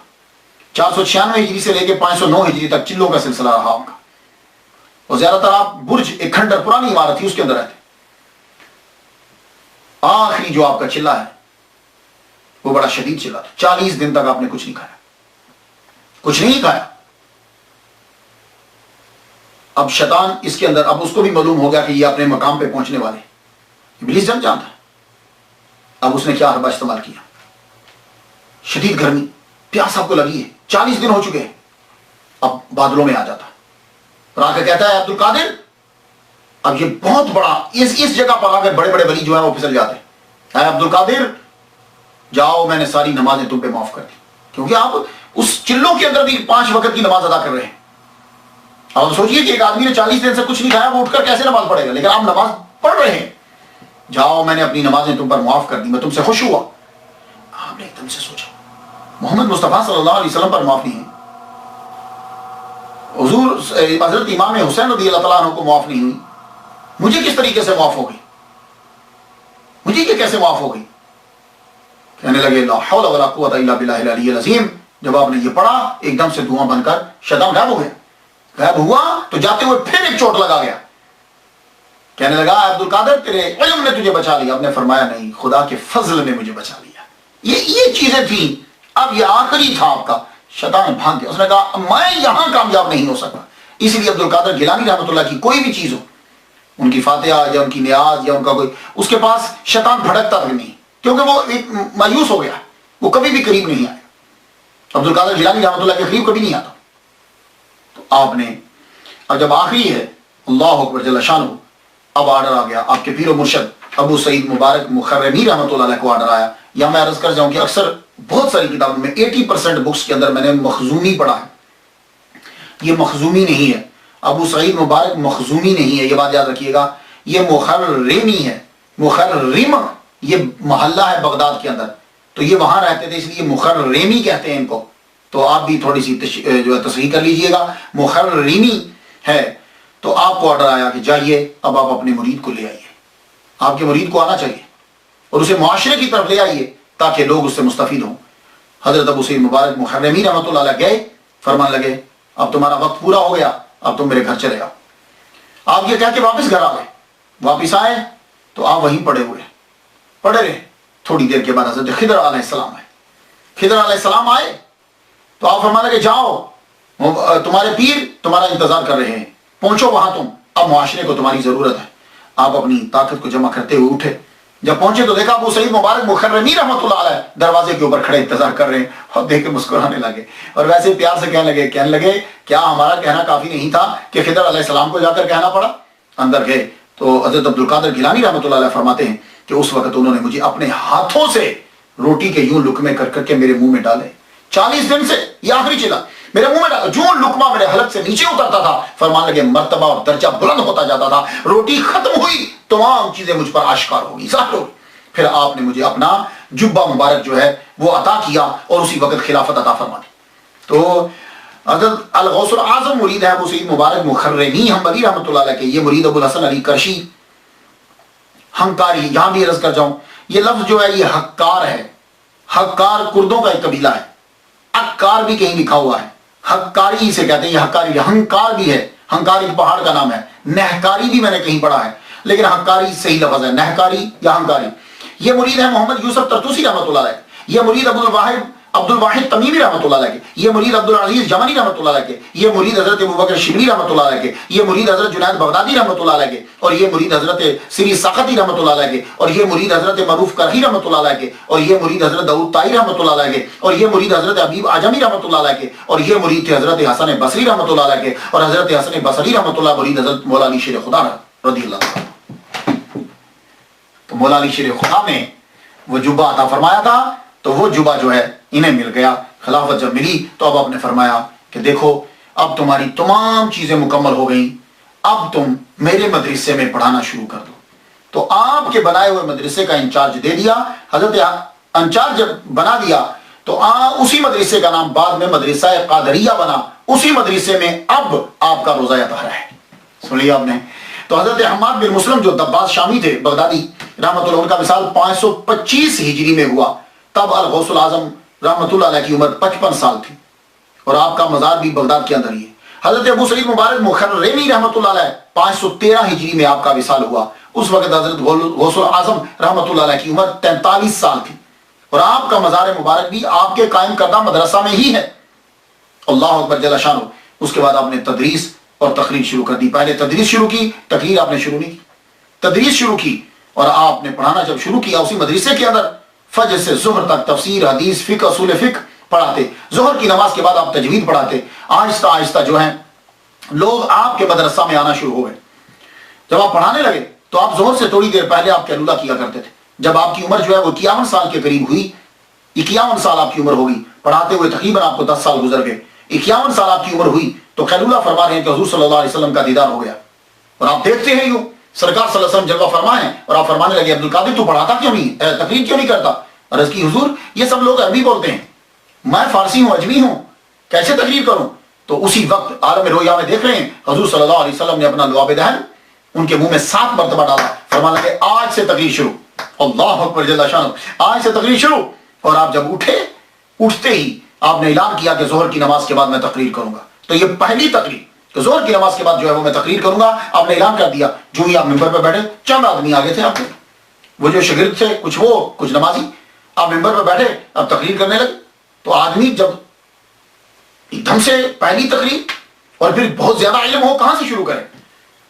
496 ہجری سے لے کے 509 ہجری تک چلوں کا سلسلہ رہا ان کا. اور زیادہ تر آپ برج، ایک کھنڈر پرانی عمارت تھی، اس کے اندر رہتے. آخری جو آپ کا چلہ ہے وہ بڑا شدید چلہ تھا. 40 دن تک آپ نے کچھ نہیں کھایا، کچھ نہیں کھایا. اب شیطان اس کے اندر، اب اس کو بھی معلوم ہو گیا کہ یہ اپنے مقام پہ پہنچنے والے. ابلیس جان جانتا ہے. اب اس نے کیا حربہ استعمال کیا، شدید گرمی، پیاس آپ کو لگی ہے، 40 دن ہو چکے ہیں. اب بادلوں میں آ جاتا اور آ کے کہتا ہے عبد القادر، اب یہ بہت بڑا اس جگہ پر آ کے بڑے بڑے ولی جو ہیں وہ پھسل جاتے ہیں. عبد القادر جاؤ، میں نے ساری نمازیں تم پہ معاف کر دی. کیونکہ آپ اس چلوں کے اندر بھی 5 وقت کی نماز ادا کر رہے ہیں. اب سوچئے کہ ایک آدمی نے 40 دن سے کچھ نہیں کھایا، وہ اٹھ کر کیسے نماز پڑھے گا؟ لیکن آپ نماز پڑھ رہے ہیں. جاؤ، میں نے اپنی نمازیں تم پر معاف کر دی، میں تم سے خوش ہوا. آپ نے ایک دم سے سوچا محمد مصطفیٰ صلی اللہ علیہ وسلم پر معاف نہیں ہے، حضور حضرت امام حسین رضی اللہ تعالیٰ عنہ کو معاف نہیں ہوئی، مجھے کس طریقے سے معاف ہو گئی؟ مجھے یہ کیسے معاف ہو گئی؟ کہنے لگے لا حول ولا قوت الا باللہ العلی العظیم. جب آپ نے یہ پڑھا، ایک دم سے دھواں بن کر شیطان غائب ہو گیا. غائب ہوا تو جاتے ہوئے پھر ایک چوٹ لگا گیا. کہنے لگا عبد القادر تیرے علم نے تجھے بچا لیا. آپ نے فرمایا نہیں، خدا کے فضل نے مجھے بچا لیا. یہ چیزیں تھیں. اب یہ آخری تھا آپ کا. شیطان بھاگ گیا. اس نے کہا میں یہاں کامیاب نہیں ہو سکا. اس لیے عبد القادر گیلانی رحمۃ اللہ کی کوئی بھی چیز ہو، ان کی فاتحہ یا ان کی نیاز یا ان کا کوئی، اس کے پاس شیطان بھڑکتا بھی نہیں، کیونکہ وہ ایک مایوس ہو گیا، وہ کبھی بھی قریب نہیں آیا. عبد القادر جیلانی رحمۃ اللہ کے قریب کبھی نہیں آتا. تو آپ نے اب جب آخری ہے اللہ اکبر جل شانہ، اب آرڈر آ گیا آپ کے پیر و مرشد ابو سعید مبارک مخرمی رحمۃ اللہ علیہ کو آرڈر آیا. یا میں عرض کر جاؤں کہ اکثر بہت ساری کتابوں میں 80% بکس کے اندر میں نے مخزومی پڑھا ہے. یہ مخزومی نہیں ہے، ابو سعید مبارک مخزومی نہیں ہے، یہ بات یاد رکھیے گا. یہ مخرمی ہے. مخرم یہ محلہ ہے بغداد کے اندر، تو یہ وہاں رہتے تھے اس لیے مخرمی کہتے ہیں ان کو. تو آپ بھی تھوڑی سی جو ہے تصحیح کر لیجئے گا، مخرمی ہے. تو آپ کو آرڈر آیا کہ جائیے اب آپ اپنے مرید کو لے آئیے. آپ کے مرید کو آنا چاہیے اور اسے معاشرے کی طرف لے آئیے تاکہ لوگ اس سے مستفید ہوں. حضرت ابو سعید مبارک مخرمی رحمۃ اللہ علیہ گئے، فرمان لگے اب تمہارا وقت پورا ہو گیا، اب تم میرے گھر چلے آؤ. آپ یہ کہہ کے واپس گھر آ گئے. واپس آئے تو آپ وہیں پڑے رہے. تھوڑی دیر کے بعد حضرت خضر علیہ السلام آئے. خضر علیہ السلام آئے تو آپ فرمان لگے جاؤ تمہارے پیر تمہارا انتظار کر رہے ہیں، پہنچو وہاں تم، اب معاشرے کو تمہاری ضرورت ہے. آپ اپنی طاقت کو جمع کرتے ہوئے اٹھے. جب پہنچے تو دیکھا ابو سعید مبارک مخرمی رحمۃ اللہ علیہ دروازے کے اوپر کھڑے انتظار کر رہے ہیں اور دیکھ کے مسکرانے لگے اور ویسے پیار سے کہنے لگے کیا ہمارا کہنا کافی نہیں تھا کہ خضر علیہ السلام کو جا کر کہنا پڑا. اندر گئے تو حضرت عبد القادر گیلانی رحمۃ اللہ علیہ فرماتے ہیں کہ اس وقت انہوں نے مجھے اپنے ہاتھوں سے روٹی کے یوں لقمے کر کر کے میرے منہ میں ڈالے. 40 دن سے یہ آخری چلا میرے منہ میں ڈالا. جو لقمہ میرے حلق سے نیچے اترتا تھا فرمان لگے مرتبہ اور درجہ بلند ہوتا جاتا تھا. روٹی ختم ہوئی تمام چیزیں مجھ پر آشکار ہوگی، ظاہر ہوگی. پھر آپ نے مجھے اپنا جبہ مبارک جو ہے وہ عطا کیا اور اسی وقت خلافت عطا فرما دی. تو حضرت الغوث الاعظم مرید ہے ابو سعید مبارک مخرمی حنبلی رحمۃ اللہ علیہ کے. یہ مرید ابو الحسن علی کرشی ہنکاری. یہاں بھی عرض کر جاؤں یہ لفظ جو ہے یہ حکار ہے. حکار کردوں کا ایک قبیلہ ہے. اکار بھی کہیں لکھا ہوا ہے، حکاری سے کہتے ہیں. یہ حکاری ہنکار بھی ہے، ہنکار ایک پہاڑ کا نام ہے. نہکاری بھی میں نے کہیں پڑھا ہے لیکن حکاری صحیح لفظ ہے، نہکاری یا ہنکاری. یہ مرید ہے محمد یوسف ترتوسی رحمۃ اللہ علیہ. یہ مرید عبد الواحد تمیمی رحمۃ اللہ علیہ کے. یہ مرید عبد العزیز جمنی رحمۃ اللہ علیہ کے. یہ مرید حضرت ابوبکر شبلی رحمۃ اللہ علیہ کے. یہ مرید حضرت جنید بغدادی رحمۃ اللہ علیہ کے. اور یہ مرید حضرت سری ساختی رحمۃ اللہ علیہ کے. اور یہ مرید حضرت معروف کرخی رحمۃ اللہ علیہ کے. اور یہ مرید حضرت داؤد طائی رحمۃ اللہ علیہ کے. اور یہ مرید حضرت حبیب اعجمی رحمۃ اللہ علیہ کے. اور یہ مرید تھے حضرت حسن بصری رحمۃ اللہ علیہ کے. اور حضرت حسن بصری رحمۃ اللہ مرید حضرت مولا علی شیر خدا رضی اللہ عنہ. تو مولا علی شیر خدا نے وہ جبہ عطا فرمایا تھا تو وہ جبہ جو ہے انہیں مل گیا. خلافت جب ملی تو اب آپ نے فرمایا کہ دیکھو اب تمہاری تمام چیزیں مکمل ہو گئیں، اب تم میرے مدرسے میں پڑھانا شروع کر دو. تو آپ کے بنائے ہوئے مدرسے کا انچارج دے دیا. حضرت انچارج جب بنا دیا تو اسی مدرسے کا نام بعد میں مدرسہ قادریہ بنا. اسی مدرسے میں اب آپ کا روزہ طہارہ ہے. سن لیا آپ نے. تو حضرت حماد بن مسلم جو دباس شامی تھے بغدادی رحمۃ اللہ، ان کا وصال 525 ہجری میں ہوا. تب الغوث الاعظم رحمۃ اللہ علیہ کی عمر 55 سال تھی اور آپ کا مزار بھی بغداد کے اندر ہی ہے. حضرت ابو سعید مبارک مخرمی رحمۃ اللہ علیہ 513 ہجری میں آپ کا وصال ہوا. اس وقت حضرت غوث الاعظم رحمۃ اللہ علیہ کی عمر 43 سال تھی اور آپ کا مزار مبارک بھی آپ کے قائم کردہ مدرسہ میں ہی ہے. اللہ اکبر جل شانہ. اس کے بعد آپ نے تدریس اور تقریر شروع کر دی. پہلے تدریس شروع کی، تقریر آپ نے شروع نہیں کی. تدریس شروع کی اور آپ نے پڑھانا جب شروع کیا اسی مدرسے کے اندر فجر سے ظہر تک تفسیر، حدیث، فقہ، اصول فقہ پڑھاتے. ظہر کی نماز کے بعد آپ تجوید پڑھاتے. آہستہ آہستہ جو ہیں لوگ آپ کے مدرسہ میں آنا شروع ہو گئے. جب آپ پڑھانے لگے تو آپ ظہر سے تھوڑی دیر پہلے آپ کیلولہ کیا کرتے تھے. جب آپ کی عمر جو ہے وہ 51 سال کے قریب ہوئی، 51 سال آپ کی عمر ہوگی، پڑھاتے ہوئے تقریباً آپ کو 10 سال گزر گئے. 51 سال آپ کی عمر ہوئی تو قیلولہ فرما رہے ہیں کہ حضور صلی اللہ علیہ وسلم کا دیدار ہو گیا. اور آپ دیکھتے ہیں یوں سرکار صلی اللہ علیہ وسلم جلوہ فرمائیں اور آپ فرمانے لگے عبد القادر تو پڑھاتا کیوں نہیں، تقریر کیوں نہیں کرتا؟ عرض کی حضور یہ سب لوگ عربی بولتے ہیں، میں فارسی ہوں، اجمی ہوں، کیسے تقریر کروں؟ تو اسی وقت عالم رویا میں دیکھ رہے ہیں حضور صلی اللہ علیہ وسلم نے اپنا لعاب دہن ان کے منہ میں 7 مرتبہ ڈالا. فرمانے لگے آج سے تقریر شروع. اللہ اکبر جل شانہ. آج سے تقریر شروع. اور آپ جب اٹھتے ہی آپ نے اعلان کیا کہ ظہر کی نماز کے بعد میں تقریر کروں گا. تو یہ پہلی تقریر کہ ظہر کی نماز کے بعد جو ہے وہ میں تقریر کروں گا آپ نے اعلان کر دیا. جو ہی آپ ممبر پہ بیٹھے چند آدمی آگے تھے آپ کے، وہ جو شاگرد تھے کچھ وہ کچھ نمازی، آپ ممبر پہ بیٹھے اب تقریر کرنے لگے. تو آدمی جب ایک دم سے پہلی تقریر اور پھر بہت زیادہ علم ہو کہاں سے شروع کرے،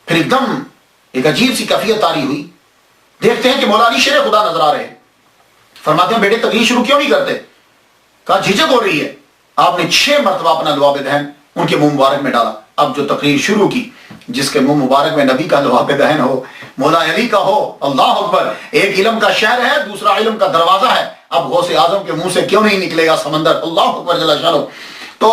پھر ایک دم ایک عجیب سی کیفیت طاری ہوئی. دیکھتے ہیں کہ مولا علی شیر خدا نظر آ رہے ہیں. فرماتے ہیں بیٹے تقریر شروع کیوں نہیں کرتے؟ کہا جھجک ہو رہی ہے. آپ نے 6 مرتبہ اپنا لعاب دہن ان کے منہ مبارک میں ڈالا. اب جو تقریر شروع کی، جس کے منہ مبارک میں نبی کا لعاب دہن ہو، مولا علی کا ہو، اللہ اکبر. ایک علم کا شہر ہے، دوسرا علم کا دروازہ ہے. اب غوث اعظم کے منہ سے کیوں نہیں نکلے گا سمندر؟ اللہ اکبر جل شانہ. تو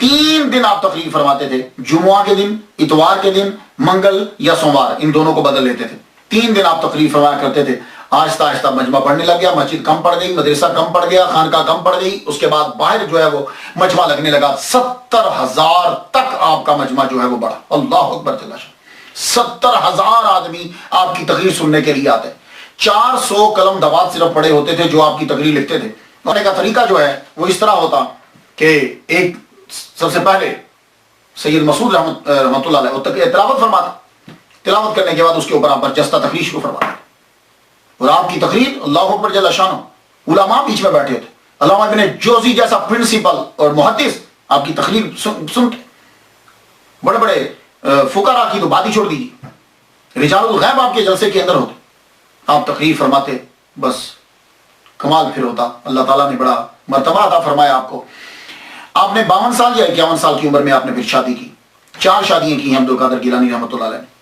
3 دن آپ تقریر فرماتے تھے، جمعہ کے دن، اتوار کے دن، منگل یا سوموار، ان دونوں کو بدل لیتے تھے. 3 دن آپ تقریر فرمایا کرتے تھے. آہستہ آہستہ مجمع بڑھنے لگ گیا، مسجد کم پڑ گئی، مدرسہ کم پڑ گیا، خانقاہ کم پڑ گئی. اس کے بعد باہر جو ہے وہ مجمع لگنے لگا. 70,000 تک آپ کا مجمع جو ہے وہ بڑھا. اللہ اکبر جل شانہ. 70,000 آدمی آپ کی تقریر سننے کے لیے آتے. 400 قلم دوات صرف پڑے ہوتے تھے جو آپ کی تقریر لکھتے تھے. پڑھنے کا طریقہ جو ہے وہ اس طرح ہوتا کہ ایک سب سے پہلے سید مسعود رحمۃ اللہ علیہ تلاوت فرماتا. تلاوت کرنے کے بعد اس کے اوپر آپ برجستہ تقریر شروع فرماتے اور آپ کی تقریر اللہ اکبر جل شانہ. علماء بیچ میں بیٹھے ہوتے. علامہ ابن جوزی جیسا پرنسپل اور محدث آپ کی تقریر سنتے. بڑے بڑے فقراء کی تو بات ہی چھوڑ دیجیے، رجال الغیب آپ کے جلسے کے اندر ہوتے. آپ تقریر فرماتے، بس کمال پھر ہوتا. اللہ تعالیٰ نے بڑا مرتبہ عطا فرمایا آپ کو. آپ نے 52 سال یا 51 سال کی عمر میں آپ نے پھر شادی کی. 4 شادیاں کی ہیں عبد القادر گیلانی رحمۃ اللہ علیہ نے.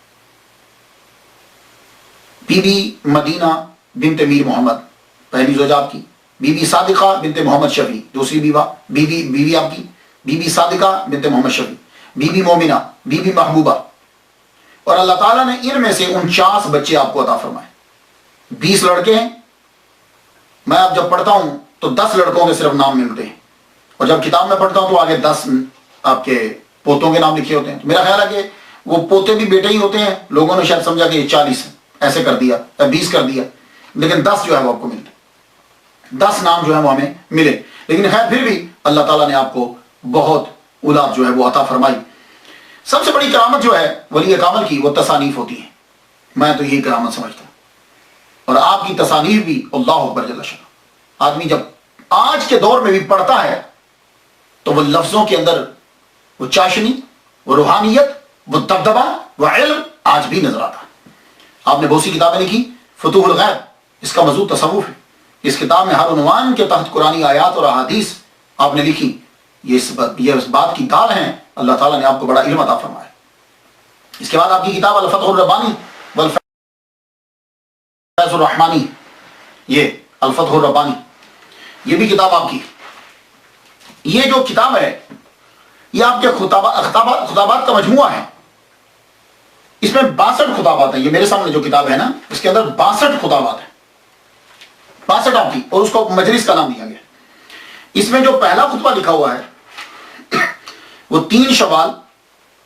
بی بی مدینہ بنت میر محمد پہلی زوجہ آپ کی. بی بی صادقہ بنت محمد شفیع دوسری بیوی آپ کی. بی بی صادقہ بنت محمد شفیع. Be be Momina, be be محبوبہ. اور اللہ تعالیٰ نے ان میں سے 49 بچے آپ کو عطا فرمائے. 20 لڑکے ہیں. میں اب جب پڑھتا ہوں تو 10 لڑکوں کے صرف نام ملتے ہیں، اور جب کتاب میں پڑھتا ہوں تو آگے 10 آپ کے پوتوں کے نام لکھے ہوتے ہیں. میرا خیال ہے کہ وہ پوتے بھی بیٹے ہی ہوتے ہیں. لوگوں نے شاید سمجھا کہ یہ 40 ایسے کر دیا یا 20 کر دیا، لیکن 10 جو ہے وہ آپ کو ملتے. 10 نام جو ہے وہ ہمیں ملے. لیکن خیر پھر بھی اللہ تعالیٰ نے آپ کو بہت اولاد جو ہے وہ عطا فرمائی. سب سے بڑی کرامت جو ہے ولی کامل کی وہ تصانیف ہوتی ہے. میں تو یہی کرامت سمجھتا ہوں. اور آپ کی تصانیف بھی اللہ اکبر جل شانہ. آدمی جب آج کے دور میں بھی پڑھتا ہے تو وہ لفظوں کے اندر وہ چاشنی، وہ روحانیت، وہ دبدبہ، وہ علم آج بھی نظر آتا ہے. آپ نے بہت سی کتابیں لکھی. فتوح الغیب اس کا موضوع تصوف ہے. اس کتاب میں ہر عنوان کے تحت قرآنی آیات اور احادیث آپ نے لکھی. یہ اس بات کی دال ہیں. اللہ تعالیٰ نے آپ کو بڑا علم عطا فرمایا. اس کے بعد آپ کی کتاب الفتح الربانی والفیض الرحمانی، یہ الفتح الربانی یہ بھی کتاب آپ کی. یہ جو کتاب ہے یہ آپ کے خطابات کا مجموعہ ہے. اس میں 62 خطابات ہیں. یہ میرے سامنے جو کتاب ہے نا، اس کے اندر 62 خطابات ہیں. 62 آپ کی، اور اس کو مجلس کا نام دیا گیا. اس میں جو پہلا خطبہ لکھا ہوا ہے وہ 3 شوال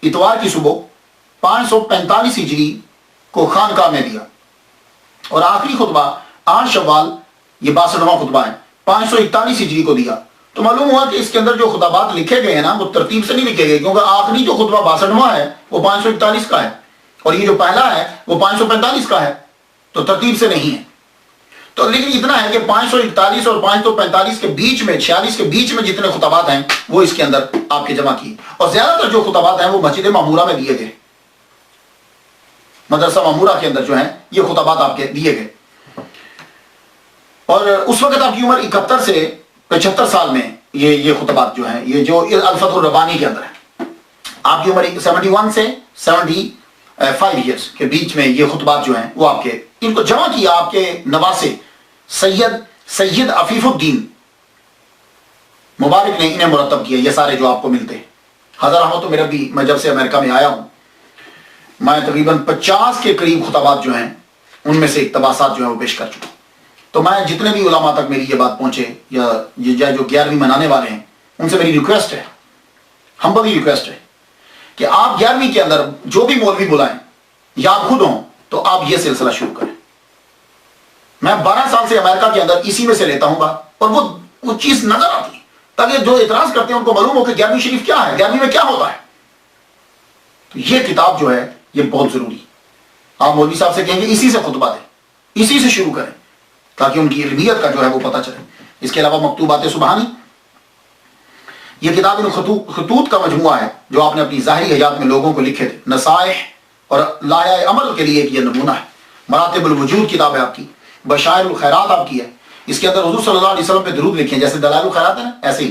اتوار کی صبح 545 ہجری کو خانقاہ میں دیا. اور آخری خطبہ 8 شوال، یہ 62واں خطبہ ہے، 541 ہجری کو دیا. تو معلوم ہوا کہ اس کے اندر جو خطابات لکھے گئے ہیں نا وہ ترتیب سے نہیں لکھے گئے، کیونکہ آخری جو خطبہ 62واں ہے وہ 541 کا ہے، اور یہ جو پہلا ہے وہ 545 کا ہے. تو ترتیب سے نہیں ہے. تو لیکن اتنا ہے کہ 541 اور 545 کے بیچ میں، 46 کے بیچ میں جتنے خطابات ہیں وہ اس کے اندر آپ کے جمع کیے. اور زیادہ تر جو خطابات ہیں وہ مسجد معمورہ میں دیے گئے. مدرسہ معمورہ کے اندر جو ہیں یہ خطابات آپ کے دیے گئے. اور اس وقت آپ کی عمر 71 سے 75 سال میں یہ خطبات جو ہیں، یہ جو الفتح الربانی کے اندر ہے، آپ کی عمر 71 سے 75 ایئرس کے بیچ میں یہ خطبات جو ہیں وہ آپ کے، ان کو جمع کیا آپ کے نواسے سید عفیف الدین مبارک نے انہیں مرتب کیا. یہ سارے جو آپ کو ملتے ہیں. حضرت رحمت میرا بھی، میں جب سے امریکہ میں آیا ہوں میں تقریباً 50 کے قریب خطبات جو ہیں ان میں سے اقتباسات جو ہیں وہ پیش کر چکا. تو میں جتنے بھی علماء تک میری یہ بات پہنچے یا یہ جو 11ویں منانے والے ہیں ان سے میری ریکویسٹ ہے، ہمبلی ریکویسٹ ہے کہ آپ 11ویں کے اندر جو بھی مولوی بلائیں یا آپ خود ہوں تو آپ یہ سلسلہ شروع کریں. میں 12 سال سے امریکہ کے اندر اسی میں سے لیتا ہوں بات، اور وہ چیز نظر آتی ہے تاکہ جو اعتراض کرتے ہیں ان کو معلوم ہو کہ 11ویں شریف کیا ہے، 11ویں میں کیا ہوتا ہے. تو یہ کتاب جو ہے یہ بہت ضروری. آپ مولوی صاحب سے کہیں گے اسی سے خطبہ دیں، اسی سے شروع کریں تاکہ ان کی علمیت کا جو ہے وہ پتہ چلے. اس کے علاوہ مکتوبات سبحانی، یہ کتاب ان خطوط کا مجموعہ ہے جو آپ نے اپنی ظاہری حیات میں لوگوں کو لکھے تھے. نصائح اور لایہ عمل کے لیے یہ نمونہ ہے. مراتب الوجود کتاب ہے آپ کی. بشائر الخیرات آپ کی ہے. اس کے اندر حضور صلی اللہ علیہ وسلم پہ درود لکھے ہیں، جیسے دلائل الخیرات ہے نا ایسے ہی.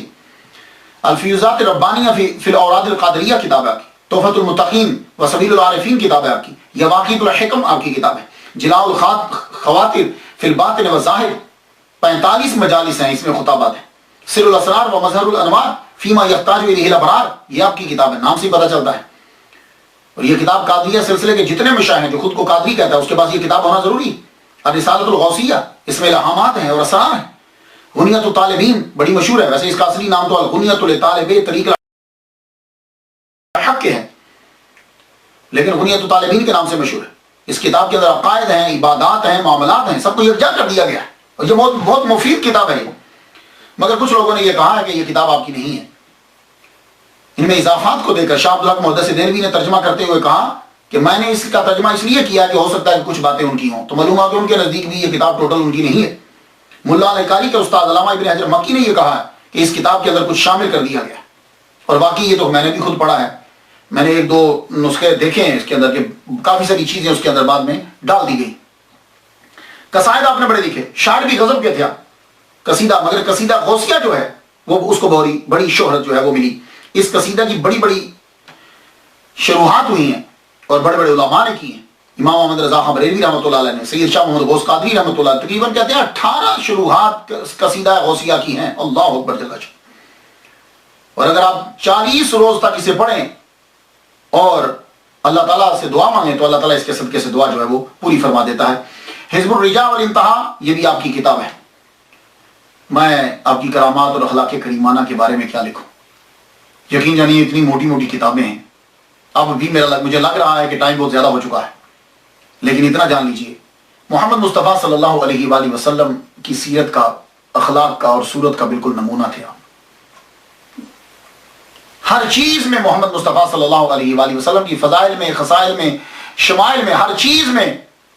الفیوزات ربانیہ فی الاوراد القادریہ کتاب ہے آپ کی، تحفۃ المتقین و سبیل العارفین کتاب ہے آپ کی، یواقیت الحکم آپ کی کتاب ہے، جلاء الخواطر فی الباطن والظاہر 45 مجالس ہیں، اس میں خطابات ہیں، سر الاسرار و مظہر الانوار فیما یحتاج الیہ الابرار، یہ آپ کی کتاب ہے، نام سے ہی پتہ چلتا ہے۔ اور یہ کتاب قادریہ سلسلے کے جتنے مشائخ ہیں جو خود کو قادری کہتا ہے اس کے پاس یہ کتاب ہونا ضروری ہے۔ الرسالۃ الغوثیہ، اس میں الہامات ہیں اور اسرار ہیں۔ غنیۃ الطالبین بڑی مشہور ہے، ویسے اس کا اصلی نام تو الغنیۃ لطالب طریق الحق کے ہے، لیکن غنیۃ الطالبین کے نام سے مشہور ہے۔ اس کتاب کے اندر عقائد ہیں، عبادات ہیں، معاملات ہیں، سب کو یکجا کر دیا گیا ہے، اور یہ بہت مفید کتاب ہے۔ مگر کچھ لوگوں نے یہ کہا ہے کہ یہ کتاب آپ کی نہیں ہے۔ ان میں اضافات کو دے کر شاہ عبدالحق محدث دہلوی نے ترجمہ کرتے ہوئے کہا کہ میں نے اس کا ترجمہ اس لیے کیا کہ ہو سکتا ہے کہ کچھ باتیں ان کی ہوں، تو معلوم ہے کہ ان کے نزدیک بھی یہ کتاب ٹوٹل ان کی نہیں ہے۔ ملا القاری کے استاد علامہ ابن حجر مکی نے یہ کہا ہے کہ اس کتاب کے اندر کچھ شامل کر دیا گیا، اور واقعی یہ تو میں نے بھی خود پڑھا ہے، میں نے ایک دو نسخے دیکھے ہیں اس کے اندر کہ کافی ساری چیزیں اس کے اندر بعد میں ڈال دی گئی۔ قصائد آپ نے بڑے لکھے، شاعر بھی غضب کے تھا قصیدہ، مگر قصیدہ غوثیہ جو ہے وہ اس کو بڑی شہرت جو ہے وہ ملی۔ اس قصیدہ کی بڑی بڑی شروحات ہوئی ہیں اور بڑے بڑے علماء نے کی ہیں۔ امام محمد رضا خان بریلوی رحمۃ اللہ علیہ نے، سید شاہ محمد غوث قادری رحمۃ اللہ، تقریباً کہتے ہیں 18 شروحات قصیدہ غوثیہ کی ہیں۔ اللہ اکبر جل جلالہ۔ اور اگر آپ 40 روز تک اسے پڑھیں اور اللہ تعالیٰ سے دعا مانگیں تو اللہ تعالیٰ اس کے صدقے سے دعا جو ہے وہ پوری فرما دیتا ہے۔ حزب الرجاء والانتہا، یہ بھی آپ کی کتاب ہے۔ میں آپ کی کرامات اور اخلاق کریمانہ کے بارے میں کیا لکھوں، یقین جانیے اتنی موٹی موٹی کتابیں ہیں۔ اب بھی مجھے لگ رہا ہے کہ ٹائم بہت زیادہ ہو چکا ہے، لیکن اتنا جان لیجئے محمد مصطفیٰ صلی اللہ علیہ وآلہ وسلم کی سیرت کا، اخلاق کا اور صورت کا بالکل نمونہ تھے آپ۔ ہر چیز میں محمد مصطفیٰ صلی اللہ علیہ وآلہ وسلم کی فضائل میں، خصائل میں، شمائل میں، ہر چیز میں،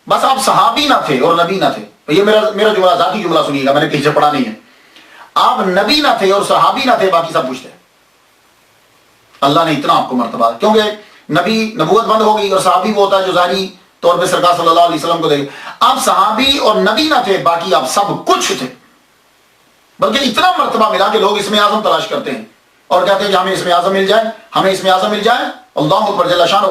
بس آپ صحابی نہ تھے اور نبی نہ تھے۔ یہ میرا جملہ ذاتی جملہ سنیے گا، میں نے کہیں سے پڑھا نہیں ہے۔ آپ نبی نہ تھے اور صحابی نہ تھے، باقی سب کچھ تھے۔ اللہ نے اتنا آپ کو مرتبہ، کیونکہ نبی نبوت بند ہو گئی اور صحابی وہ ہوتا ہے جو ظاہری طور پہ سرکار صلی اللہ علیہ وسلم کو دے۔ آپ صحابی اور نبی نہ تھے، باقی آپ سب کچھ تھے، بلکہ اتنا مرتبہ ملا کہ لوگ اسم اعظم تلاش کرتے ہیں اور کہتے ہیں کہ ہمیں اسم اعظم مل جائے، ہمیں اسم اعظم مل جائے۔ اللہ اکبر جل شانہ۔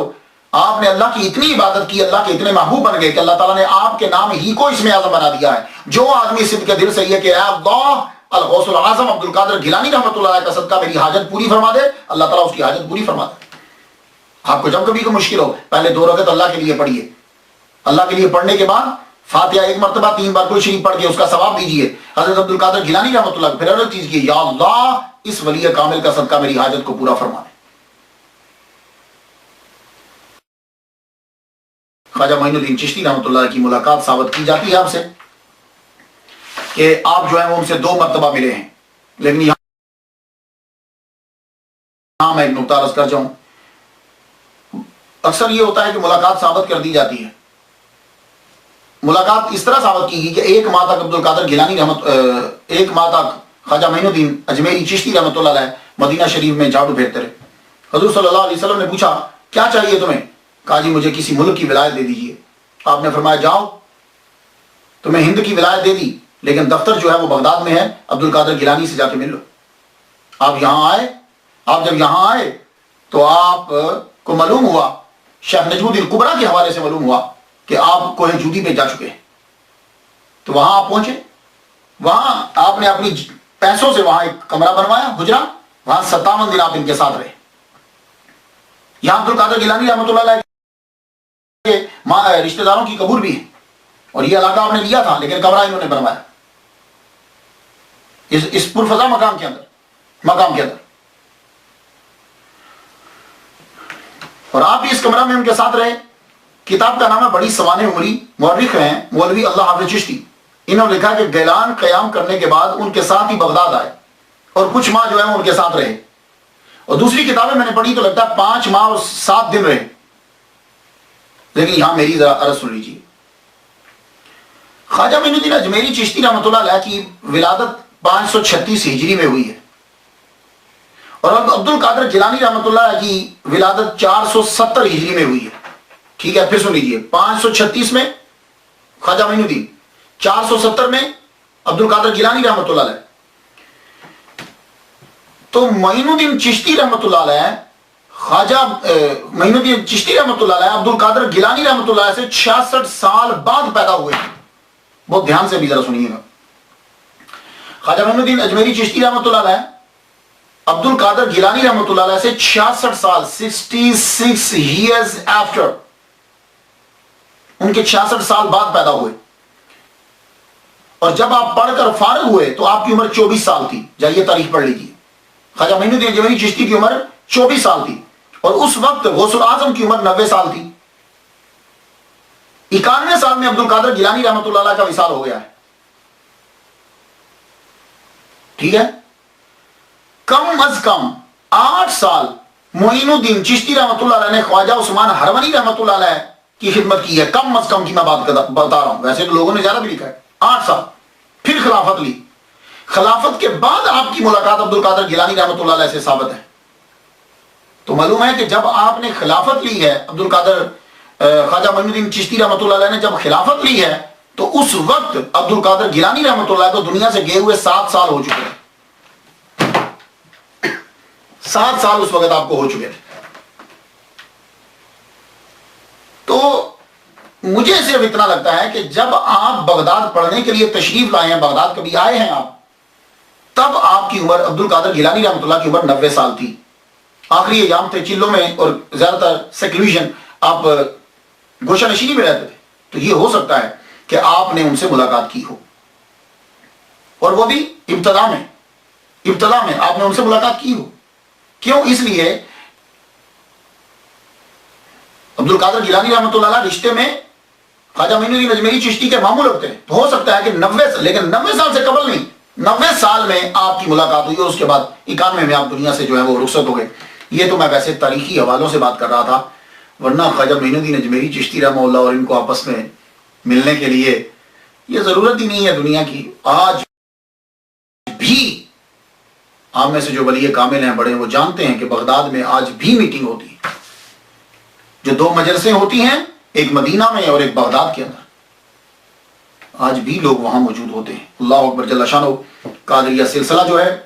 آپ نے اللہ کی اتنی عبادت کی، اللہ کے اتنے محبوب بن گئے کہ اللہ تعالیٰ نے آپ کے نام ہی کو اسم اعظم بنا دیا ہے۔ جو آدمی صدق کے دل سے یہ کہ اے اللہ الغوث العظم عبد القادر گیلانی رحمۃ اللہ علیہ کا صدقہ میری حاجت پوری فرما دے، اللہ تعالیٰ اس کی حاجت پوری فرما دے۔ آپ کو جب کبھی کوئی مشکل ہو، پہلے 2 رکعت اللہ کے لیے پڑھیے، اللہ کے لیے پڑھنے کے بعد فاتحہ 1 مرتبہ 3 بار کوئی شریف پڑھ کے اس کا ثواب دیجیے حضرت عبد القادر گیلانی رحمۃ اللہ کو، پھر عرض کیجیے یا اللہ اس ولی کامل کا صدقہ میری حاجت کو پورا فرما دے۔ خواجہ معین الدین چشتی رحمۃ اللہ کی ملاقات ثابت کی جاتی ہے آپ سے کہ آپ جو ہیں وہ ان سے 2 مرتبہ ملے ہیں، لیکن یہاں میں ایک نقطہ عرض کر جاؤں۔ اکثر یہ ہوتا ہے کہ ملاقات ثابت کر دی جاتی ہے، ملاقات اس طرح ثابت کی گئی کہ 1 ماہ تک عبد القادر گیلانی 1 ماہ تک خواجہ معین الدین اجمیری چشتی رحمۃ اللہ علیہ مدینہ شریف میں جھاڑو پھیرتے رہے۔ حضور صلی اللہ علیہ وسلم نے پوچھا کیا چاہیے تمہیں؟ کہا جی مجھے کسی ملک کی ولایت دے دیجیے۔ آپ نے فرمایا جاؤ، تمہیں ہند کی ولایت دے دی، لیکن دفتر جو ہے وہ بغداد میں ہے، عبد القادر گیلانی سے جا کے مل لو۔ آپ یہاں آئے، آپ جب یہاں آئے تو آپ کو معلوم ہوا، شیخ نجم الدین کبریٰ کے حوالے سے معلوم ہوا کہ آپ کوہ جودی پہ جا چکے ہیں۔ تو وہاں آپ پہنچے، وہاں آپ نے اپنی پیسوں سے وہاں ایک کمرہ بنوایا، حجرہ، وہاں 57 دن آپ ان کے ساتھ رہے۔ یہاں عبد القادر گیلانی رحمۃ اللہ علیہ کے رشتہ داروں کی قبر بھی ہے، اور یہ علاقہ آپ نے لیا تھا لیکن کمرہ انہوں نے بنوایا اس پرفضا مقام کے اندر، اور آپ بھی اس کمرہ میں ان کے ساتھ رہے۔ کتاب کا نام ہے بڑی سوانح عمری، مورخ ہیں مولوی اللہ حافظ چشتی، انہوں نے لکھا کہ گیلان قیام کرنے کے بعد ان کے ساتھ ہی بغداد آئے اور کچھ ماہ جو ہے ان کے ساتھ رہے، اور دوسری کتابیں میں نے پڑھی تو لگتا ہے 5 ماہ اور 7 دن رہے، لیکن یہاں میری ذرا عرض سن لیجیے۔ خواجہ معین الدین اجمیری چشتی رحمۃ اللہ علیہ کی ولادت 536 ہجری میں ہوئی ہے، اور عبد القادر گیلانی رحمۃ اللہ علیہ کی ولادت 470 ہجری میں ہوئی ہے۔ ٹھیک ہے، پھر سن لیجیے، 536 میں خواجہ معین الدین، 470 میں عبد القادر گیلانی رحمۃ اللہ علیہ۔ تو معین الدین چشتی رحمۃ اللہ علیہ خواجہ معین الدین چشتی رحمۃ اللہ علیہ عبد القادر گیلانی رحمۃ اللہ علیہ سے 66 سال بعد پیدا ہوئے ہیں. بہت دھیان سے بھی ذرا سنیے گا. خواجہ معین الدین اجمیری چشتی رحمۃ اللہ علیہ عبد القادر گیلانی رحمۃ اللہ علیہ سے 66 سال 66 years after ان کے 66 سال بعد پیدا ہوئے. اور جب آپ پڑھ کر فارغ ہوئے تو آپ کی عمر 24 سال تھی. جائیے تاریخ پڑھ لیجیے. خواجہ معین الدین اجمیری چشتی کی عمر 24 سال تھی اور اس وقت غوث الاعظم کی عمر 90 سال تھی. 91 سال میں عبد القادر گیلانی رحمۃ اللہ علیہ کا وصال ہو گیا ہے. ٹھیک ہے. کم از کم 8 سال معین الدین چشتی رحمۃ اللہ علیہ نے خواجہ عثمان ہرونی رحمۃ اللہ علیہ کی خدمت کی ہے. کم از کم کی میں بات بتا رہا ہوں. ویسے تو لوگوں نے زیادہ بھی لکھا ہے. 8 سال. پھر خلافت لی. خلافت کے بعد آپ کی ملاقات عبد القادر گیلانی رحمۃ اللہ علیہ سے ثابت ہے. تو معلوم ہے کہ جب آپ نے خلافت لی ہے عبد القادر خواجہ معین الدین چشتی رحمۃ اللہ علیہ نے جب خلافت لی ہے تو اس وقت عبد القادر گیلانی رحمۃ اللہ کو دنیا سے گئے ہوئے 7 سال ہو چکے ہیں. 7 سال اس وقت آپ کو ہو چکے تھے. تو مجھے صرف اتنا لگتا ہے کہ جب آپ بغداد پڑھنے کے لیے تشریف لائے ہیں, بغداد کبھی آئے ہیں آپ, تب آپ کی عمر عبد القادر گیلانی رحمۃ اللہ کی عمر 90 سال تھی. آخری ایام تھے چلوں میں اور زیادہ تر سیکلوژن, آپ گوشہ نشینی میں رہتے تھے. تو یہ ہو سکتا ہے کہ آپ نے ان سے ملاقات کی ہو, اور وہ بھی ابتدا میں آپ نے ان سے ملاقات کی ہو. کیوں؟ اس لیے عبد القادر گیلانی رحمۃ اللہ علیہ رشتے میں خواجہ معین الدین اجمیری چشتی کے ماموں لگتے ہیں. تو ہو سکتا ہے کہ 90 سال سے قبل نہیں, 90 سال میں آپ کی ملاقات ہوئی اور اس کے بعد 91 میں آپ دنیا سے جو ہے وہ رخصت ہو گئے. یہ تو میں ویسے تاریخی حوالوں سے بات کر رہا تھا, ورنہ خواجہ معین الدین اجمیری چشتی رحمہ اللہ اور ان کو آپس میں ملنے کے لیے یہ ضرورت ہی نہیں ہے دنیا کی. آج بھی آپ میں سے جو ولی کامل ہیں بڑے, وہ جانتے ہیں کہ بغداد میں آج بھی میٹنگ ہوتی ہے. جو 2 مجلسیں ہوتی ہیں, ایک مدینہ میں اور ایک بغداد کے اندر, آج بھی لوگ وہاں موجود ہوتے ہیں. اللہ اکبر جل شانہ. قادریہ سلسلہ جو ہے,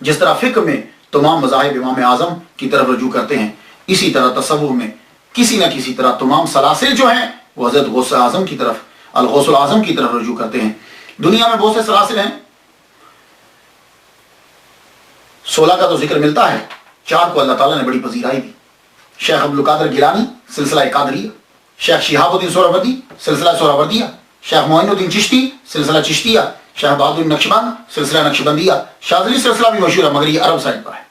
جس طرح فقہ میں تمام مذاہب امام اعظم کی طرف رجوع کرتے ہیں, اسی طرح تصوف میں کسی نہ کسی طرح تمام سلاسل جو ہیں وہ حضرت غوث اعظم کی طرف, الغوث الاعظم کی طرف رجوع کرتے ہیں. دنیا میں بہت سے سلاسل ہیں, 16 کا تو ذکر ملتا ہے, 4 کو اللہ تعالیٰ نے بڑی پذیرائی دی. شیخ عبد القادر گیلانی سلسلہ قادریہ, شیخ شہاب الدین سہروردی سلسلہ سہروردیہ, شیخ معین الدین چشتی سلسلہ چشتیہ, شیخ بہادر نقشبند سلسلہ نقشبندیہ. شاذلی سلسلہ بھی مشہور ہے مگر یہ عرب سائڈ پر ہے.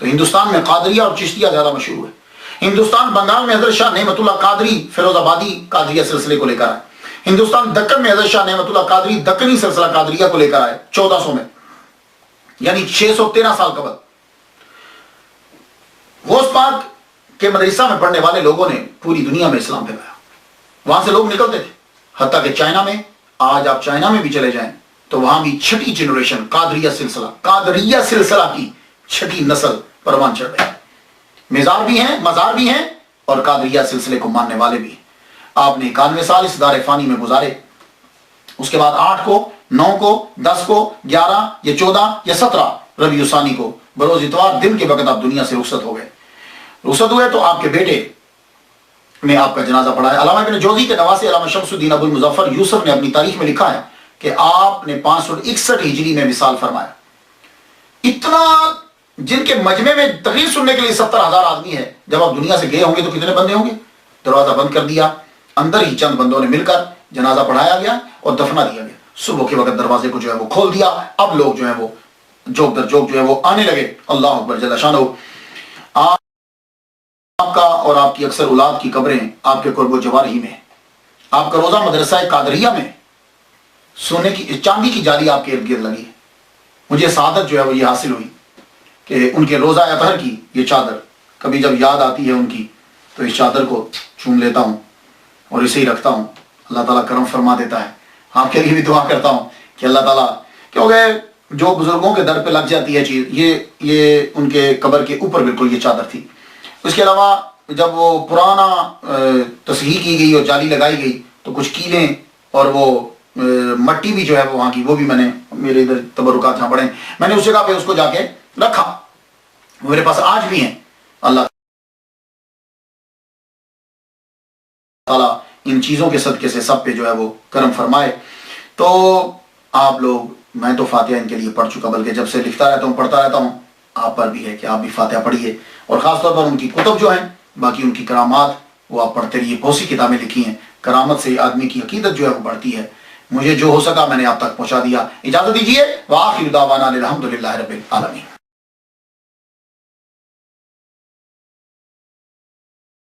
تو ہندوستان میں قادریہ اور چشتیہ زیادہ مشہور ہے. ہندوستان بنگال میں حضرت شاہ نعمت اللہ قادری فیروز آبادی قادریہ سلسلے کو لے کر آئے. ہندوستان دکن میں حضرت شاہ نعمت اللہ قادری دکنی سلسلہ قادریہ کو لے کر آئے 1400 میں, یعنی 613 سال قبل. غوث پاک کے مدرسہ میں پڑھنے والے لوگوں نے پوری دنیا میں اسلام پھیلایا. وہاں سے لوگ نکلتے تھے, حتیٰ کہ چائنا میں, آج آپ چائنا میں بھی چلے جائیں تو وہاں بھی 6ٹھی جنریشن قادریہ سلسلہ کی 6ٹھی نسل پروان چڑھ رہے ہیں. مزار بھی ہیں اور قادریہ سلسلے کو ماننے والے بھی ہیں. آپ نے 91 سال اس دار فانی میں گزارے. اس کے بعد 8 کو 9 کو 10 کو 11 یا 14 یا 17 ربیع ثانی کو بروز اتوار دن کے وقت آپ دنیا سے رخصت ہو گئے. رخصت ہوئے تو آپ کے بیٹے نے آپ کا جنازہ پڑھا ہے. علامہ ابن جوزی کے نواسے علامہ شمس الدین ابو المظفر یوسف نے اپنی تاریخ میں لکھا ہے کہ آپ نے 561 ہجری میں وصال فرمایا. اتنا, جن کے مجمع میں تقریر سننے کے لیے 70,000 آدمی ہے, جب آپ دنیا سے گئے ہوں گے تو کتنے بندے ہوں گے؟ دروازہ بند کر دیا, اندر ہی چند بندوں نے مل کر جنازہ پڑھایا گیا اور دفنا دیا گیا. صبح کے وقت دروازے کو جو ہے وہ کھول دیا. اب لوگ جو ہے وہ جوک در جوک جو ہے وہ آنے لگے. اللہ اکبر جل شانہ. آپ کا اور آپ کی اکثر اولاد کی قبریں آپ کے قرب و جوار ہی میں. آپ کا روزہ مدرسہ قادریہ میں سونے کی چاندی کی جالی آپ کے ارد گرد لگی ہے. مجھے سعادت جو ہے وہ یہ حاصل ہوئی کہ ان کے روزہ اطہر کی یہ چادر کبھی جب یاد آتی ہے ان کی تو اس چادر کو چوم لیتا ہوں اور اسے ہی رکھتا ہوں. اللہ تعالیٰ کرم فرما دیتا ہے. آپ کے لیے بھی دعا کرتا ہوں کہ اللہ تعالیٰ, کیونکہ جو بزرگوں کے در پہ لگ جاتی ہے چیز, یہ ان کے قبر کے اوپر بالکل یہ چادر تھی. اس کے علاوہ جب وہ پرانا تصحیح کی گئی اور جالی لگائی گئی تو کچھ کیلیں اور وہ مٹی بھی جو ہے وہاں کی وہ بھی میں نے میرے ادھر تبرکات جہاں پڑے میں نے اس جگہ پہ اس کو جا کے رکھا، میرے پاس آج بھی ہیں۔ اللہ تعالیٰ ان چیزوں کے صدقے سے سب پہ جو ہے وہ کرم فرمائے۔ تو آپ لوگ، میں تو فاتحہ ان کے لیے پڑھ چکا، بلکہ جب سے لکھتا رہتا ہوں پڑھتا رہتا ہوں، آپ پر بھی ہے کہ آپ بھی فاتحہ پڑھیے، اور خاص طور پر ان کی کتب جو ہیں، باقی ان کی کرامات وہ آپ پڑھتے رہیے۔ بہت سی کتابیں لکھی ہیں، کرامت سے آدمی کی عقیدت جو ہے وہ بڑھتی ہے۔ مجھے جو ہو سکا میں نے آپ تک پہنچا دیا۔ اجازت دیجیے، وآخر دعوانا الحمدللہ رب العالمین۔